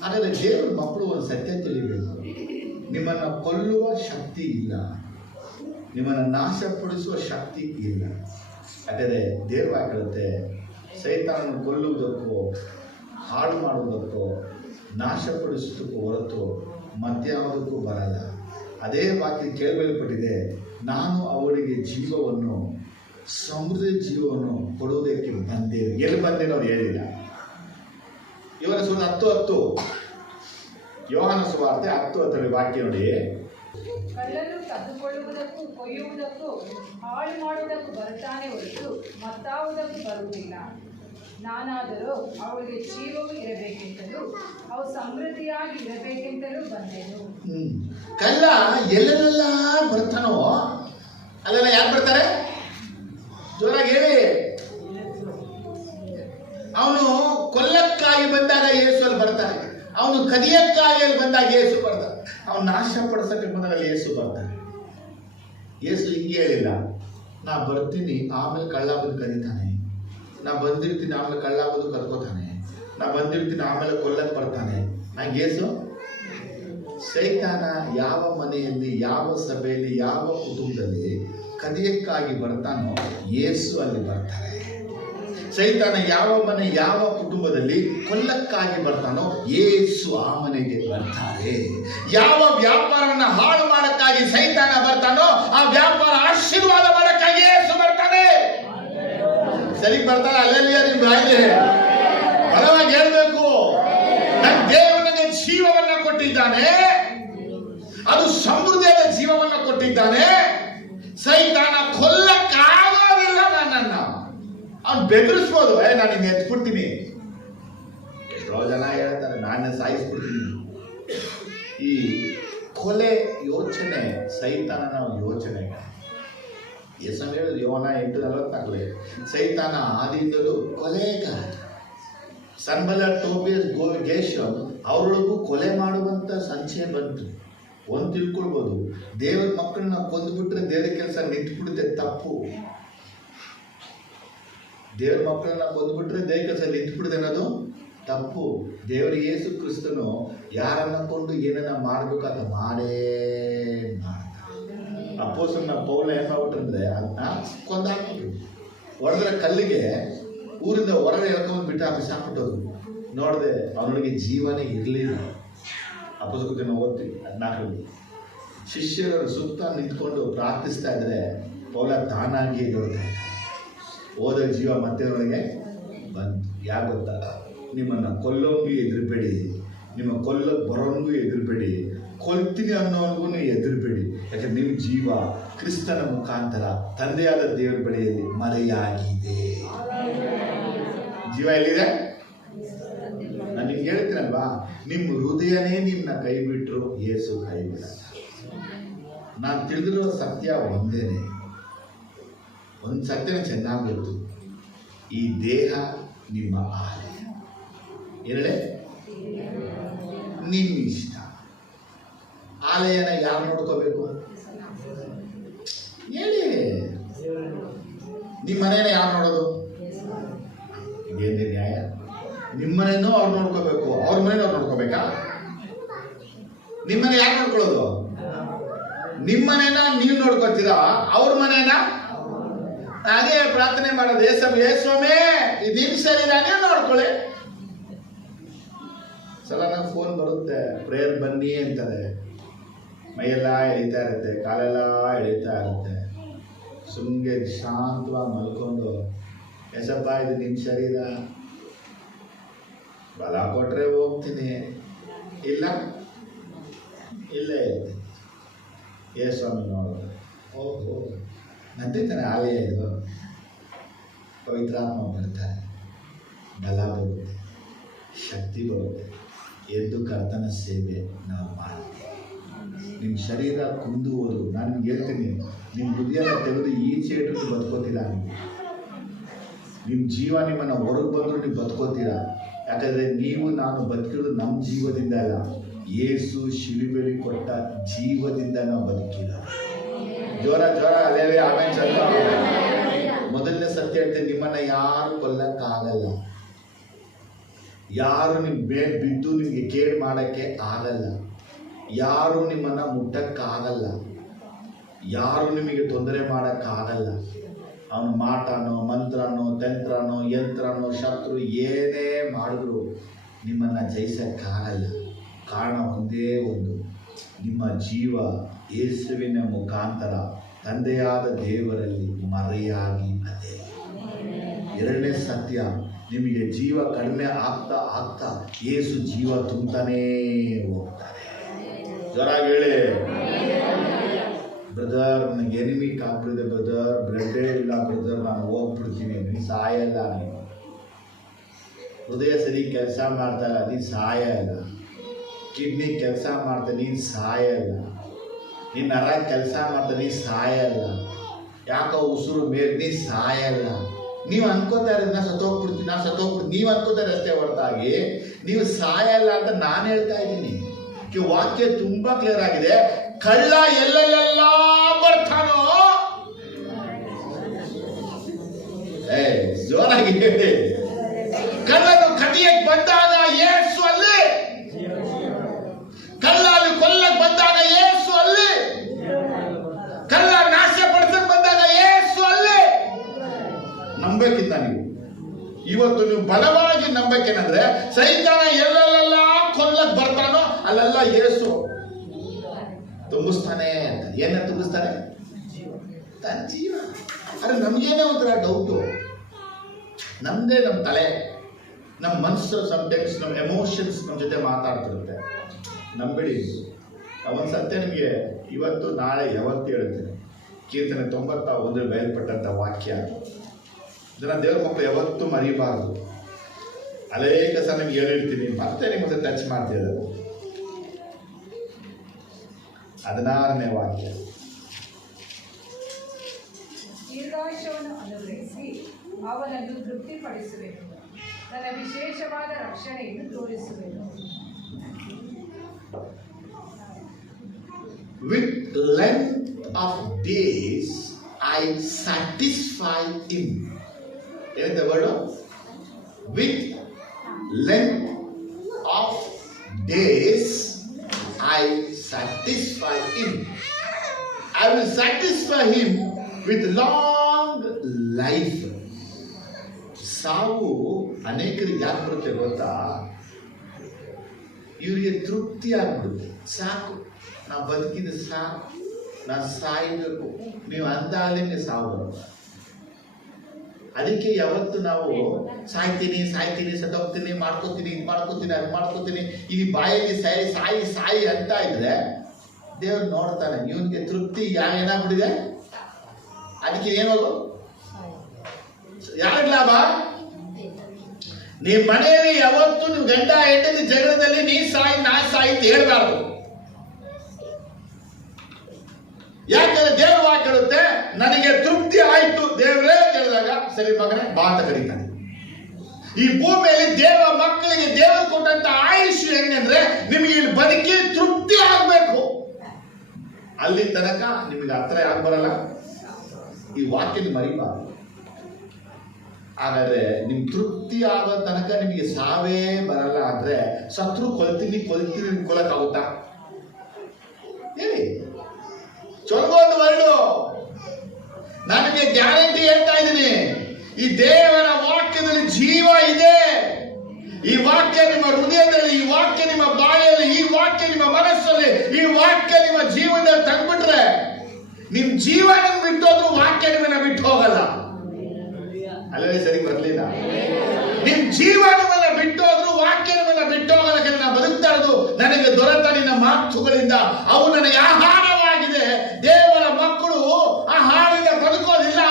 ಹಾಗಾದ್ರೆ ದೇವ್ರ ಮಕ್ಕಳು ಒಂದು ಸತ್ಯ ತಿಳಿಬೇಕು, ನಿಮ್ಮನ್ನು ಕೊಲ್ಲುವ ಶಕ್ತಿ ಇಲ್ಲ, ನಿಮ್ಮನ್ನು ನಾಶಪಡಿಸುವ ಶಕ್ತಿ ಇಲ್ಲ. ಯಾಕಂದರೆ ದೇವ್ರ ಹೇಳುತ್ತೆ, ಸೈತಾನನ್ನು ಕೊಲ್ಲುವುದಕ್ಕೋ ಹಾಳು ಮಾಡುವುದಕ್ಕೋ ನಾಶಪಡಿಸುವುದಕ್ಕೂ ಹೊರತು ಮತ್ಯಾವುದಕ್ಕೂ ಬರಲ್ಲ. ಅದೇ ವಾಕ್ಯ ಕೇಳಲ್ಪಟ್ಟಿದೆ, ನಾನು ಅವರಿಗೆ ಜೀವವನ್ನು, ಸಮೃದ್ಧ ಜೀವವನ್ನು ಕೊಡುವುದಕ್ಕೆ ಬಂದೇನು. ಎಲ್ಲಿ ಬಂದೇನು ಅವ್ರು ಹೇಳಿಲ್ಲ. ಇವನ ಸುಮಾರು 10:10 ಯೋಹಾನ ಸುವಾರ್ತೆ 10:10 ವಾಕ್ಯ ನೋಡಿ. ಕಳ್ಳನು ಕದ್ದುಕೊಳ್ಳುವುದಕ್ಕೂ ಕೊಯ್ಯುವುದಕ್ಕೂ ಹಾಳು ಮಾಡುವುದಕ್ಕೂ ಬರುತ್ತಾನೆ ಹೊರತು ಮತ್ತಾವುದಕ್ಕೂ ಬರುವುದಿಲ್ಲ. ನಾನಾದರೂ ಅವಳಿಗೆ ಜೀವವು ಇರಬೇಕೆಂತಲೂ ಅವು ಸಮೃದ್ಧಿಯಾಗಿ ಇರಬೇಕೆಂತಲೂ ಬಂದೆನು. ಕಳ್ಳ ಎಲ್ಲೆಲ್ಲ ಬರ್ತಾನೋ ಅಲ್ಲೆಲ್ಲ ಯಾರು ಬರ್ತಾರೆ? ಜೋರಾಗಿ ಹೇಳಿ. ಅವನು ಕೊಲ್ಲಕ್ಕಾಗಿ ಬಂದಾಗ ಯೇಸು ಅಲ್ಲಿ ಬರ್ತಾನೆ. ಅವನು ಕದಿಯಕ್ಕಾಗಿ ಅಲ್ಲಿ ಬಂದಾಗ ಯೇಸು ಬರ್ತಾನೆ. ಅವನು ನಾಶ ಪಡಿಸಕ್ಕೆ ಬಂದಾಗ ಅಲ್ಲಿ ಯೇಸು ಬರ್ತಾನೆ. ಯೇಸು ಹಿಂಗೆ ಹೇಳಿಲ್ಲ, ನಾ ಬರ್ತೀನಿ ಆಮೇಲೆ ಕಳ್ಳ ಬಂದು ಕದೀತಾನೆ, ನಾ ಬಂದಿರ್ತೀನಿ ಆಮೇಲೆ ಕಳ್ಳ ಬಂದು ಕದ್ಕೋತಾನೆ, ನಾ ಬಂದಿರ್ತೀನಿ ಆಮೇಲೆ ಕೊಲ್ಲಕ್ಕೆ ಬರ್ತಾನೆ. ನಂಗೆ ಯೇಸು ಸೈತಾನ ಯಾವ ಮನೆಯಲ್ಲಿ, ಯಾವ ಸಭೆಯಲ್ಲಿ, ಯಾವ ಕುಟುಂಬದಲ್ಲಿ ಕದಿಯಕ್ಕಾಗಿ ಬರ್ತಾನೋ ಯೇಸು ಅಲ್ಲಿ ಬರ್ತಾರೆ. ಸೈತಾನ ಯಾವ ಮನೆ, ಯಾವ ಕುಟುಂಬದಲ್ಲಿ ಕೊಲ್ಲಕ್ಕಾಗಿ ಬರ್ತಾನೋ ಯೇಸು ಆ ಮನೆಗೆ ಬರ್ತಾರೆ. ಯಾವ ವ್ಯಾಪಾರವನ್ನ ಹಾಳು ಮಾಡಕ್ಕಾಗಿ ಸೈತಾನ ಬರ್ತಾನೋ ಆ ವ್ಯಾಪಾರ ಆಶೀರ್ವಾದ ಮಾಡಕ್ಕಾಗಿ ಯೇಸು ಬರ್ತಾನೆ. ಸರಿ ಬರ್ತಾನೆ. ಅಲ್ಲೆಲ್ಲಿಯ ನಿಮ್ ಬಾಯಿಗೆ ಬಲವಾಗಿ ಹೇಳ್ಬೇಕು, ನನ್ನ ದೇವರು ನನಗೆ ಜೀವವನ್ನ ಕೊಟ್ಟಿದ್ದಾನೆ, ಅದು ಸಮೃದ್ಧಿಯಾದ ಜೀವವನ್ನ ಕೊಟ್ಟಿದ್ದಾನೆ. ಸೈತಾನ ಕೊಲ್ಲಕ್ಕಾಗೋದಿಲ್ಲ ನನ್ನನ್ನ. ಅವ್ನು ಬೆದರಿಸ್ಬೋದು, ನಾನು ಇನ್ನು ಎತ್ಬಿಡ್ತೀನಿ. ಎಷ್ಟೋ ಜನ ಹೇಳ್ತಾರೆ ನಾನು ಸಾಯಿಸ್ಬಿಡ್ತೀನಿ. ಈ ಕೊಲೆ ಯೋಚನೆ ಸೈತಾನನ ಯೋಚನೆ. ಯೇಸು ಹೇಳಿದ್ರು ಯೋನ 8:44, ಸೈತಾನ ಆದಿಯಿಂದಲೂ ಕೊಲೆಗಾರ. ಸನ್ಬಲ್ಲರ್, ಟೋಬಿಯಸ್, ಗೇಷಮ್ ಅವರೊಳಗೂ ಕೊಲೆ ಮಾಡುವಂತ ಸಂಚಯ ಬಂತು. ಒಂದು ತಿಳ್ಕೊಳ್ಬೋದು, ದೇವರ ಮಕ್ಕಳನ್ನ ಕೊಂದುಬಿಟ್ರೆ ದೇವರ ಕೆಲಸ ನಿಂತುಬಿಡುತ್ತೆ. ತಪ್ಪು. ದೇವರ ಮಕ್ಕಳನ್ನ ಕೊಂದುಬಿಟ್ರೆ ದೇವರ ಕೆಲಸ ನಿಂತುಬಿಡುತ್ತೆ ಅನ್ನೋದು ತಪ್ಪು. ದೇವರ ಯೇಸು ಕ್ರಿಸ್ತನು ಯಾರನ್ನ ಕೊಂಡು ಏನನ್ನ ಮಾಡ್ಬೇಕಾದ ಮಾಡೇ ಮಾಡ್ತಾರೆ. ಅಪೊಸ್ತಲನ ಪೌಲ ಏನ್ ಮಾಡ್ಬಿಟ್ರಂದ್ರೆ ಅದನ್ನ ಕೊಂದಾಕ್ಬಿಟ್ರು. ಹೊಡೆದ್ರೆ ಕಲ್ಲಿಗೆ ಊರಿಂದ ಹೊರಗಡೆ ಎಳ್ಕೊಂಡು ಬಿಟ್ಟು ಬಿಸಾಕ್ಬಿಟ್ಟೋದು. ನೋಡಿದೆ ಅವನೊಳಗೆ ಜೀವನೇ ಇರಲಿಲ್ಲ. ಅಪೋಸ್ತಲರಿಗೆ ನಾವು ಓದ್ತೀವಿ 14ರಲ್ಲಿ. ಶಿಷ್ಯರು ಸುತ್ತ ನಿಂತ್ಕೊಂಡು ಪ್ರಾರ್ಥಿಸ್ತಾ ಇದ್ರೆ ಪೌಲ ತಾನಾಗಿ ಎದ್ದೇಳ್ತಾ ಇದ್ದ. ಹೋದ ಜೀವ ಮತ್ತೆ ಅವನಿಗೆ ಬಂತು. ಯಾಕೆ ಗೊತ್ತಾ? ನಿಮ್ಮನ್ನು ಕೊಲ್ಲೋಂಗೂ ಎದುರುಬೇಡಿ, ನಿಮ್ಮ ಕೊಲ್ಲಕ್ಕೆ ಬರೋಂಗೂ ಎದುರುಬೇಡಿ, ಕೊಲ್ತೀನಿ ಅನ್ನೋನ್ಗೂ ಎದುರುಬೇಡಿ. ಯಾಕಂದ್ರೆ ನಿಮ್ಮ ಜೀವ ಕ್ರಿಸ್ತನ ಮುಖಾಂತರ ತಂದೆಯಾದ ದೇವರ ಬಳಿಯಲ್ಲಿ ಮರೆಯಾಗಿದೆ. ಜೀವ ಎಲ್ಲಿದೆ? ನಾನು ನಿಮ್ಗೆ ಹೇಳ್ತೀನಲ್ವಾ, ನಿಮ್ಮ ಹೃದಯನೇ ನಿಮ್ಮನ್ನ ಕೈ ಬಿಟ್ಟರು ಯೇಸು ಕೈ ಬಿಡಲ್ಲ. ನಾನು ತಿಳಿದಿರೋ ಸತ್ಯ ಒಂದೇನೆ, ಒಂದು ಸತ್ಯನ ಚೆನ್ನಾಗಿ ಗೊತ್ತು. ಈ ದೇಹ ನಿಮ್ಮ ಆಲಯ. ಎರಡೇ ನಿಮ್ಮ ಇಷ್ಟ. ಆಲಯನ ಯಾರು ನೋಡ್ಕೋಬೇಕು ಹೇಳಿ? ನಿಮ್ಮ ಮನೇನ ಯಾರು ನೋಡೋದು? ಇದೇನೇ ನ್ಯಾಯ? ನಿಮ್ಮನೇನೂ ಅವ್ರು ನೋಡ್ಕೋಬೇಕು, ಅವ್ರ ಮನೇನೂ ಅವ್ರು ನೋಡ್ಕೋಬೇಕಾ? ನಿಮ್ಮನೆ ಯಾರು ನೋಡ್ಕೊಳ್ಳೋದು? ನಿಮ್ಮನೇನ ನೀವು ನೋಡ್ಕೊತೀರಾ, ಅವ್ರ ಮನೇನ? ಹಾಗೆ ಪ್ರಾರ್ಥನೆ ಮಾಡೋದು, ಯೇಸುವೇ ಇದು ನಿಮ್ ಶರೀರನೇ ನೋಡ್ಕೊಳ್ಳಿ. ಸಲ ನಂಗೆ ಫೋನ್ ಬರುತ್ತೆ, ಪ್ರೇಯರ್ ಬನ್ನಿ ಅಂತಾರೆ. ಮೈಯೆಲ್ಲ ಎಳಿತಾ ಇರುತ್ತೆ, ಕಾಲೆಲ್ಲ ಎಳಿತಾ ಇರುತ್ತೆ. ಸುಮ್ಮನೆ ಶಾಂತವಾಗಿ ಮಲ್ಕೊಂಡು, ಎಸಪ್ಪ ಇದು ನಿಮ್ಮ ಶರೀರ, ಬಲ ಕೊಟ್ರೆ ಹೋಗ್ತೀನಿ, ಇಲ್ಲ ಇಲ್ಲೇ ಇರ್ತೀನಿ. ಸ್ವಾಮಿ ನೋಡೋದು, ಓಹೋ ನಂದೇ ತಾನೆ ಆಲಯ ಇದು. ಪವಿತ್ರಾತ್ಮ ಬರ್ತಾರೆ, ಬಲ ಬರುತ್ತೆ, ಶಕ್ತಿ ಬರುತ್ತೆ, ಎದ್ದು ಕರ್ತನ ಸೇವೆ ನಾವು ಮಾಡ್ತೀವಿ. ನಿಮ್ಮ ಶರೀರ ಕುಂದು ಹೋದ್ರು, ನಾನು ನಿಮ್ಗೆ ಹೇಳ್ತೀನಿ, ನಿಮ್ಮ ಹೃದಯನ ತೆಗೆದು ಈಚೆ ಇಟ್ಟು ಬದುಕೋತೀರಾ ನೀವು. ನಿಮ್ಮ ಜೀವ ನಿಮ್ಮನ್ನು ಹೊರಗೆ ಬಂದರೂ ನೀವು ಬದುಕೋತೀರಾ. ಯಾಕಂದರೆ ನೀವು ನಾನು ಬದುಕಿರೋದು ನಮ್ಮ ಜೀವದಿಂದ ಅಲ್ಲ, ಯೇಸು ಶಿಲುಬೆಲಿ ಕೊಟ್ಟ ಜೀವದಿಂದ ನಾವು ಬದುಕಿಲ್ಲ. ಜೋರ ಅಲ್ಲೇ ಆಮೇಲೆ ಚಂದ. ಮೊದಲನೇ ಸತ್ಯ ಹೇಳ್ತೇನೆ, ನಿಮ್ಮನ್ನ ಯಾರು ಕೊಲ್ಲಕ್ಕಾಗಲ್ಲ, ಯಾರು ನಿಮ್ಮ ಮೇಲೆ ಬಿದ್ದು ನಿಮಗೆ ಕೇಡು ಮಾಡೋಕ್ಕೆ ಆಗಲ್ಲ, ಯಾರು ನಿಮ್ಮನ್ನ ಮುಟ್ಟಕ್ಕಾಗಲ್ಲ, ಯಾರು ನಿಮಗೆ ತೊಂದರೆ ಮಾಡೋಕ್ಕಾಗಲ್ಲ. ಅವನು ಮಾಟನೋ ಮಂತ್ರನೋ ತಂತ್ರನೋ ಯಂತ್ರನೋ ಶತ್ರು ಏನೇ ಮಾಡಿದ್ರು ನಿಮ್ಮನ್ನು ಜಯಿಸಕ್ಕಾಗಲ್ಲ. ಕಾರಣ ಒಂದೇ ಒಂದು, ನಿಮ್ಮ ಜೀವ ಯೇಸುವಿನ ಮುಖಾಂತರ ತಂದೆಯಾದ ದೇವರಲ್ಲಿ ಮರೆಯಾಗಿ ಅದೇ. ಎರಡನೇ ಸತ್ಯ, ನಿಮಗೆ ಜೀವ ಕಡಿಮೆ ಆಗ್ತಾ ಆಗ್ತಾ ಯೇಸು ಜೀವ ತುಂಬತಾನೇ ಹೋಗ್ತಾರೆ. ಜೋರಾಗಿ ಹೇಳಿ ಬ್ರದರ್, ನನಗೆ ಎನಿಮಿಕ್ ಆಗ್ಬಿಡಿದೆ ಬ್ರದರ್, ಬ್ಲಡ್ಡೇ ಇಲ್ಲ ಬ್ರದರ್, ನಾನು ಹೋಗ್ಬಿಡ್ತೀನಿ. ನೀನು ಸಾಯಲ್ಲ. ನೀನು ಹೃದಯ ಸರಿ ಕೆಲಸ ಮಾಡ್ತಾ ಇಲ್ಲ, ನೀನು ಸಾಯಲ್ಲ. ಕಿಡ್ನಿ ಕೆಲಸ ಮಾಡ್ತಾ ನೀನು ಸಾಯಲ್ಲ. ನೀನು ನರ ಕೆಲಸ ಮಾಡ್ತಾ ನೀನು ಸಾಯಲ್ಲ. ಯಾಕೋ ಉಸಿರು ಮೇಲೆ ನೀನು ಸಾಯಲ್ಲ. ನೀವು ಅನ್ಕೋತಾ ಇರೋದು ನಾನು ಸತ್ತೋಗ್ಬಿಡ್ತೀನಿ. ನೀವು ಅನ್ಕೋತಾರೆ ಅಷ್ಟೇ ಹೊರತಾಗಿ ನೀವು ಸಾಯಲ್ಲ ಅಂತ ನಾನು ಹೇಳ್ತಾ ಇದ್ದೀನಿ. ವಾಕ್ಯ ತುಂಬಾ ಕ್ಲಿಯರ್ ಆಗಿದೆ. ಕಳ್ಳ ಎಲ್ಲೆಲ್ಲ ಬರ್ತಾನೋ, ಜೋರಾಗಿ ಹೇಳಿ, ಕಳ್ಳನು ಕದಿಯಕ್ಕೆ ಬಂದಾಗ ಯೇಸು ಅಲ್ಲಿ, ಕಳ್ಳ ಅಲ್ಲಿ ಕೊಲ್ಲಕ್ಕೆ ಬಂದಾಗ ಯೇಸು ಅಲ್ಲಿ, ಕಳ್ಳ ನಾಶ ಪಡಿಸಕ್ಕೆ ಬಂದಾಗ ಯೇಸು ಅಲ್ಲಿ. ನಂಬೇಕಿಂತ ನೀವು ಇವತ್ತು ನೀವು ಬಲವಾಗಿ ನಂಬೇಕೇನಂದ್ರೆ, ಸೈತಾನ ಎಲ್ಲೆಲ್ಲ ಕೊಲ್ಲಕ್ಕೆ ಬರ್ತಾನೋ ಅಲ್ಲೆಲ್ಲ ಯೇಸು ತುಂಬಿಸ್ತಾನೆ ಅಂತ. ಏನ ತುಂಬಿಸ್ತಾನೆ? ತನ್ನ ಜೀವ. ಅರೆ ನಮ್ಗೇನೇ ಒಂಥರ ಡೌಟು, ನಮ್ದೇ ನಮ್ಮ ತಲೆ, ನಮ್ಮ ಮನಸ್ಸು ಸಮ್ಟೈಮ್ಸ್ ನಮ್ಮ ಎಮೋಷನ್ಸ್ ನಮ್ಮ ಜೊತೆ ಮಾತಾಡ್ತಿರುತ್ತೆ. ನಂಬಿಡಿ, ಒಂದು ಸತ್ಯ ನಿಮಗೆ ಇವತ್ತು ನಾಳೆ ಯಾವತ್ತು ಹೇಳ್ತೇನೆ. ಕೀರ್ತನೆ 91 ಬಯಲ್ಪಟ್ಟಂಥ ವಾಕ್ಯ, ಇದನ್ನು ದೇವ್ರ ಮಕ್ಕಳು ಯಾವತ್ತೂ ಮರಿಬಾರ್ದು. ಅನೇಕ ಸಲ ನಿಮ್ಗೆ ಹೇಳಿರ್ತೀನಿ, ಮತ್ತೆ ನಿಮ್ಮ ಟಚ್ ಮಾಡ್ತಿರೋದು. 16ನೇ ವಾಕ್ಯ, ದೀರ್ಘಾಯುಷ್ಯವನ್ನು ಅನುಗ್ರಹಿಸಿ ಅವನನ್ನು ತೃಪ್ತಿಪಡಿಸುವೆನು, ತನ್ನ ವಿಶೇಷವಾದ ರಕ್ಷಣೆಯನ್ನು ತೋರಿಸುವೆನು. With length of days I satisfy him. ಏನಂತ word? With length of days I satisfy him. I will satisfy him with long life. ಸಾವು ಅನೇಕರಿಗೆ ಯಾಕೆ ಬರುತ್ತೆ ಗೊತ್ತಾ? ಇವರಿಗೆ ತೃಪ್ತಿ ಆಗ್ಬಿಡುತ್ತೆ. ಸಾಕು, ನಾವು ಬದುಕಿದ ಸಾಕು, ನಾನು ಸಾಯಬೇಕು, ನೀವು ಅಂದಾಗಲೇ ಸಾವು ಬರುತ್ತೆ. ಅದಕ್ಕೆ ಯಾವತ್ತು ನಾವು ಸಾಯ್ತೀನಿ ಸತ್ತೋಗ್ತೀನಿ, ಮಾಡ್ಕೋತೀನಿ, ಇದು ಮಾಡ್ಕೋತೀನಿ, ಅದು ಮಾಡ್ಕೋತೀನಿ, ಈ ಬಾಯಲ್ಲಿ ಸಾಯಿ ಅಂತ ಇದ್ರೆ ದೇವ್ರು ನೋಡ್ತಾನೆ, ಇವನಿಗೆ ತೃಪ್ತಿ ಏನಾಗ್ಬಿಟ್ಟಿದೆ. ಅದಕ್ಕೆ ಏನೋದು ಯಾರಿಗೆ ಲಾಭ? ನಿಮ್ಮ ಮನೆಯಲ್ಲಿ ಯಾವತ್ತು ನೀವು ಗಂಡ ಹೆಂಡತಿ ಜಗಳದಲ್ಲಿ ನೀ ಸಾಯಿ ನಾ ಸಾಯಿ ಅಂತ ಹೇಳ್ಬಾರ್ದು. ಯಾಕಂದ್ರೆ ದೇವ್ರ ವಾಕ್ಯ ಹೇಳುತ್ತೆ, ನನಗೆ ತೃಪ್ತಿ ಆಯ್ತು ದೇವರೇ ಕೇಳಿದಾಗ ಸರಿ ಮಗನೇ ಬಾ ಅಂತ ಕರೀತಾನೆ. ಈ ಭೂಮಿಯಲ್ಲಿ ದೇವ ಮಕ್ಕಳಿಗೆ ದೇವರು ಕೊಟ್ಟಂತ ಆಯುಷ್ಯ ಹೆಂಗಂದ್ರೆ ನಿಮಗೆ ಇಲ್ಲಿ ಬದುಕಿ ತೃಪ್ತಿ ಆಗ್ಬೇಕು. ಅಲ್ಲಿ ತನಕ ನಿಮಗೆ ಹತ್ರ ಯಾಕೆ ಬರಲ್ಲ? ಈ ವಾಕ್ಯನ ಮರಿಬಾರ್ದು. ಹಾಗಾದ್ರೆ ನಿಮ್ ತೃಪ್ತಿ ಆಗೋ ತನಕ ನಿಮಗೆ ಸಾವೇ ಬರಲ್ಲ. ಆದ್ರೆ ಸತ್ರು ಕೊಲ್ತೀನಿ ಕೊಲಕ್ಕಾಗುತ್ತಾ ಹೇಳಿ? ಚೊಲ್ಗೊಂದು ವರ್ಡು ನನಗೆ ಗ್ಯಾರಂಟಿ ಹೇಳ್ತಾ ಇದ್ದೀನಿ, ಈ ದೇವರ ವಾಕ್ಯದಲ್ಲಿ ಜೀವ ಇದೆ. ಈ ವಾಕ್ಯ ನಿಮ್ಮ ಹೃದಯದಲ್ಲಿ, ಈ ವಾಕ್ಯ ನಿಮ್ಮ ಬಾಯಲ್ಲಿ, ಈ ವಾಕ್ಯ ನಿಮ್ಮ ಮನಸ್ಸಲ್ಲಿ, ಈ ವಾಕ್ಯ ನಿಮ್ಮ ಜೀವನದಲ್ಲಿ ತಂದ್ಬಿಟ್ರೆ ನಿಮ್ ಜೀವನ ಬಿಟ್ಟೋದ್ರು ವಾಕ್ಯ ನಿಮ್ಮನ್ನ ಬಿಟ್ಟು ಹೋಗಲ್ಲ. ಅಲ್ಲೇ ಸರಿ ಬರ್ಲಿಲ್ಲ. ನಿಮ್ ಜೀವನವನ್ನ ಬಿಟ್ಟೋದ್ರು ವಾಕ್ಯ ನಿಮ್ಮನ್ನ ಬಿಟ್ಟು ಹೋಗಲ್ಲ. ನಾ ಬದುಕ್ತಾ ಇರೋದು ನನಗೆ ದೊರೆತ ನಿನ್ನ ಮಾತುಗಳಿಂದ, ಅವು ನನಗೆ ಆಹಾರವಾಗಿದೆ. ದೇವರ ಮಕ್ಕಳು ಆಹಾರದಿಂದ ಬದುಕೋದಿಲ್ಲ,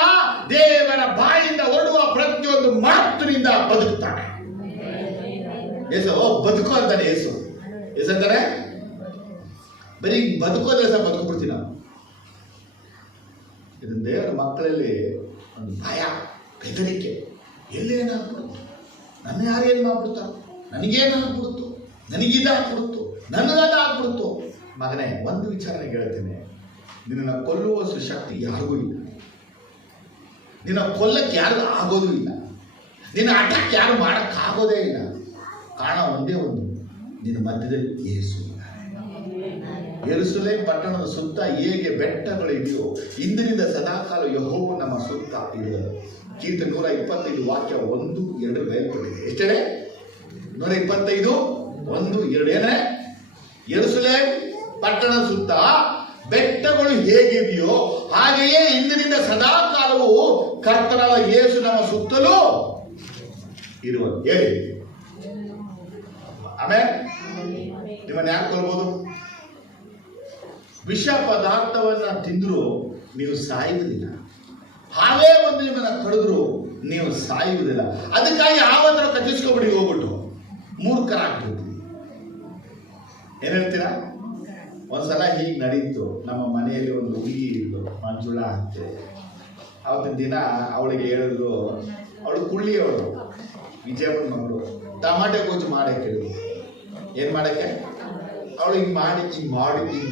ದೇವರ ಬಾಯಿಂದ ಹೊರಡುವ ಪ್ರತಿಯೊಂದು ಮಾತಿನಿಂದ ಬದುಕ್ತಾನೆ. ಯೇಸು ಬದುಕು ಅಂತಾನೆ. ಯೇಸು ಅಂತಾನೆ ಬರೀ ಬದುಕೋದ್ರೆ ಸಹ ಬದುಕ್ಬಿಡ್ತೀವಿ ನಾವು. ಇದನ್ನ ದೇವರ ಮಕ್ಕಳಲ್ಲಿ ಒಂದು ಭಯ, ಬೆದರಿಕೆ, ಎಲ್ಲೇನಾಗ್ಬಿಡುತ್ತೆ, ನನ್ನ ಯಾರೇನು ಮಾಡ್ಬಿಡ್ತಾರೋ, ನನಗೇನಾಗ್ಬಿಡುತ್ತೋ, ನನಗಿದಾಗ್ಬಿಡುತ್ತೋ, ನನಗದಾಗ್ಬಿಡುತ್ತೋ. ಮಗನೇ, ಒಂದು ವಿಚಾರನೆ ಹೇಳ್ತೇನೆ, ನಿನ್ನ ಕೊಲ್ಲುವಷ್ಟು ಶಕ್ತಿ ಯಾರಿಗೂ ಇಲ್ಲ. ನಿನ್ನ ಕೊಲ್ಲಕ್ಕೆ ಯಾರಿಗೂ ಆಗೋದೂ ಇಲ್ಲ. ನಿನ್ನ ಅಟ್ಯಾಕ್ ಯಾರು ಮಾಡೋಕ್ಕಾಗೋದೇ ಇಲ್ಲ. ಕಾರಣ ಒಂದೇ ಒಂದು, ನಿನ್ನ ಮಧ್ಯದಲ್ಲಿ ಯೇಸು. ಯೆರೂಸಲೇಮ್ ಪಟ್ಟಣದ ಸುತ್ತ ಹೇಗೆ ಬೆಟ್ಟಗಳು ಇದೆಯೋ, ಇಂದಿನಿಂದ ಸದಾಕಾಲ ಯೆಹೋವ ನಮ್ಮ ಸುತ್ತ ಇರುವುದು. ಕೀರ್ತನೆ 125 ವಾಕ್ಯ 1-2 ಬಯಲ್ಪಟ್ಟಿದೆ. ಎಷ್ಟೇ? 125 1-2 ಏನೇ? ಯೆರೂಸಲೇಮ್ ಪಟ್ಟಣದ ಸುತ್ತ ಬೆಟ್ಟಗಳು ಹೇಗಿದೆಯೋ ಹಾಗೆಯೇ ಇಂದಿನಿಂದ ಸದಾಕಾಲವು ಕರ್ತನಾದ ಯೇಸು ನಮ್ಮ ಸುತ್ತಲೂ ಇರುವುದು. ಹೇಳಿ ಆಮೇಲೆ ನಿಮ್ಮನ್ನು ಯಾರು ಕೊಲ್ಬೋದು? ವಿಷ ಪದಾರ್ಥವನ್ನ ತಿಂದ್ರು ನೀವು ಸಾಯುವುದಿಲ್ಲ. ಹಾವೇ ಬಂದು ನಿಮ್ಮನ್ನ ಕಡಿದ್ರು ನೀವು ಸಾಯುವುದಿಲ್ಲ. ಅದಕ್ಕಾಗಿ ಆವತ್ತರ ಕಚ್ಚಿಸ್ಕೊಬಿಡಿ, ಹೋಗ್ಬಿಟ್ಟು ಮೂರ್ಖರಾಗ್ಬಿಡ್ತೀವಿ. ಏನ್ ಹೇಳ್ತೀರಾ? ಒಂದ್ಸಲ ಹೀಗೆ ನಡೀತು. ನಮ್ಮ ಮನೆಯಲ್ಲಿ ಒಂದು ಹುಡುಗಿ ಇದ್ಲು, ಮಂಜುಳಾ ಅಂತೆ. ಅವತ್ತಿನ ದಿನ ಅವಳಿಗೆ ಹೇಳಿದ್ರು, ಅವಳು ಕುಳ್ಳಿಯವಳು, ವಿಜಯಪುರ ಮಗಳು, ಟಮಾಟೆ ಗೊಜ್ಜು ಮಾಡಕ್ಕೆ ಹೇಳಿದ್ರು. ಏನ್ ಮಾಡಕ್ಕೆ? ಅವಳು ಹಿಂಗೆ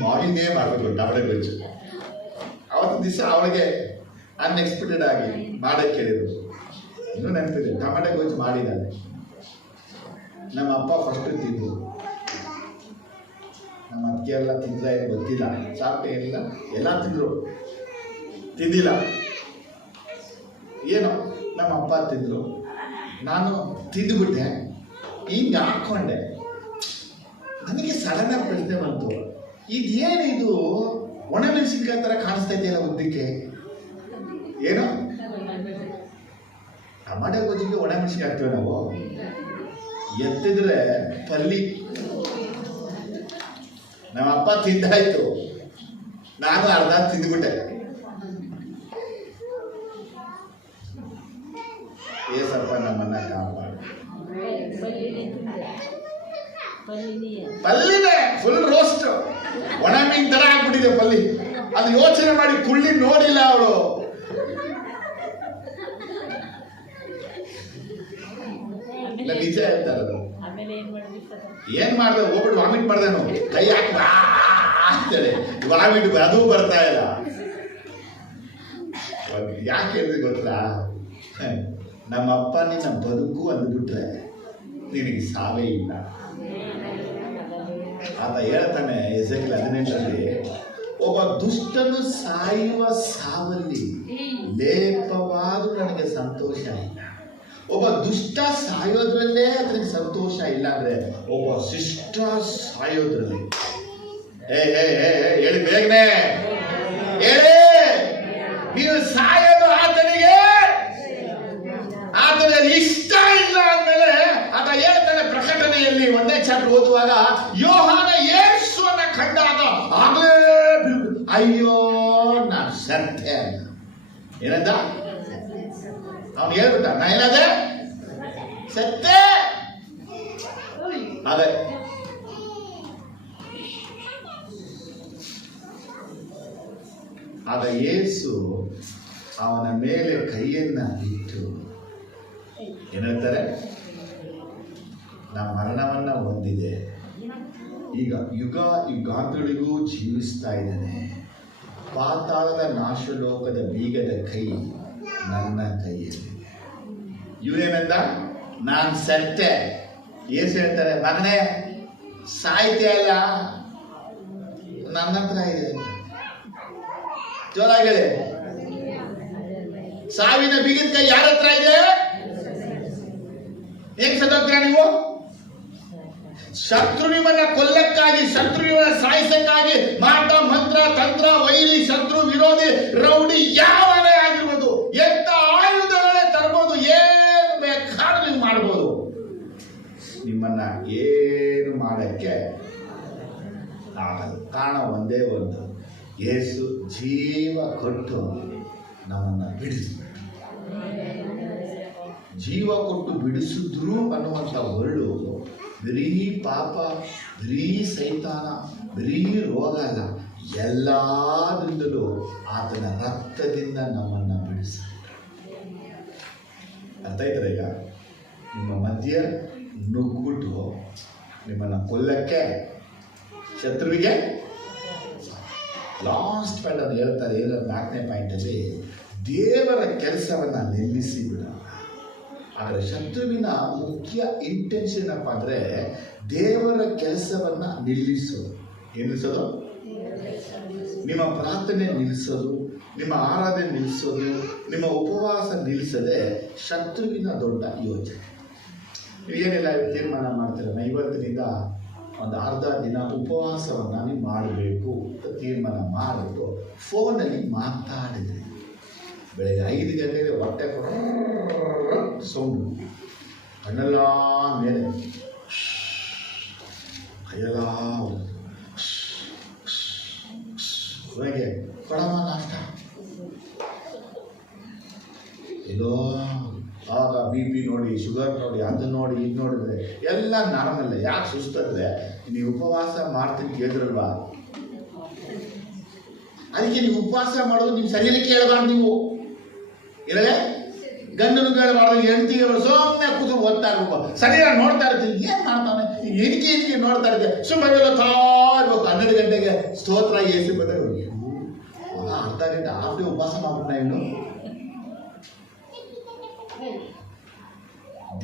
ಮಾಡಿನೇ ಮಾಡಬೇಕು ಟಮಾಟೆ ಗೊಜ್ಜು. ಅವತ್ತಿನ ದಿವಸ ಅವಳಿಗೆ ಅನ್ಎಕ್ಸ್ಪೆಕ್ಟೆಡ್ ಆಗಿ ಮಾಡಕ್ಕೆ ಹೇಳಿದ್ರು. ಇನ್ನೂ ನೆನಪಿದೆ, ಟಮಾಟೆ ಗೊಜ್ಜು ಮಾಡಿದ್ದಾಳೆ. ನಮ್ಮ ಅಪ್ಪ ಫಸ್ಟ್ ತಿಂದ್ರು, ನಮ್ಮ ಅತ್ತಿಗೆ ಎಲ್ಲ ತಿಂದ್ರೆ ಏನು ಗೊತ್ತಿಲ್ಲ, ಸಾಕು ಏನಿಲ್ಲ, ಎಲ್ಲ ತಿಂದಿಲ್ಲ. ಏನೋ ನಮ್ಮ ಅಪ್ಪ ತಿಂದ್ರು, ನಾನು ತಿಂದುಬಿಟ್ಟೆ. ಹಿಂಗೆ ಹಾಕ್ಕೊಂಡೆ. ನನಗೆ ಸಡನ್ ಆಗಿ ಪ್ರಶ್ನೆ ಬಂತು, ಇದೇನಿದು ಒಣಮೆಣಸಿನ್ಕಾಯಿ ಥರ ಕಾಣಿಸ್ತಾ ಇದೆಯಲ್ಲ ಉದ್ದಕ್ಕೆ? ಏನು ಟಮಾಟೆ ಗೊಜ್ಜಿಗೆ ಒಣಮೆಣಸಿನ್ಕಾಯಿ ಹಾಕ್ತೇವೆ ನಾವು? ಎತ್ತಿದ್ರೆ ಪಲ್ಲಿ. ನಮ್ಮ ಅಪ್ಪ ತಿಂದಾಯ್ತು, ನಾನು ಅರ್ಧ ತಿಂದ್ಬಿಟ್ಟೆ. ಏಸಪ್ಪ ನಮ್ಮನ್ನ ಕಾಪಾಡು. ಪಲ್ಲಿನೇ ಫುಲ್ ರೋಸ್ಟ್, ಒಣ ಮೀನ್ ತರ ಆಗ್ಬಿಟ್ಟಿದೆ ಪಲ್ಲಿ. ಅದು ಯೋಚನೆ ಮಾಡಿ ಕುಳ್ಳಿ ನೋಡಿಲ್ಲ ಅವಳು. ನಿಜ ಹೇಳ್ತಾರೆ. ಏನ್ ಮಾಡ್ದೆ? ಹೋಗ್ಬಿಟ್ಟು ವಾಮಿಟ್ ಮಾಡ್ದೇನು, ಕೈ ಹಾಕಿ ಅಂತೇಳಿ ವಾಮಿಟ್ ಅದು ಬರ್ತಾ ಇಲ್ಲ. ಯಾಕೆ ಹೇಳಿದ್ರೆ ಗೊತ್ತಾ? ನಮ್ಮಪ್ಪ ನಿನ್ನ ಬದುಕು ಅಂದ್ಬಿಟ್ರೆ ನಿನಗೆ ಸಾವೇ ಇಲ್ಲ. ಆತ ಹೇಳ್ತಾನೆ ಎಸೆಕಿಯೇಲ 18ರಲ್ಲಿ, ಒಬ್ಬ ದುಷ್ಟನು ಸಾಯುವ ಸಾವಲ್ಲಿ ಲೇಪವಾದರೂ ನನಗೆ ಸಂತೋಷ ಇಲ್ಲ. ಒಬ್ಬ ದುಷ್ಟ ಸಾಯೋದ್ರಲ್ಲೇ ಅದಕ್ಕೆ ಸಂತೋಷ ಇಲ್ಲ ಅಂದ್ರೆ ಒಬ್ಬ ಶಿಷ್ಟ ಸಾಯೋದ್ರಲ್ಲಿ ಹೇಳಿ ಬೇಗನೆ ಹೇಳಿ. ನೀನು ಸಾಯೋದು ಆತನಿಗೆ ಇಷ್ಟ ಇಲ್ಲ ಅಂದ್ಮೇಲೆ ಆತ ಹೇಳ್ತಾನೆ ಪ್ರಕಟಣೆಯಲ್ಲಿ 1ನೇ ಚಾಪ್ಟರ್ ಓದುವಾಗ, ಯೋಹಾನ ಯೇಸುವನ್ನ ಕಂಡಾಗ ಆಗಲೇ ಅಯ್ಯೋ ನಾನು ಸತ್ಯ ಏನಂದ ಅವನು ಹೇಳ್ಬಿಟ್ಟ, ನಾ ಏನಾದೆ ಸತ್ಯ. ಅದೇ ಆಗ ಯೇಸು ಅವನ ಮೇಲೆ ಕೈಯನ್ನ ಇಟ್ಟು ಏನಂತಾರೆ, ನಾ ಮರಣವನ್ನ ಹೊಂದಿದೆ, ಈಗ ಯುಗ ಯುಗಾಂತಗಳಿಗೂ ಜೀವಿಸ್ತಾ ಇದ್ದಾನೆ, ಪಾತಾಳದ ನಾಶಲೋಕದ ಬೀಗದ ಕೈ ನನ್ನ ಕೈಯಲ್ಲಿ. ಇವನೇನಂದ, ನಾನು ಸತ್ಯ. ಏಸು ಹೇಳ್ತಾರೆ, ಮಗನೇ ಸಾಹಿತ್ಯ ಅಲ್ಲ, ನನ್ನ ಹತ್ರ ಇದೆ. ಜೋರಾಗಿದೆ. ಸಾವಿನ ಬೀಗದ ಕೈ ಯಾರ ಹತ್ರ ಇದೆ? ಹೇಗೆ ಸತ್ತೋಗ್ತೀರಾ ನೀವು? ಶತ್ರು ನಿಮ್ಮನ್ನ ಕೊಲ್ಲಕ್ಕಾಗಿ, ಶತ್ರು ನಿಮ್ಮನ್ನ ಸಾಯಿಸಕ್ಕಾಗಿ ಮಾಟ ಮಂತ್ರ ತಂತ್ರ ವೈರಿ ಶತ್ರು ವಿರೋಧಿ ರೌಡಿ ಯಾವನೇ ಆಗಿರ್ಬೋದು, ಎಂತ ಆಯುಧಗಳೇ ತರಬಹುದು, ಏನು ಬೇಕಾದ್ರೂ ನೀವು ಮಾಡ್ಬೋದು, ನಿಮ್ಮನ್ನ ಏನು ಮಾಡಕ್ಕೆ ಆಗಲ್ಲ. ಕಾರಣ ಒಂದೇ ಒಂದು, ಯೇಸು ಜೀವ ಕೊಟ್ಟು ನಮ್ಮನ್ನ ಬಿಡಿಸಿದ್ರು. ಜೀವ ಕೊಟ್ಟು ಬಿಡಿಸಿದ್ರು ಅನ್ನುವಂಥ ವರ್ಡು ಬರೀ ಪಾಪ, ಬರೀ ಸೈತಾನ, ಬರೀ ರೋಗ ಅಲ್ಲ, ಎಲ್ಲಾದ್ರಿಂದಲೂ ಆತನ ರಕ್ತದಿಂದ ನಮ್ಮನ್ನ ಬಿಡಿಸಿದ್ರು. ಅರ್ಥ ಆಯ್ತದ? ಈಗ ನಿಮ್ಮ ಮಧ್ಯ ನುಗ್ಬಿಟ್ಟು ನಿಮ್ಮನ್ನ ಕೊಲ್ಲಕ್ಕೆ ಶತ್ರುವಿಗೆ ಲಾಸ್ಟ್ ಪಾಯಿಂಟ್ ಅದು ಹೇಳ್ತಾರೆ. ಏನೋ 4ನೇ ಪಾಯಿಂಟಲ್ಲಿ ದೇವರ ಕೆಲಸವನ್ನ ನಿಲ್ಲಿಸಿ ಬಿಡ. ಆದರೆ ಶತ್ರುವಿನ ಮುಖ್ಯ ಇಂಟೆನ್ಷನ್ ಏನಪ್ಪ ಅಂದರೆ ದೇವರ ಕೆಲಸವನ್ನ ನಿಲ್ಲಿಸೋದು. ನಿಲ್ಲಿಸೋದು, ನಿಮ್ಮ ಪ್ರಾರ್ಥನೆ ನಿಲ್ಲಿಸೋದು, ನಿಮ್ಮ ಆರಾಧನೆ ನಿಲ್ಲಿಸೋದು, ನಿಮ್ಮ ಉಪವಾಸ ನಿಲ್ಲಿಸದೆ ಶತ್ರುವಿನ ದೊಡ್ಡ ಯೋಚನೆ. ಏನಿಲ್ಲ, ತೀರ್ಮಾನ ಮಾಡ್ತೀರ, ನಾ ಇವತ್ತಿನಿಂದ ಒಂದು ಅರ್ಧ ದಿನ ಉಪವಾಸವನ್ನು ನೀವು ಮಾಡಬೇಕು ಅಂತ ತೀರ್ಮಾನ ಮಾಡಿಬಿಟ್ಟು ಫೋನಲ್ಲಿ ಮಾತಾಡಿದ್ರಿ. ಬೆಳಗ್ಗೆ 5 ಗಂಟೆಗೆ ಹೊಟ್ಟೆ ಸೌಂಡು, ಕಣ್ಣೆಲ್ಲ ಮೇಲೆ ಕೈಯೆಲ್ಲ ಬೆಳಗ್ಗೆ ಕೊಡಮ ನಾಷ್ಟ ಎಲ್ಲೋ. ಆಗ BP ನೋಡಿ, ಶುಗರ್ ನೋಡಿ, ಅದು ನೋಡಿ, ಇದು ನೋಡಿದ್ರೆ ಎಲ್ಲ ನಾರ್ಮಲ್ಲೇ. ಯಾಕೆ ಸುಸ್ತಂದ್ರೆ ನೀವು ಉಪವಾಸ ಮಾಡ್ತೀನಿ ಗೆದ್ರಲ್ವಾ, ಅದಕ್ಕೆ ನೀವು ಉಪವಾಸ ಮಾಡೋದು ನಿಮ್ಮ ಶರೀರಕ್ಕೆ ಕೇಳಬಾರ್ದು. ನೀವು ಇರಲೇ ಗಂಡನು ಕೇಳಬಾರ್ದು, ಹೆಂಡತಿಗೆ ಸುಮ್ಮನೆ ಕೂತು ಓದ್ತಾ ಇರ್ಬೇಕು, ಶರೀರ ನೋಡ್ತಾ ಇರ್ತೀನಿ, ಏನು ಮಾಡ್ತಾನೆ ಎಣಿಕೆ ನೋಡ್ತಾ ಇರ್ತೀವಿ, ಸುಮ್ಮನೆ ಓದ್ತಾ ಇರ್ಬೇಕು. 12 ಗಂಟೆಗೆ ಸ್ತೋತ್ರ ಏಸಿ ಬಂದಾಗ ಅರ್ಧ ಗಂಟೆ ಹಾಫ್ ಡೇ ಉಪವಾಸ ಮಾಡ್ಬಿಟ್ಟ. ಇನ್ನು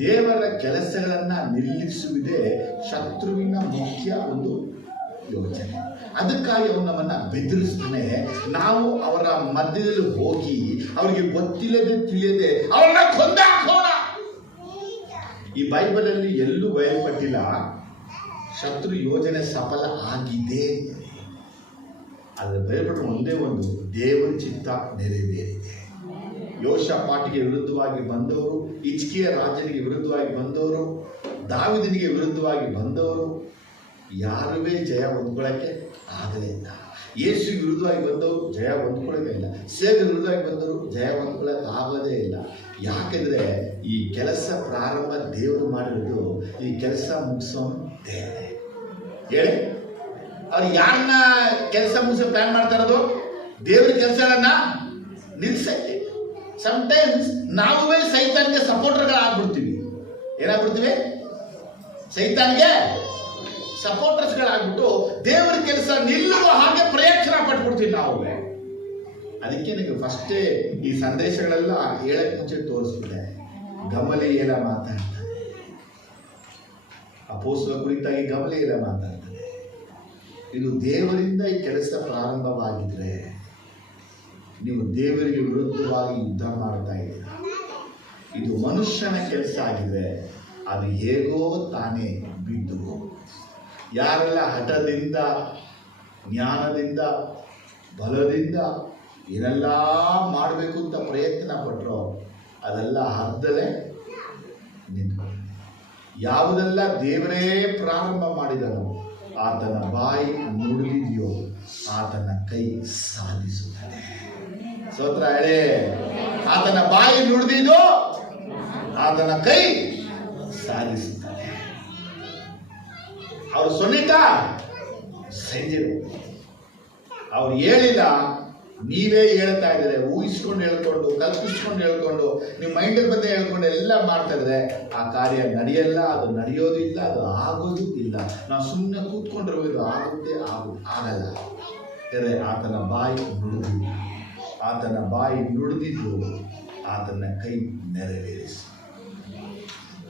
ದೇವರ ಕೆಲಸಗಳನ್ನ ನಿಲ್ಲಿಸುವುದೇ ಶತ್ರುವಿನ ಮುಖ್ಯ ಒಂದು ಯೋಚನೆ. ಅದಕ್ಕಾಗಿ ಅವನು ನಮ್ಮನ್ನ ಬೆದರಿಸ್ತಾನೆ. ನಾವು ಅವರ ಮಧ್ಯದಲ್ಲಿ ಹೋಗಿ ಅವರಿಗೆ ಗೊತ್ತಿಲ್ಲದೆ ತಿಳಿಯದೆ ಅವರನ್ನ ಕೊಂದಾಕೋಣ. ಈ ಬೈಬಲಲ್ಲಿ ಎಲ್ಲೂ ಬಯಲ್ಪಟ್ಟಿಲ್ಲ ಶತ್ರು ಯೋಜನೆ ಸಫಲ ಆಗಿದೆ. ಆದರೆ ಬಯಲ್ಪಟ್ಟ ಒಂದೇ ಒಂದು, ದೇವರ ಚಿತ್ತ ನೆರವೇರಿದೆ. ಯೋಷಾಫಾಟಿಗೆ ವಿರುದ್ಧವಾಗಿ ಬಂದವರು, ಹಿಜ್ಕೀಯ ರಾಜನಿಗೆ ವಿರುದ್ಧವಾಗಿ ಬಂದವರು, ದಾವೀದನಿಗೆ ವಿರುದ್ಧವಾಗಿ ಬಂದವರು ಯಾರುವೇ ಜಯ ಹೊಂದ್ಕೊಳ್ಳೋಕ್ಕೆ ಆಗಲೇ ಇಲ್ಲ. ಯೇಸು ವಿರುದ್ಧವಾಗಿ ಬಂದವರು ಜಯ ಹೊಂದ್ಕೊಳ್ಳೋಕೆ ಇಲ್ಲ. ಸೇವೆ ವಿರುದ್ಧವಾಗಿ ಬಂದವರು ಜಯ ಹೊಂದ್ಕೊಳ್ಳೋಕೆ ಆಗೋದೇ ಇಲ್ಲ. ಯಾಕೆಂದರೆ ಈ ಕೆಲಸ ಪ್ರಾರಂಭ ದೇವರು ಮಾಡಿರೋದು, ಈ ಕೆಲಸ ಮುಗಿಸೋನು ದೇವರೇ. ಹೇಳಿ, ಅವ್ರು ಯಾರನ್ನ ಕೆಲಸ ಮುಗಿಸೋ ಪ್ಲಾನ್ ಮಾಡ್ತಾ ಇರೋದು? ದೇವ್ರ ಕೆಲಸಗಳನ್ನ ನಿಲ್ಸಕ್ಕೆ. ಸಮ್ಟೈಮ್ಸ್ ನಾವೇ ಸೈತಾನ್ಗೆ ಸಪೋರ್ಟರ್ಗಳಾಗ್ಬಿಡ್ತೀವಿ. ಏನಾಗ್ಬಿಡ್ತೀವಿ? ಸೈತಾನ್ಗೆ ಸಪೋರ್ಟರ್ಸ್ಗಳಾಗ್ಬಿಟ್ಟು ದೇವರ ಕೆಲಸ ನಿಲ್ಲುವ ಹಾಗೆ ಪ್ರಯತ್ನ ಪಟ್ಬಿಡ್ತೀವಿ ನಾವು. ಅದಕ್ಕೆ ನನಗೆ ಫಸ್ಟೇ ಈ ಸಂದೇಶಗಳೆಲ್ಲ ಹೇಳಕ್ಕೆ ಮುಂಚೆ ತೋರಿಸ್ಬಿಟ್ಟೆ. ಗಮಲಿಯೇಲ ಮಾತಾಡ್ತಾನೆ, ಅಪೊಸ್ತಲರ ಕುರಿತಾಗಿ ಗಮಲಿಯೇಲ ಮಾತಾಡ್ತಾನೆ. ಇದು ದೇವರಿಂದ ಈ ಕೆಲಸ ಪ್ರಾರಂಭವಾಗಿದ್ರೆ ನೀವು ದೇವರಿಗೆ ವಿರುದ್ಧವಾಗಿ ಯುದ್ಧ ಮಾಡ್ತಾ ಇದ್ದೀರಾ. ಇದು ಮನುಷ್ಯನ ಕೆಲಸ ಆಗಿದೆ, ಅದು ಹೇಗೋ ತಾನೇ ಬಿದ್ದು ಹೋಗುವುದು. ಯಾರೆಲ್ಲ ಹಠದಿಂದ, ಜ್ಞಾನದಿಂದ, ಬಲದಿಂದ ಏನೆಲ್ಲ ಮಾಡಬೇಕು ಅಂತ ಪ್ರಯತ್ನ ಪಟ್ಟರೋ ಅದೆಲ್ಲ ಅರ್ಧಲೇ ನಿಂತು. ಯಾವುದೆಲ್ಲ ದೇವರೇ ಪ್ರಾರಂಭ ಮಾಡಿದನೋ ಆತನ ಬಾಯಿ ನುಡಿದಿದೆಯೋ ಆತನ ಕೈ ಸಾಧಿಸುತ್ತದೆ. ಸ್ತೋತ್ರ ಹೇಳಿ. ಆತನ ಬಾಯಿ ನುಡಿದಿದೋ ಆತನ ಕೈ ಸಾಧಿಸುತ್ತದೆ. ಅವರು ಸೊನ್ನಿಟ ಸೈಜರು, ಅವ್ರು ಹೇಳಿಲ್ಲ, ನೀವೇ ಹೇಳ್ತಾ ಇದ್ದಾರೆ. ಊಹಿಸ್ಕೊಂಡು ಹೇಳ್ಕೊಂಡು, ಕಲ್ಪಿಸ್ಕೊಂಡು ಹೇಳ್ಕೊಂಡು, ನಿಮ್ಮ ಮೈಂಡಲ್ಲಿ ಬಂದೇ ಹೇಳ್ಕೊಂಡು ಎಲ್ಲ ಮಾಡ್ತಾ ಇದ್ರೆ ಆ ಕಾರ್ಯ ನಡೆಯಲ್ಲ, ಅದು ನಡೆಯೋದಿಲ್ಲ, ಅದು ಆಗೋದು ಇಲ್ಲ. ನಾವು ಸುಮ್ಮನೆ ಕೂತ್ಕೊಂಡಿರೋದು ಆಗುತ್ತೆ ಆಗಲ್ಲ. ಯಾಕಂದರೆ ಆತನ ಬಾಯಿ ನುಡಿದಿದ್ದು, ಆತನ ಬಾಯಿ ನುಡಿದಿದ್ದು ಆತನ ಕೈ ನೆರವೇರಿಸಿ.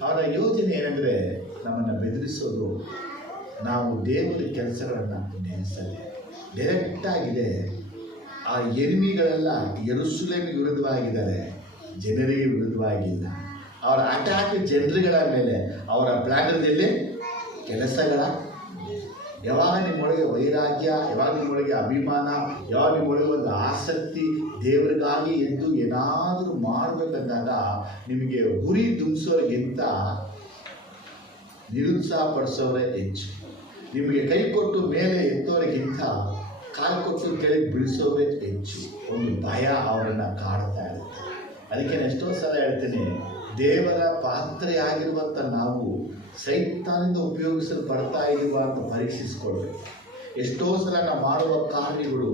ಅವರ ಯೋಜನೆ ಏನಂದರೆ ನಮ್ಮನ್ನು ಬೆದರಿಸೋದು. ನಾವು ದೇವರ ಕೆಲಸಗಳನ್ನು ನೆನೆಸಲಿ. ಡೈರೆಕ್ಟಾಗಿದೆ. ಆ ಎನಿಮಿಗಳೆಲ್ಲ ಯೆರೂಸಲೇಮಿಗೆ ವಿರುದ್ಧವಾಗಿದ್ದಾರೆ, ಜನರಿಗೆ ವಿರುದ್ಧವಾಗಿಲ್ಲ. ಅವರ ಅಟ್ಯಾಕ್ ಜನರುಗಳ ಮೇಲೆ, ಅವರ ಪ್ಲಾನರ್ದಲ್ಲಿ ಕೆಲಸಗಳ. ಯಾವಾಗ ನಿಮ್ಮೊಳಗೆ ವೈರಾಗ್ಯ, ಯಾವಾಗ ನಿಮ್ಮೊಳಗೆ ಅಭಿಮಾನ, ಯಾವಾಗ ನಿಮ್ಮೊಳಗೆ ಒಂದು ಆಸಕ್ತಿ, ದೇವರಿಗಾಗಿ ಎದ್ದು ಏನಾದರೂ ಮಾಡಬೇಕಂದಾಗ ನಿಮಗೆ ಗುರಿ ದುಂಬಿಸೋರಿಗಿಂತ ನಿರುತ್ಸಾಹಪಡಿಸೋರೇ ಹೆಚ್ಚು. ನಿಮಗೆ ಕೈ ಕೊಟ್ಟು ಮೇಲೆ ಎತ್ತೋರಿಗಿಂತ ಕಾಲು ಕೊಟ್ಟು ಕೆಳಗೆ ಬೀಳಿಸೋರೇ ಹೆಚ್ಚು. ಒಂದು ಭಯ ಅವರನ್ನು ಕಾಡ್ತಾ ಇರುತ್ತೆ. ಅದಕ್ಕೆ ನಾನು ಎಷ್ಟೋ ಸಲ ಹೇಳ್ತೀನಿ, ದೇವರ ಪಾತ್ರೆಯಾಗಿರುವಂಥ ನಾವು ಸೈತಾನಿಂದ ಉಪಯೋಗಿಸಲ್ಪಡ್ತಾ ಇರುವ ಅಂತ ಪರೀಕ್ಷಿಸ್ಕೊಳ್ಬೇಕು. ಎಷ್ಟೋ ಸಲ ನಾವು ಮಾಡುವ ಕಾರ್ಯಗಳು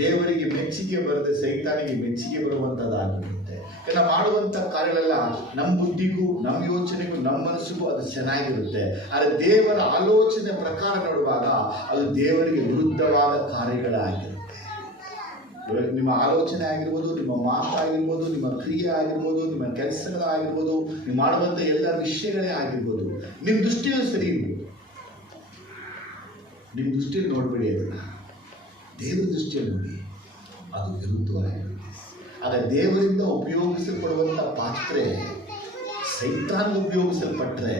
ದೇವರಿಗೆ ಮೆಚ್ಚುಗೆ ಬರದೆ ಸೈತಾನಿಗೆ ಮೆಚ್ಚುಗೆ ಬರುವಂಥದ್ದಾಗಿರುತ್ತೆ. ನಾವು ಮಾಡುವಂಥ ಕಾರ್ಯಗಳೆಲ್ಲ ನಮ್ಮ ಬುದ್ಧಿಗೂ, ನಮ್ಮ ಯೋಚನೆಗೂ, ನಮ್ಮ ಮನಸ್ಸಿಗೂ ಅದು ಚೆನ್ನಾಗಿರುತ್ತೆ. ಆದರೆ ದೇವರ ಆಲೋಚನೆ ಪ್ರಕಾರ ನೋಡುವಾಗ ಅದು ದೇವರಿಗೆ ವಿರುದ್ಧವಾದ ಕಾರ್ಯಗಳಾಗಿರುತ್ತೆ. ನಿಮ್ಮ ಆಲೋಚನೆ ಆಗಿರ್ಬೋದು, ನಿಮ್ಮ ಮಾತಾಗಿರ್ಬೋದು, ನಿಮ್ಮ ಕ್ರಿಯೆ ಆಗಿರ್ಬೋದು, ನಿಮ್ಮ ಕೆಲಸಗಳಾಗಿರ್ಬೋದು, ನೀವು ಮಾಡುವಂಥ ಎಲ್ಲ ವಿಷಯಗಳೇ ಆಗಿರ್ಬೋದು, ನಿಮ್ಮ ದೃಷ್ಟಿಯೂ ಸರಿ ಇರ್ಬೋದು. ನಿಮ್ಮ ದೃಷ್ಟಿಯಲ್ಲಿ ನೋಡಬೇಡಿ, ಅದನ್ನು ದೇವರ ದೃಷ್ಟಿಯಲ್ಲಿ ನೋಡಿ, ಅದು ವಿರುದ್ಧವಾಗಿರುತ್ತೆ. ಆಗ ದೇವರಿಂದ ಉಪಯೋಗಿಸಲ್ಪಡುವಂಥ ಪಾತ್ರೆ ಸೈತಾನ್ ಉಪಯೋಗಿಸಲ್ಪಟ್ಟರೆ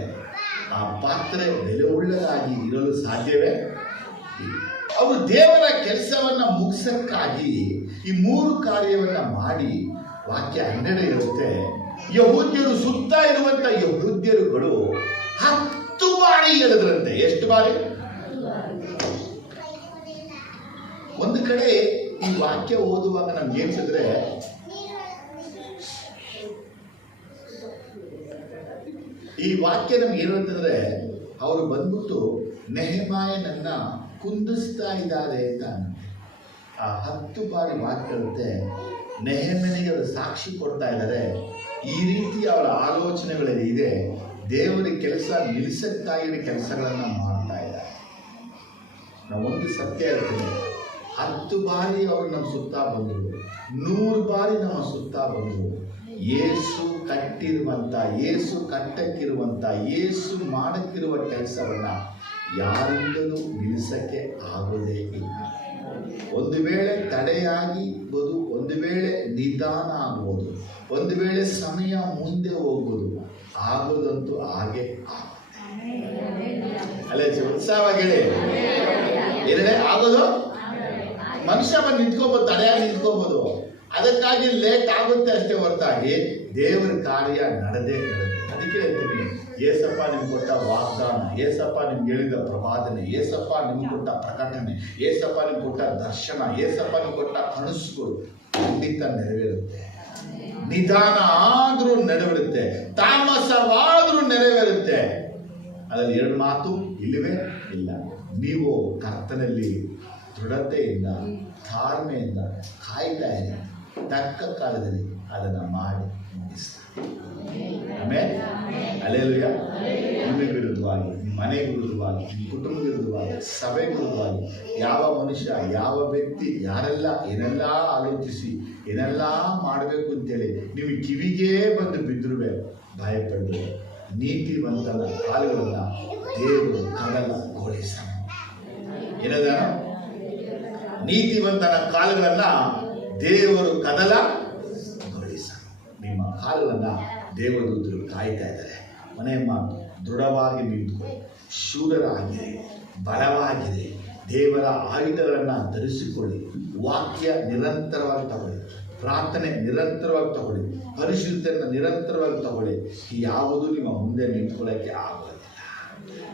ಆ ಪಾತ್ರೆ ಬೆಲೆ ಉಳ್ಳದಾಗಿ ಇರಲು ಸಾಧ್ಯವೇ ಇಲ್ಲ. ಅವರು ದೇವರ ಕೆಲಸವನ್ನು ಮುಗಿಸಕ್ಕಾಗಿ ಈ 3 ಕಾರ್ಯವನ್ನು ಮಾಡಿ, ವಾಕ್ಯ 12 ಇರುತ್ತೆ, ಯಹೂದ್ಯರು ಸುತ್ತ ಇರುವಂಥ ಯಹೂದ್ಯರುಗಳು 10 ಬಾರಿ ಹೇಳಿದ್ರಂತೆ. ಎಷ್ಟು ಬಾರಿ? ಒಂದು ಕಡೆ ಈ ವಾಕ್ಯ ಓದುವಾಗ ನಮ್ಗೆ ಏನ್ಸಿದ್ರೆ, ಈ ವಾಕ್ಯ ನಮ್ಗೆ ಏನಂತಂದ್ರೆ, ಅವರು ಬಂದ್ಬಿಟ್ಟು ನೆಹೆಮಾಯನನ್ನ ಕುಂದಿಸ್ತಾ ಇದ್ದಾರೆ ಅಂತ. ಆ 10 ಬಾರಿ ವಾಕ್ಯ ಇರುತ್ತೆ. ನೆಹೆಮನಿಗೆ ಅವರು ಸಾಕ್ಷಿ ಕೊಡ್ತಾ ಇದ್ದಾರೆ. ಈ ರೀತಿ ಅವರ ಆಲೋಚನೆಗಳಿದೆ, ದೇವರ ಕೆಲಸ ನಿಲ್ಲಿಸಕ್ಕಾಗಿ ಕೆಲಸಗಳನ್ನು ಮಾಡ್ತಾ ಇದ್ದಾರೆ. ನಾವೊಂದು ಸತ್ಯ ಹೇಳ್ತೀನಿ, 10 ಬಾರಿ ಅವರು ನಮ್ಮ ಸುತ್ತ ಬಂದರು, 100 ಬಾರಿ ನಮ್ಮ ಸುತ್ತ ಬಂದರು. ಯೇಸು ಕಟ್ಟಿರುವಂಥ, ಯೇಸು ಕಟ್ಟಕ್ಕಿರುವಂಥ, ಯೇಸು ಮಾಡಕ್ಕಿರುವ ಕೆಲಸವನ್ನು ಯಾರಿಂದಲೂ ನಿಲ್ಲಿಸಕ್ಕೆ ಆಗೋದೇ ಇಲ್ಲ. ಒಂದು ವೇಳೆ ತಡೆಯಾಗಿರ್ಬೋದು, ಒಂದು ವೇಳೆ ನಿಧಾನ ಆಗ್ಬೋದು, ಒಂದು ವೇಳೆ ಸಮಯ ಮುಂದೆ ಹೋಗ್ಬೋದು, ಆಗೋದಂತೂ ಹಾಗೆ ಅಲ್ಲೇ ಉತ್ಸಾಹವಾಗಿ ಹೇಳಿ. ಎರಡೇ ಆಗೋದು, ಮನುಷ್ಯ ಬಂದು ನಿಂತ್ಕೋಬೋದು, ತಡೆಯಾಗಿ ನಿಂತ್ಕೋಬೋದು. ಅದಕ್ಕಾಗಿ ಲೇಟ್ ಆಗುತ್ತೆ ಅಷ್ಟೇ ಹೊರತಾಗಿ ದೇವರ ಕಾರ್ಯ ನಡೆದೇ ನಡೆಯುತ್ತೆ. ಅದಕ್ಕೆ ಹೇಳ್ತೀನಿ, ಏಸಪ್ಪ ನಿಮ್ಗೆ ಕೊಟ್ಟ ವಾಗ್ದಾನ, ಏಸಪ್ಪ ನಿಮ್ಗೆ ಹೇಳಿದ ಪ್ರವಾದನೆ, ಏಸಪ್ಪ ನಿಮ್ಗೆ ಕೊಟ್ಟ ಪ್ರಕಟಣೆ, ಏಸಪ್ಪ ನಿಮ್ಗೆ ಕೊಟ್ಟ ದರ್ಶನ, ಏಸಪ್ಪ ನಿಮ್ಗೆ ಕೊಟ್ಟ ಕನಸುಗಳು ಖಂಡಿತ ನೆರವೇರುತ್ತೆ. ನಿಧಾನ ಆದರೂ ನೆರವೇರುತ್ತೆ, ತಾಮಸವಾದರೂ ನೆರವೇರುತ್ತೆ. ಅದರಲ್ಲಿ 2 ಮಾತು ಇಲ್ಲವೇ ಇಲ್ಲ. ನೀವು ಕರ್ತನಲ್ಲಿ ದೃಢತೆಯಿಂದ, ತಾಳ್ಮೆಯಿಂದ ಕಾಯ್ತಾ ಇರಿ. ತಕ್ಕ ಕಾಲದಲ್ಲಿ ಅದನ್ನು ಮಾಡಿ ಮುಗಿಸ್ತಾರೆ. ಆಮೇಲೆ ಹಲ್ಲೆಲೂಯ. ನಿಮಗೆ ವಿರುದ್ಧವಾಗಿ, ನಿಮ್ಮ ಮನೆಗೆ ವಿರುದ್ಧವಾಗಿ, ನಿಮ್ಮ ಕುಟುಂಬ ವಿರುದ್ಧವಾಗಿ, ಸಭೆ ವಿರುದ್ಧವಾಗಿ ಯಾವ ಮನುಷ್ಯ, ಯಾವ ವ್ಯಕ್ತಿ, ಯಾರೆಲ್ಲ ಏನೆಲ್ಲ ಆಲೋಚಿಸಿ ಏನೆಲ್ಲ ಮಾಡಬೇಕು ಅಂತೇಳಿ ನೀವು ಕಿವಿಗೇ ಬಂದು ಬಿದ್ದಿರುವೆ, ಭಯಪಡಲು. ನೀತಿವಂತನ ಕಾಲುಗಳನ್ನು ದೇವರು ಕಡಲಗೊಳಿಸ. ಏನದ? ನೀತಿವಂತನ ಕಾಲುಗಳನ್ನು ದೇವರು ಕದಲಗೊಳಿಸ. ನಿಮ್ಮ ಕಾಲುಗಳನ್ನು ದೇವದೂತರು ಕಾಯ್ತಾ ಇದ್ದಾರೆ. ಮನೆ ಮಾತು ದೃಢವಾಗಿ ನಿಂತು ಶೂರರಾಗಿದೆ, ಬಲವಾಗಿದೆ. ದೇವರ ಆಯುಧಗಳನ್ನು ಧರಿಸಿಕೊಳ್ಳಿ. ವಾಕ್ಯ ನಿರಂತರವಾಗಿ ತಗೊಳ್ಳಿ, ಪ್ರಾರ್ಥನೆ ನಿರಂತರವಾಗಿ ತಗೊಳ್ಳಿ, ಪರಿಶುದ್ಧತೆಯನ್ನು ನಿರಂತರವಾಗಿ ತಗೊಳ್ಳಿ. ಯಾವುದು ನಿಮ್ಮ ಮುಂದೆ ನಿಂತ್ಕೊಳ್ಳೋಕ್ಕೆ ಆಗೋದಿಲ್ಲ.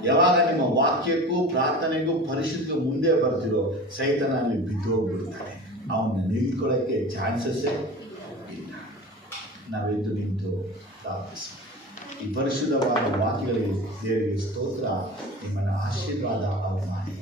ಯಾವಾಗ ನಿಮ್ಮ ವಾಕ್ಯಕ್ಕೂ ಪ್ರಾರ್ಥನೆಗೂ ಪರಿಶುದ್ಧಕ್ಕೂ ಮುಂದೆ ಬರ್ತಿರೋ ಸೈತಾನ ಅಲ್ಲಿ ಬಿದ್ದೋಗ್ಬಿಡ್ತಾನೆ. ಅವನ್ನ ನಿಂತ್ಕೊಳ್ಳೋಕ್ಕೆ ಚಾನ್ಸಸ್ಸೇ ಇಲ್ಲ. ನಾವೆದ್ದು ನಿಂತು ಪ್ರಾರ್ಥಿಸೋಣ. ಈ ಪರಿಶುದ್ಧವಾದ ವಾಕ್ಯಗಳಿಗೆ ದೇವರಿಗೆ ಸ್ತೋತ್ರ. ನಿಮ್ಮನ್ನು ಆಶೀರ್ವಾದ ಮಾಡಿ.